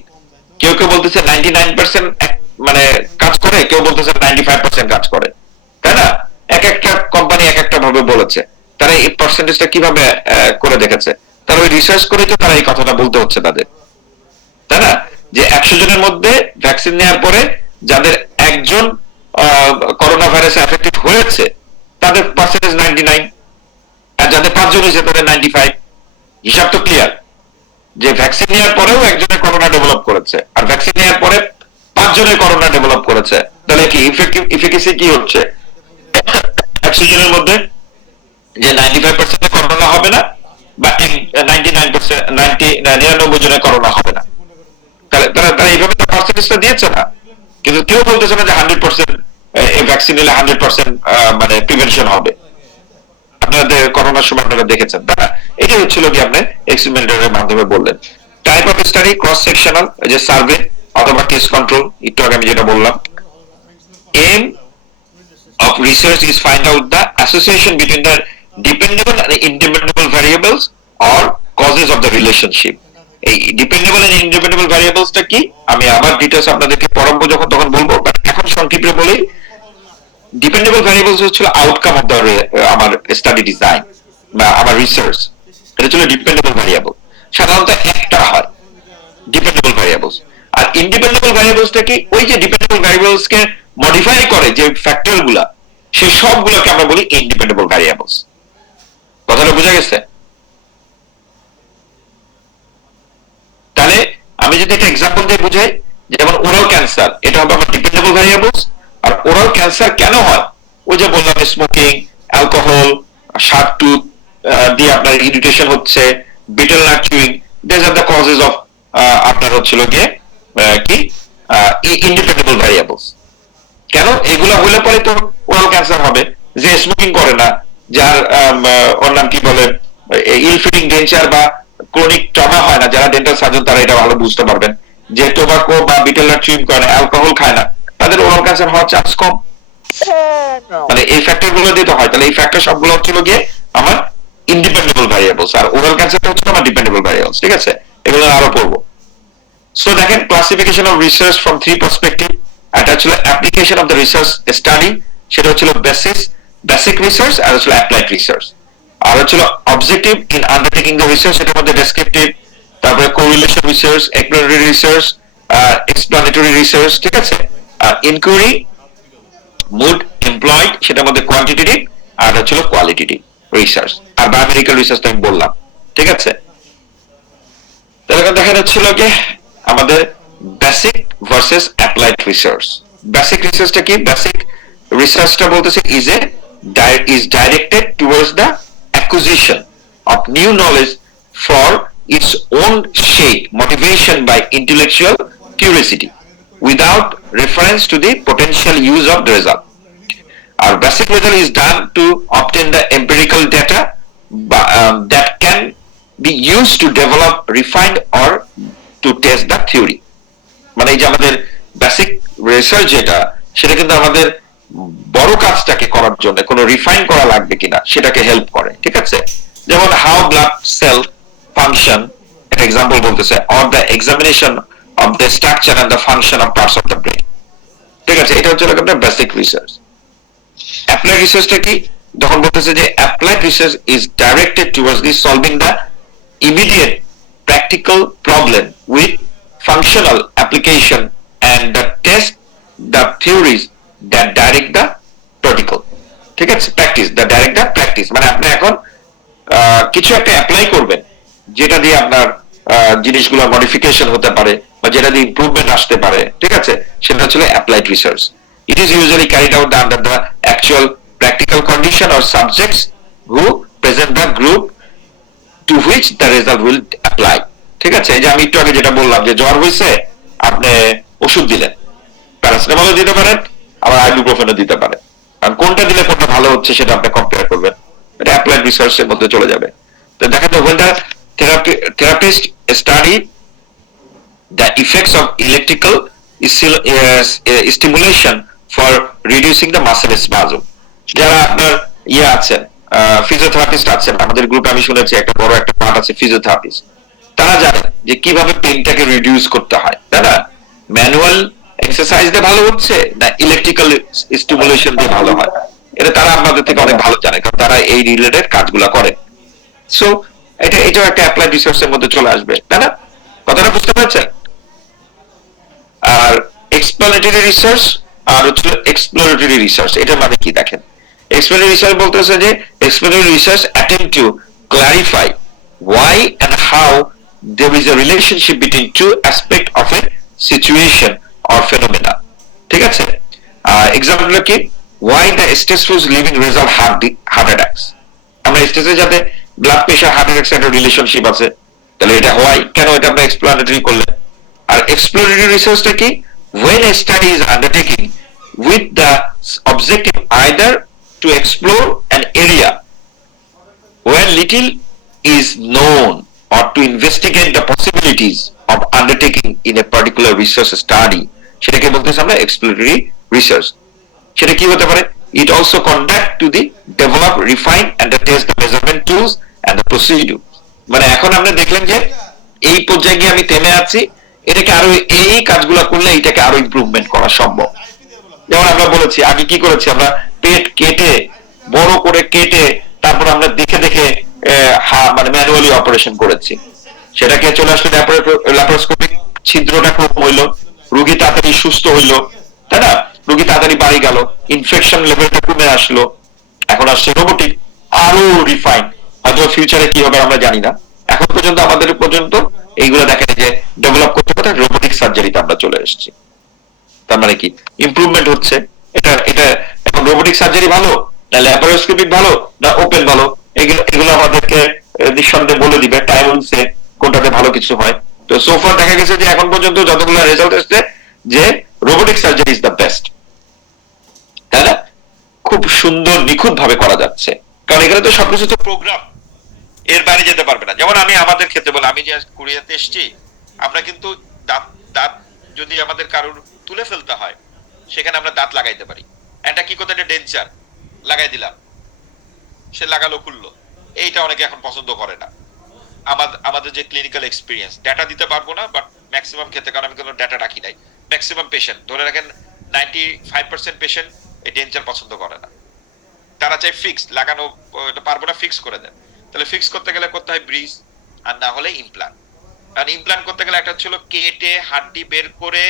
কেউ কেউ বলতেছে 99% মানে কাজ করে, কেউ বলতেছে 95% কাজ করে, তাই না? এক একটা কোম্পানি এক একটা ভাবে বলেছে। তারা এই পার্সেন্টেজটা কিভাবে করে দেখেছে? তারা ওই রিসার্চ করে তো তারা এই কথাটা বলতে হচ্ছে তাদের, তাই না? যে 100 জনের মধ্যে ভ্যাকসিন নেওয়ার পরে যাদের একজন করোনা ভাইরাসে এফেক্টেড হয়েছে তাদের পার্সেন্টেজ 99, আর যাদের 5 জন হয়েছে তাদের 95। হিসাব তো ক্লিয়ার যে ভ্যাকসিন নেওয়ার পরেও একজনের করোনা ডেভেলপ করেছে, আর ভ্যাকসিন নেওয়ার পরে 5 জনের করোনা ডেভেলপ করেছে। তাহলে কি ইফেক্টিসি কি হচ্ছে? 100 জনের মধ্যে যে 95% করোনা হবে না, বা 99 জনের করোনা হবে না। তাহলে তারা এইভাবে তো পার্সেন্টেজটা দিয়েছে না, কিন্তু কেউ বলতেছে না যে 100% এই ভ্যাকসিন নিলে 100% মানে প্রিভেনশন হবে। আপনাদের করোনার সময় আপনারা দেখেছেন, তাই না? এটাই হচ্ছিল কি আপনি এক্সপেরিমেন্টের মাধ্যমে বললেন। Type of study cross sectional, যে সার্ভে অথবা কেস কন্ট্রোল, একটু আগে আমি যেটা বললাম। Aim of research is find out the association between the dependable and independable variables or causes of the relationship. এই ডিপেন্ডেবল এন্ড ইন্ডিপেন্ডেবল ভ্যারিয়েবলসটা কি আমি আবার ডিটেইলস আপনাদেরকে পড়াবো যখন তখন বলবো, বাট এখন সংক্ষেপে বলি। ডিপেন্ডেবল ভ্যারিয়েবলস হচ্ছে আউটকাম অফ দ্য আমার স্টাডি ডিজাইন বা আমার রিসার্চ, এটা হচ্ছে ডিপেন্ডেবল ভ্যারিয়েবল। সাধারণত একটা হয় ডিপেন্ডেবল ভ্যারিয়েবলস। আর ইন্ডিপেন্ডেবল ভ্যারিয়েবলসটা কি, ওই যে ডিপেন্ডেবল ভ্যারিয়েবলস কে মডিফাই করে যে ফ্যাক্টর গুলা, সেই সবগুলোকে আমরা বলি ইন্ডিপেন্ডেবল ভ্যারিয়েবলস। কথাটা বোঝা গেছে? তাহলে আমি যদি একটা এক্সাম্পল দিয়ে বুঝাই, যেমন ওরাল ক্যান্সার, এটা হবে আমার ডিপেন্ডেবল ভ্যারিয়েবলস। আর ওরাল ক্যান্সার কেন হয়? ওই যে বললাম স্মোকিং, অ্যালকোহল, শার্প টুথ দিয়ে আপনার ইরিটেশন হচ্ছে, betel nut chewing, this are the causes of আপনার হচ্ছিল গিয়ে কি ইন্ডিপেন্ডেবল ভ্যারিয়েবলস। কেন? এগুলো হলে পরে তো ওরাল ক্যান্সার হবে। যে স্মোকিং করে না, যার ওর নাম কি বলে ইল ফিটিং ডেঞ্চার বা ক্রনিক ট্রমা হয় না, যারা ডেন্টাল সার্জন তারা এটা ভালো বুঝতে পারবেন, যে টোবাকো বা বিটেল নাট চুইং করে না, অ্যালকোহল খায় না, তাদের ওরাল ক্যান্সার হওয়ার চান্স কম। মানে এই ফ্যাক্টর গুলো দিয়ে তো হয়। তাহলে এই ফ্যাক্টর সবগুলো হচ্ছিল গিয়ে আমার ইন্ডিপেন্ডেবল ভ্যারিয়েবলস, আর ওরাল ক্যান্সারটা হচ্ছে আমার ডিপেন্ডেবল ভ্যারিয়েবলস। ঠিক আছে, এগুলো আরো পড়বো। সো দেখেন, classification of research from 3 perspective. এটা হচ্ছে application of the research study, সেটা হচ্ছে বেসিক রিসার্চ, আর হচ্ছে অ্যাপ্লাইড রিসার্চ। আর হচ্ছে objective in undertaking the research, এটার মধ্যে ডেসক্রিপটিভ, তারপরে correlation research, exploratory research, explanatory research. ঠিক আছে, আর ইনকোয়ারি, মুড, এমপ্লয়েড, সেটার মধ্যে কোয়ান্টিটেটিভ, আর হচ্ছে কোয়ালিটেটিভ রিসার্চ। আর বায়োমেডিক্যাল রিসার্চ তো আমি বললাম। ঠিক আছে, তাহলে দেখা যাচ্ছিল যে আমাদের basic versus applied research. Basic রিসার্চটা কি? বেসিক রিসার্চটা বলতেছে is directed towards the acquisition of new knowledge for its own sake, motivation by intellectual curiosity, without reference to the potential use of the result. Our basic result is done to obtain the empirical data that can be used to develop, refined, or to test the theory. মানে এই যে আমাদের basic research যেটা, সেটা কিন্তু আমাদের বড় কাজটাকে করার জন্য কোনো রিফাইন করা লাগবে কিনা সেটাকে হেল্প করে। ঠিক আছে, যেমন হাউ ব্লাড সেল ফাংশন, একটা এক্সাম্পল বলতেছে, or the examination of the structure and the function of parts of the brain. ঠিক আছে, এটা হচ্ছে আপনার বেসিক রিসার্চ। অ্যাপ্লাইড রিসার্চটা কি? যখন বলতেছে যে applied research is directed towards the solving the immediate practical problem with functional application and the test the theories that direct the practical. ঠিক আছে, practice the direct the practice, মানে আপনি এখন কিছু একটা অ্যাপ্লাই করবেন যেটা দিয়ে আপনার জিনিসগুলো মডিফিকেশন হতে পারে বা যেটা দিয়ে ইমপ্রুভমেন্ট আসতে পারে। ঠিক আছে, সেটা হচ্ছে applied research. It is usually carried out under the actual practical condition or subjects who present the group to which the result will apply. ঠিক আছে, এই যে আমি একটু আগে যেটা বললাম যে জ্বর হয়েছে, আপনি ওষুধ দিলেন, প্যারাসিটামলও দিতে পারেন, আবার আইবুপ্রোফেনও দিতে পারেন, কারণ কোনটা দিলে কোনটা ভালো হচ্ছে সেটা আপনি কম্পেয়ার করবেন, এটা অ্যাপ্লাইড রিসার্চের মধ্যে চলে যাবে। তো দেখা যায় when the therapist study the effects of electrical stimulation for reducing the muscle spasm, যারা আপনার আছেন ফিজিওথেরাপিস্ট আছেন আমাদের গ্রুপে, আমি শুনেছি একটা বড় একটা পার্ট আছে ফিজিওথেরাপিস্ট, তারা জানেন যে কিভাবে পেইনটাকে রিডিউস করতে হয়, তাই না? ম্যানুয়াল এক্সারসাইজ দিয়ে ভালো হচ্ছে না ইলেকট্রিক্যাল স্টিমুলেশন দিয়ে ভালো হয়, এটা তারা আমাদের থেকে অনেক ভালো জানে, কারণ তারা এই রিলেটেড কাজগুলা করে। সো এটাও একটা অ্যাপ্লাইড রিসার্চের মধ্যে চলে আসবে, তাই না? কথাটা বুঝতে পারছেন? আর এক্সপ্লানেটরি রিসার্চ আর হচ্ছে এক্সপ্লোরেটরি রিসার্চ, এটা মানে কি দেখেন, এক্সপ্লানেটরি রিসার্চ বলতেছে যে explanatory research attempt to clarify why and how there is a relationship between two aspects of a situation or phenomena, ঠিক আছে? এক্সাম্পল কি, why the stressful living result heart attacks, আমরা স্ট্রেসে যাতে ব্লাড প্রেশার হার্ট অ্যাটাক একটা relationship আছে, তাহলে এটা হয় কেন, এটা আমরা এক্সপ্লানেটরি করলেন। আর এক্সপ্লোরেটরি রিসার্চটা কি, when a study is undertaken with the objective either to explore an area where little is known or to investigate the possibilities of undertaking in a particular research study, সেটাকে বলতেছি আমরা exploratory research. সেটা কি হতে পারে, it also conduct to the develop, refine and test the measurement tools and the procedure, মানে এখন আমরা দেখলেন যে এই পর্যায়ে গিয়ে আমি থেমে আছি, এটাকে আরো এই কাজগুলো করলে এটাকে আরো ইমপ্রুভমেন্ট করা সম্ভব। যেমন আমরা বলেছি আগে কি করেছি, আমরা পেট কেটে বড় করে কেটে তারপর আমরা দেখে দেখে মানে ম্যানুয়ালি অপারেশন করেছি, সেটাকে চলে আসলে ল্যাপারোস্কোপিক, ছিদ্রটা কম হইলো, রোগী তাড়াতাড়ি সুস্থ হইলো, তাই না? রোগী তাড়াতাড়ি বাড়ি গেল, ইনফেকশন লেভেলটা কমে আসলো, এখন আসছে রোবোটিক, আরো রিফাইন, হয়তো ফিউচারে কি হবে আমরা জানি না, এখন পর্যন্ত আমাদের পর্যন্ত এইগুলো দেখা যায় যে ডেভেলপ করতে করতে রোবোটিক সার্জারিতে আমরা চলে এসেছি। তার মানে কি ইমপ্রুভমেন্ট হচ্ছে, এটা এটা এখন রোবোটিক সার্জারি ভালো না ল্যাপারোস্কোপিক ভালো না ওপেন ভালো, এগুলো আমাদেরকে নিঃসন্দেহে বলে দিবে টাইম অনুসারে কোনটাতে ভালো কিছু হয়। তো সোফার দেখা গেছে যে এখন পর্যন্ত যতগুলো রেজাল্ট এসেছে যে robotic surgery is the best, তাই না? খুব সুন্দর নিখুঁত ভাবে করা যাচ্ছে, কারণ এখানে তো সবকিছু তো প্রোগ্রাম, এর বাইরে যেতে পারবে না। যেমন আমি আমাদের ক্ষেত্রে বলে, আমি যে কোরিয়াতে এসেছি, আমরা কিন্তু দাঁত যদি আমাদের কারোর তুলে ফেলতে হয় সেখানে আমরা দাঁত লাগাইতে পারি, এটা কি করতে, একটা ডেঞ্চার লাগাই দিলাম, সে লাগালো খুললো, এইটা অনেকে এখন পছন্দ করে না। আমাদের যে ক্লিনিক্যাল এক্সপিরিয়েন্স, ডাটা দিতে পারবো না, বাট ম্যাক্সিমাম ক্ষেত্রে, কারণ আমি কোনো ডাটা রাখি নাই, ম্যাক্সিমাম পেশেন্ট ধরে রাখেন 95% পেশেন্ট এই ডেঞ্চার পছন্দ করে না, তারা চাই ফিক্স লাগানো, পারবো না ফিক্স করে দেন, তাহলে ফিক্স করতে গেলে করতে হয় ব্রিজ, আর না হলে ইমপ্লান্ট। কারণ ইমপ্লান্ট করতে গেলে একটা ছিল কেটে হাড্ডি বের করে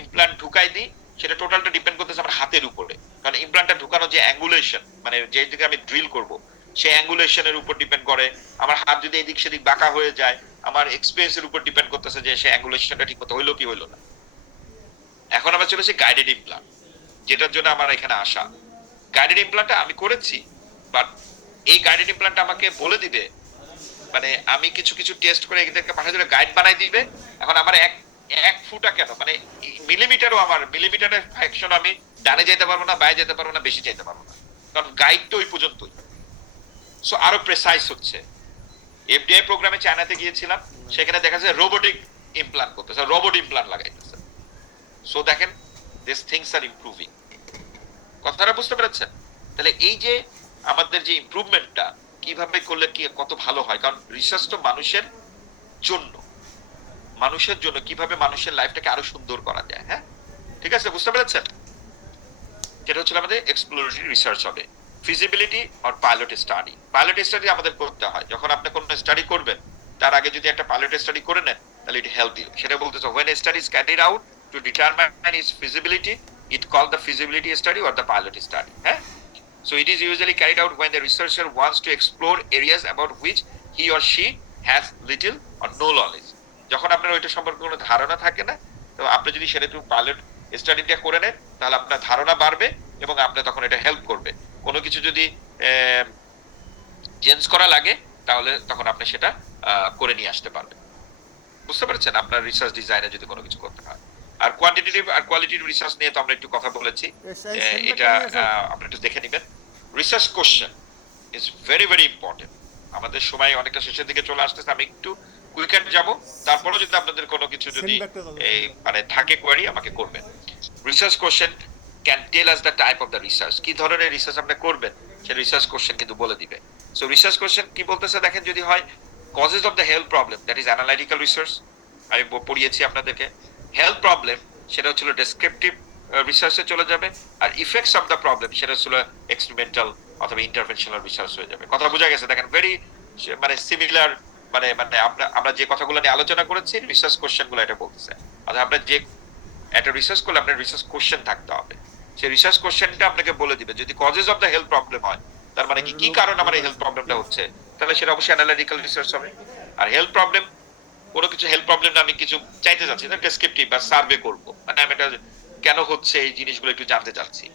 ইমপ্লান্ট ঢুকাই দিই, সেটা টোটালটা ডিপেন্ড করতেছে আমার হাতের উপরে, কারণ ইমপ্লান্টটা ঢুকানো যে অ্যাঙ্গুলেশন, মানে যে দিকে আমি ড্রিল করব সেই অ্যাঙ্গুলেশনের উপর ডিপেন্ড করে, আমার হাত যদি এদিক সেদিক বাঁকা হয়ে যায় আমার এক্সপেরিয়েন্সের উপর ডিপেন্ড করতেছে যে সেই অ্যাঙ্গুলেশনটা ঠিক মতো হইলো কি হইলো না। এখন আমরা চলেছি গাইডেড ইমপ্লান্ট, যেটার জন্য আমার এখানে আসা। গাইডেড ইমপ্লান্টটা আমি করেছি, বাট এই গাইডেড ইমপ্লান্টটা আমাকে বলে দিবে, মানে আমি কিছু কিছু টেস্ট করে এদেরকে পাঠিয়ে দিলে গাইড বানাই দিবে। এখন আমার এক ফুটা কেন, মানে মিলিমিটারও, আমার মিলিমিটারের অ্যাকশন আমি ডানে যেতে পারবো না, বাইরে যেতে পারবো না, বেশি যেতে পারবো না, কারণ গাইড তো ওই পর্যন্তই। সো আরো প্রেসাইজ হচ্ছে। এফডিআই প্রোগ্রামে চায়নাতে গিয়েছিলাম, সেখানে দেখা যায় রোবোটিক ইমপ্লান্ট করতেছে, রোবট ইমপ্লান্ট লাগাইতেছে। সো দেখেন দিস থিংস আর ইমপ্রুভিং, কথাটা বুঝতে পেরেছেন? তাহলে এই যে আমাদের যে ইমপ্রুভমেন্টটা কিভাবে করলে কি কত ভালো হয়, কারণ রিসার্চ তো মানুষের জন্য, কিভাবে মানুষের লাইফটাকে আরো সুন্দর করা যায়। হ্যাঁ, ঠিক আছে, বুঝতে পেরেছেন? যেটা হচ্ছে আমাদের এক্সপ্লোরেটরি রিসার্চ হবে, ফিজিবিলিটি আর পাইলট স্টাডি। পাইলট স্টাডি আমাদের করতে হয়, যখন আপনি কোন স্টাডি করবেন তার আগে যদি একটা পাইলট স্টাডি করে নেন তাহলে ইট হেল্প ইউ। সেটা বলতেছে when a study is carried out to determine its feasibility, it called the feasibility study or the pilot study. So it is usually carried out when the researcher wants to explore areas about which he or she has little or no knowledge. যখন আপনার ওইটা সম্পর্কে কোনো ধারণা থাকে না, তো আপনি যদি সেটা একটু পাইলট স্টাডিটা করে নেন তাহলে আপনার ধারণা বাড়বে এবং আপনি তখন এটা হেল্প করবে। কোনো কিছু যদি চেঞ্জ করা লাগে তাহলে তখন আপনি সেটা করে নিয়ে আসতে পারবেন। বুঝতে পারছেন? আপনার রিসার্চ ডিজাইনে যদি কোনো কিছু করতে হয়। আর কোয়ান্টিটেটিভ আর কোয়ালিটিভ রিসার্চ নিয়ে তো আমরা একটু কথা বলেছি। এটা আপনি একটু দেখে নেবেন। Research question is very very important. আমাদের সময় অনেকটা শেষের দিকে চলে আসতেছে, আমি একটু কুইকার যাব, তারপরেও যদি আপনাদের কোনো কিছু যদি এই মানে থাকে কোয়ারি আমাকে করবেন। Research question can tell us the type of the research, কি ধরনের রিসার্চ আপনি করবেন সেই রিসার্চ কোশ্চেন কিন্তু বলে দিবে। সো রিসার্চ কোশ্চেন কি বলতেছে দেখেন, যদি হয় causes of the health problem, that is analytical research, আমি পড়িয়েছি আপনাদেরকে। হেলথ প্রবলেম সেটা হচ্ছিল ডেসক্রিপটিভ রিসার্চে চলে যাবে, আর ইফেক্টস অফ দ্য প্রবলেম সেটা হচ্ছিল এক্সপেরিমেন্টাল অথবা ইন্টারভেনশনাল রিসার্চ হয়ে যাবে। কথা বোঝা গেছে? দেখেন ভেরি মানে সিমিলার, মানে মানে আমরা যে কথাগুলো নিয়ে আলোচনা করেছি রিসার্চ কোশ্চেন গুলো এটা বলতেছে। অর্থাৎ আপনার যে একটা রিসার্চ করলে আপনার রিসার্চ কোশ্চেন থাকতে হবে, সেই রিসার্চ কোশ্চেনটা আপনাকে বলে দিবে। যদি causes of the health problem হয়, তার মানে কি কারণ আমার এই হেলথ প্রবলেমটা হচ্ছে, তাহলে সেটা অবশ্যই অ্যানালিটিক্যাল রিসার্চ হবে। আর হেলথ প্রবলেম কোনো কিছু হেলথ প্রবলেম না আমি কিছু চাইতে যাচ্ছি না, ডেসক্রিপটিভ বা সার্ভে করবো, মানে আমি এটা কেন হচ্ছে এই জিনিসগুলো একটু জানতে চাচ্ছি।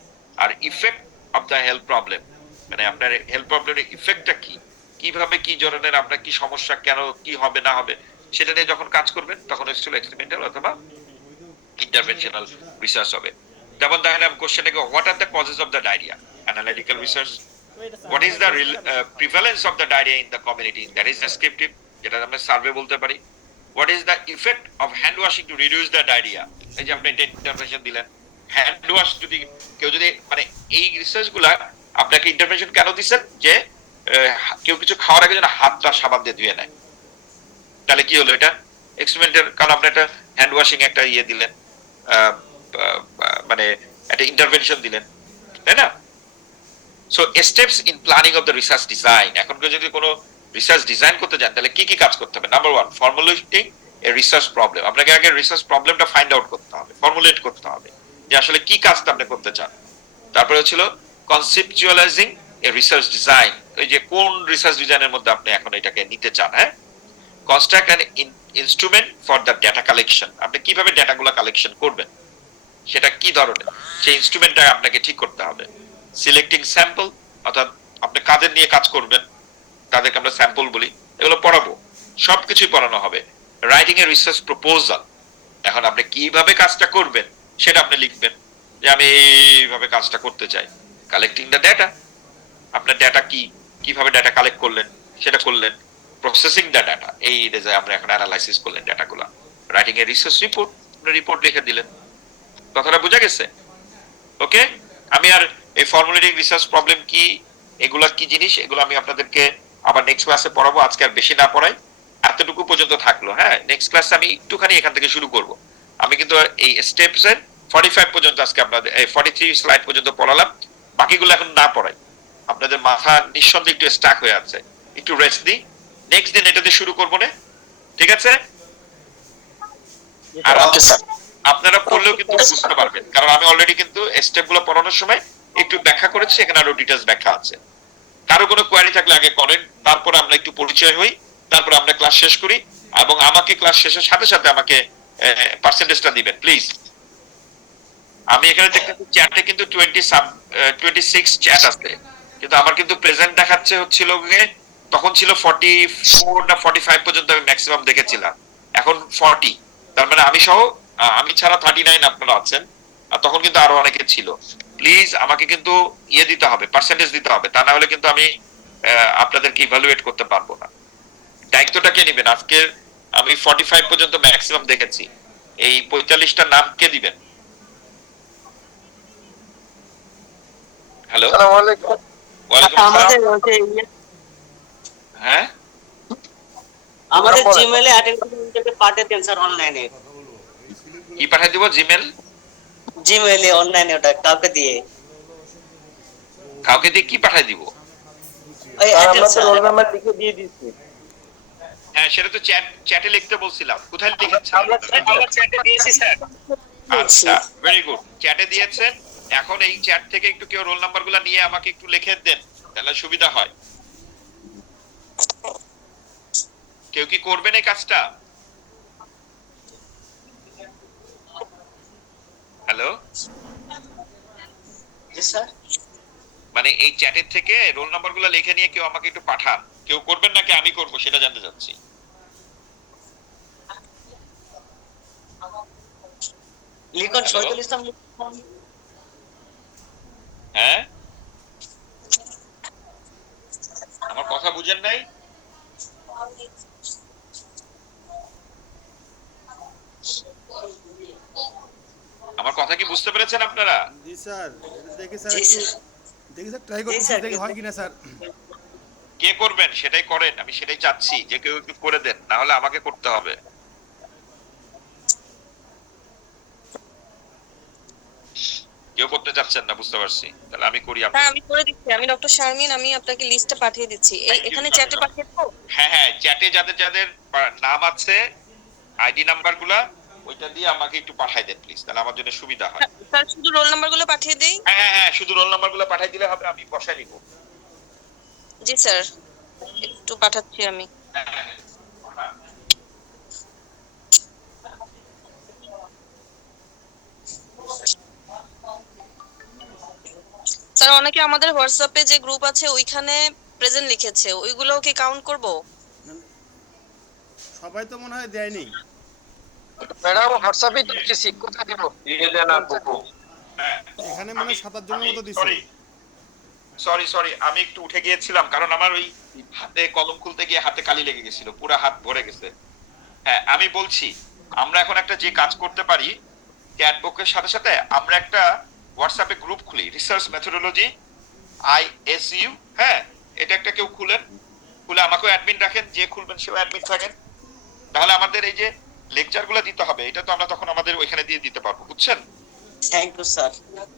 আর effect of the health problem, মানে আপনার হেলথ প্রবলেমের ইফেক্টটা কি, কিভাবে কি ধরনের আপনার কি সমস্যা, কেন কি হবে না হবে, সেটা নিয়ে যখন কাজ করবেন তখন হচ্ছিল এক্সপেরিমেন্টাল অথবা ইন্টারভেনশনাল রিসার্চ হবে। যেমন দেখেন কোশ্চেনটাকে, what are the causes of the diarrhoea, analytical research. What is the prevalence of the diarrhoea in the community, that is descriptive, যেটা আমরা সার্ভে বলতে পারি। What is the effect of hand washing to reduce the diarrhoea, এই যে আপনি intervention দিলেন। Hand wash যদি কেউ যদি মানে এই রিসার্চ গুলা আপনাকে ইন্টারভেনশন কেন দিচ্ছেন, যে কেউ কিছু খাওয়ার আগে যেন হাতটা সাবান দিয়ে ধুয়ে নেয়, তাহলে কি হলো, এটা এক্সপেরিমেন্টের, কারণ আপনি একটা হ্যান্ড ওয়াশিং একটা ইয়ে দিলেন, মানে একটা ইন্টারভেনশন দিলেন, তাই না? So steps in planning of the research design, এখন কেউ যদি কোনো রিসার্চ ডিজাইন করতে যান তাহলে কি কি কাজ করতে হবে? Number 1, formulating a research problem, আপনাকে আগে রিসার্চ প্রবলেমটা ফাইন্ড আউট করতে হবে, ফর্মুলেট করতে হবে যে আসলে কি কাজটা আপনি করতে চান। তারপরে হচ্ছিল কনসেপচুয়ালাইজিং এ রিসার্চ ডিজাইন, ওই যে কোন রিসার্চ ডিজাইনের মধ্যে আপনি এখন এটাকে নিতে চান। হ্যাঁ, construct an instrument for the data collection, আপনি কিভাবে ডেটাগুলো কালেকশন করবেন, সেটা কি ধরনের, সেই ইনস্ট্রুমেন্টটা আপনাকে ঠিক করতে হবে। সিলেক্টিং স্যাম্পল, অর্থাৎ আপনি কাদের নিয়ে কাজ করবেন তাদেরকে আমরা স্যাম্পল বলি, এগুলো পড়াবো, সবকিছুই পড়ানো হবে। রাইটিং এ রিসার্চ প্রপোজাল, এখন আপনি কিভাবে কাজটা করবেন সেটা আপনি লিখবেন, যে আমি এইভাবে কাজটা করতে চাই। কালেক্টিং দ্য ডেটা, আপনার ডেটা কি, কিভাবে ডেটা কালেক্ট করলেন সেটা করলেন। প্রসেসিং দ্য ডেটা, এই যে আমরা এখন অ্যানালাইসিস করলেন ডেটাগুলো। রাইটিং এ রিসার্চ রিপোর্ট, আপনি রিপোর্ট লিখে দিলেন। কথাটা বোঝা গেছে? ওকে, আমি আর এই ফর্মুলেটিং রিসার্চ প্রবলেম কি, এগুলা কি জিনিস, এগুলো আমি আপনাদেরকে আবার নেক্সট ক্লাসে পড়াবো, আজকে আর বেশি না পড়াই, এতটুকু পর্যন্ত থাকলো। হ্যাঁ, নেক্সট ক্লাসে আমি একটুখানি এখান থেকে শুরু করব। আমি কিন্তু এই স্টেপস এর 45 পর্যন্ত আজকে আপনাদের 43 স্লাইড পর্যন্ত পড়ালাম, বাকিগুলো এখন না পড়াই, আপনাদের মাথা নিঃসন্দেহে একটু স্টাক হয়ে আছে, একটু রেস্ট দিই, নেক্সট দিন এটা দিয়ে শুরু করবো না, ঠিক আছে? আর আপনারা পড়লেও কিন্তু বুঝতে পারবেন, কারণ আমি অলরেডি কিন্তু স্টেপগুলো পড়ানোর সময় একটু ব্যাখ্যা করেছি, এখানে আরো ডিটেইলস ব্যাখ্যা আছে। কারো কোনো কোয়ারি থাকলে আগে করেন, তারপরে আমরা একটু পরিচয় হই, তারপরে আমরা ক্লাস শেষ করি, এবং আমাকে ক্লাস শেষের সাথে সাথে আমাকে পার্সেন্টেজটা দিবেন প্লিজ। আমি এখানে দেখতেছি চ্যাটে কিন্তু 26 চ্যাট আছে, কিন্তু আমার কিন্তু প্রেজেন্ট দেখাচ্ছে হচ্ছিল তখন ছিল 44 না 45 পর্যন্ত আমি ম্যাক্সিমাম দেখেছিলাম, এখন 40, তার মানে আমি সহ, আমি ছাড়া 39 আপনারা আছেন, আর তখন কিন্তু আরো অনেকে ছিল। প্লিজ আমাকে কিন্তু ইয়ে দিতে হবে, পার্সেন্টেজ দিতে হবে, তা না হলে কিন্তু আমি আপনাদেরকে ইভালুয়েট করতে পারবো না। দায়িত্বটা কে নেবেন? আজকে আমি 45 পর্যন্ত ম্যাক্সিমাম দেখেছি, এই 45টা নাম কে দিবেন? হ্যালো, হ্যাঁ, আমাদের জিমেইলে অ্যাটেন্ডেন্স পাঠিয়ে দেন স্যার, অনলাইনে। কি পাঠিয়ে দিব? জিমেইলে অনলাইনে, ওটা কাউকে দিয়ে কি পাঠিয়ে দিব? ওই অ্যাটেন্ডেন্স রোল নাম্বার লিখে দিয়ে দিছি। হ্যাঁ, সেটা তো চ্যাটে লিখতে বলছিলাম, কোথায় লিখেছেন? আমরা চ্যাটে দিয়েছি স্যার। আচ্ছা, ভেরি গুড, চ্যাটে দিয়েছেন। এখন এই চ্যাট থেকে একটু কেউ রোল নাম্বারগুলো নিয়ে আমাকে একটু লিখে দেন, তাহলে সুবিধা হয়। কেউ কি করবেন এই কাজটা? হ্যালো, মানে এই চ্যাটের থেকে রোল নাম্বারগুলো লিখে নিয়ে কেউ আমাকে একটু পাঠান। কেউ করবেন নাকি আমি করব সেটা জানতে চাচ্ছি। লিখন শহীদুল ইসলাম হ্যাঁ, আমার কথা বুঝেন নাই? আমার কথা কি বুঝতে পেরেছেন আপনারা? জি স্যার, এটা দেখি স্যার জি একটু স্যার। দেখি স্যার ট্রাই জি করতেছি স্যার, দেখি হয় কিনা স্যার। কে করবেন সেটাই করেন, আমি সেটাই চাচ্ছি যে কেউ একটু করে দেন, না হলে আমাকে করতে হবে। কেউ করতে চাচ্ছেন না, বুঝতে পারছি, তাহলে আমি করি। হ্যাঁ আমি করে দিচ্ছি, আমি ডক্টর শারমিন, আমি আপনাকে লিস্টটা পাঠিয়ে দিচ্ছি। এখানে চ্যাটে পাঠিয়ে দেবো। হ্যাঁ হ্যাঁ, চ্যাটে যাদের যাদের নাম আছে, আইডি নাম্বার গুলা, ওইটা দিয়ে আমাকে একটু পাঠাই দেন প্লিজ, তাহলে আমার জন্য সুবিধা হয়। স্যার শুধু রোল নাম্বারগুলো পাঠিয়ে দেই। হ্যাঁ হ্যাঁ হ্যাঁ, শুধু রোল নাম্বার গুলো পাঠাই দিলে হবে, আমি বসাই নিব। জি স্যার, একটু পাঠাচ্ছি আমি। স্যার অনেকে আমাদের হোয়াটসঅ্যাপে যে গ্রুপ আছে ওইখানে প্রেজেন্ট লিখেছে, ওইগুলো কি কাউন্ট করব? সবাই তো মনে হয় দেয়নি। ম্যাডাম হোয়াটসঅ্যাপে দিচ্ছি, কোথায় দিব? দিয়ে দেন আপু। হ্যাঁ, এখানে মানে 7-8 জনের মতো দিছে। সরি, আমি একটু উঠে গিয়েছিলাম, কারণ আমার ওই হাতে কলম খুলতে গিয়ে হাতে কালি লেগে গেছিল, পুরো হাত ভরে গেছে। হ্যাঁ, আমি বলছি, আমরা এখন একটা যে কাজ করতে পারি, ক্যাট বুকের সাথে সাথে আমরা একটা হোয়াটসঅ্যাপে গ্রুপ খুলি, রিসার্চ মেথোডোলজি ISU। হ্যাঁ, এটা একটা কেউ খুলেন, খুলে আমাকেও অ্যাডমিন রাখেন, যে খুলবেন সেও অ্যাডমিন থাকেন। তাহলে আমাদের এই যে লেকচার গুলো দিতে হবে, এটা তো আমরা তখন আমাদের ওইখানে দিয়ে দিতে পারবো, বুঝছেন? Thank you sir.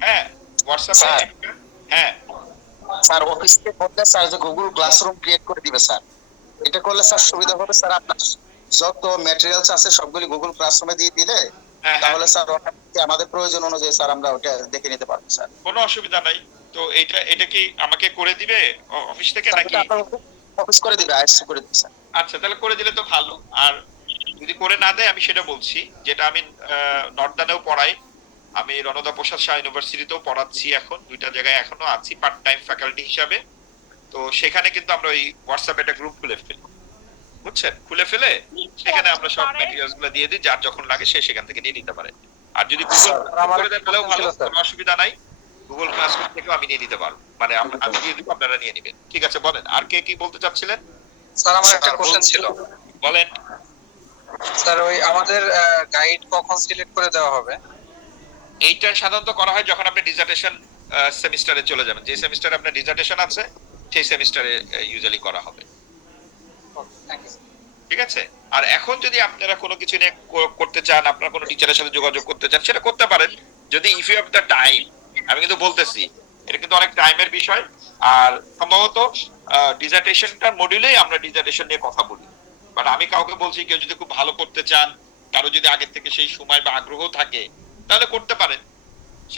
হ্যাঁ, হোয়াটসঅ্যাপে। হ্যাঁ স্যার অফিস থেকে বললে স্যার যে গুগল ক্লাসরুম ক্রিয়েট করে দিবে স্যার। এটা করলে স্যার সুবিধা হবে স্যার, আপনার যত ম্যাটেরিয়ালস আছে সবগুলি গুগল ক্লাসরুমে দিয়ে দিলে হ্যাঁ, তাহলে স্যার আমাদের প্রয়োজন অনুযায়ী স্যার আমরা ওটা দেখে নিতে পারবো স্যার। কোনো অসুবিধা নাই। তো এটা কি আমাকে করে দিবে অফিস থেকে নাকি? অফিস করে দিবে, আইএসসি করে দিবে স্যার। আচ্ছা, তাহলে করে দিলে তো ভালো। আর যদি করে না দেয়, আমি সেটা বলছি, যেটা আমি নর্দানেও পড়াই, আমি রণদা প্রসাদ শাহ ইউনিভার্সিটিতেও পড়াচ্ছি, এখন 2টা জায়গায় এখনো আছি পার্ট টাইম ফ্যাকাল্টি হিসাবে। তো সেখানে কিন্তু আমরা ওই হোয়াটসঅ্যাপে একটা গ্রুপ খুলে ফেলি, বুঝছেন? খুলে ফেলে সেখানে আমরা সব ম্যাটেরিয়ালস গুলো দিয়ে দিই, যার যখন লাগে সে সেখান থেকে নিয়ে নিতে পারে। আর যদি গুগল করে দেন তাহলেও ভালো, কোনো অসুবিধা নাই। গুগল ক্লাসরুম থেকেও আমি নিয়ে নিতে পারবো, মানে আমি দিয়ে দিব, আপনারা নিয়ে নেবেন। ঠিক আছে, বলেন আর কে কি বলতে চাচ্ছিলেন? স্যার আমার একটা কোশ্চেন ছিল বলেন। স্যার, ওই আমাদের গাইড কখন সিলেক্ট করে দেওয়া হবে? এইটা সাধারণত করা হয় যখন আপনি ডিজার্টেশন সেমিস্টারে চলে যাবেন, যে সেমিস্টারে আপনার ডিজার্টেশন আছে সেই সেমিস্টারে ইউজুয়ালি করা হবে। ঠিক আছে। আর এখন যদি আপনারা কোনো কিছু নিয়ে করতে চান, আপনারা কোনো টিচারের সাথে যোগাযোগ করতে চান, সেটা করতে পারেন, যদি if you have the time. আমি কিন্তু বলতেছি এটা কিন্তু অনেক টাইমের বিষয়। আর সম্ভবত ডিজার্টেশনটার মডিউলেই আমরা ডিজার্টেশন নিয়ে কথা বলি। বাট আমি কাউকে বলছি, কেউ যদি খুব ভালো করতে চান, কারো যদি আগের থেকে সেই সময় বা আগ্রহ থাকে, তাহলে করতে পারেন।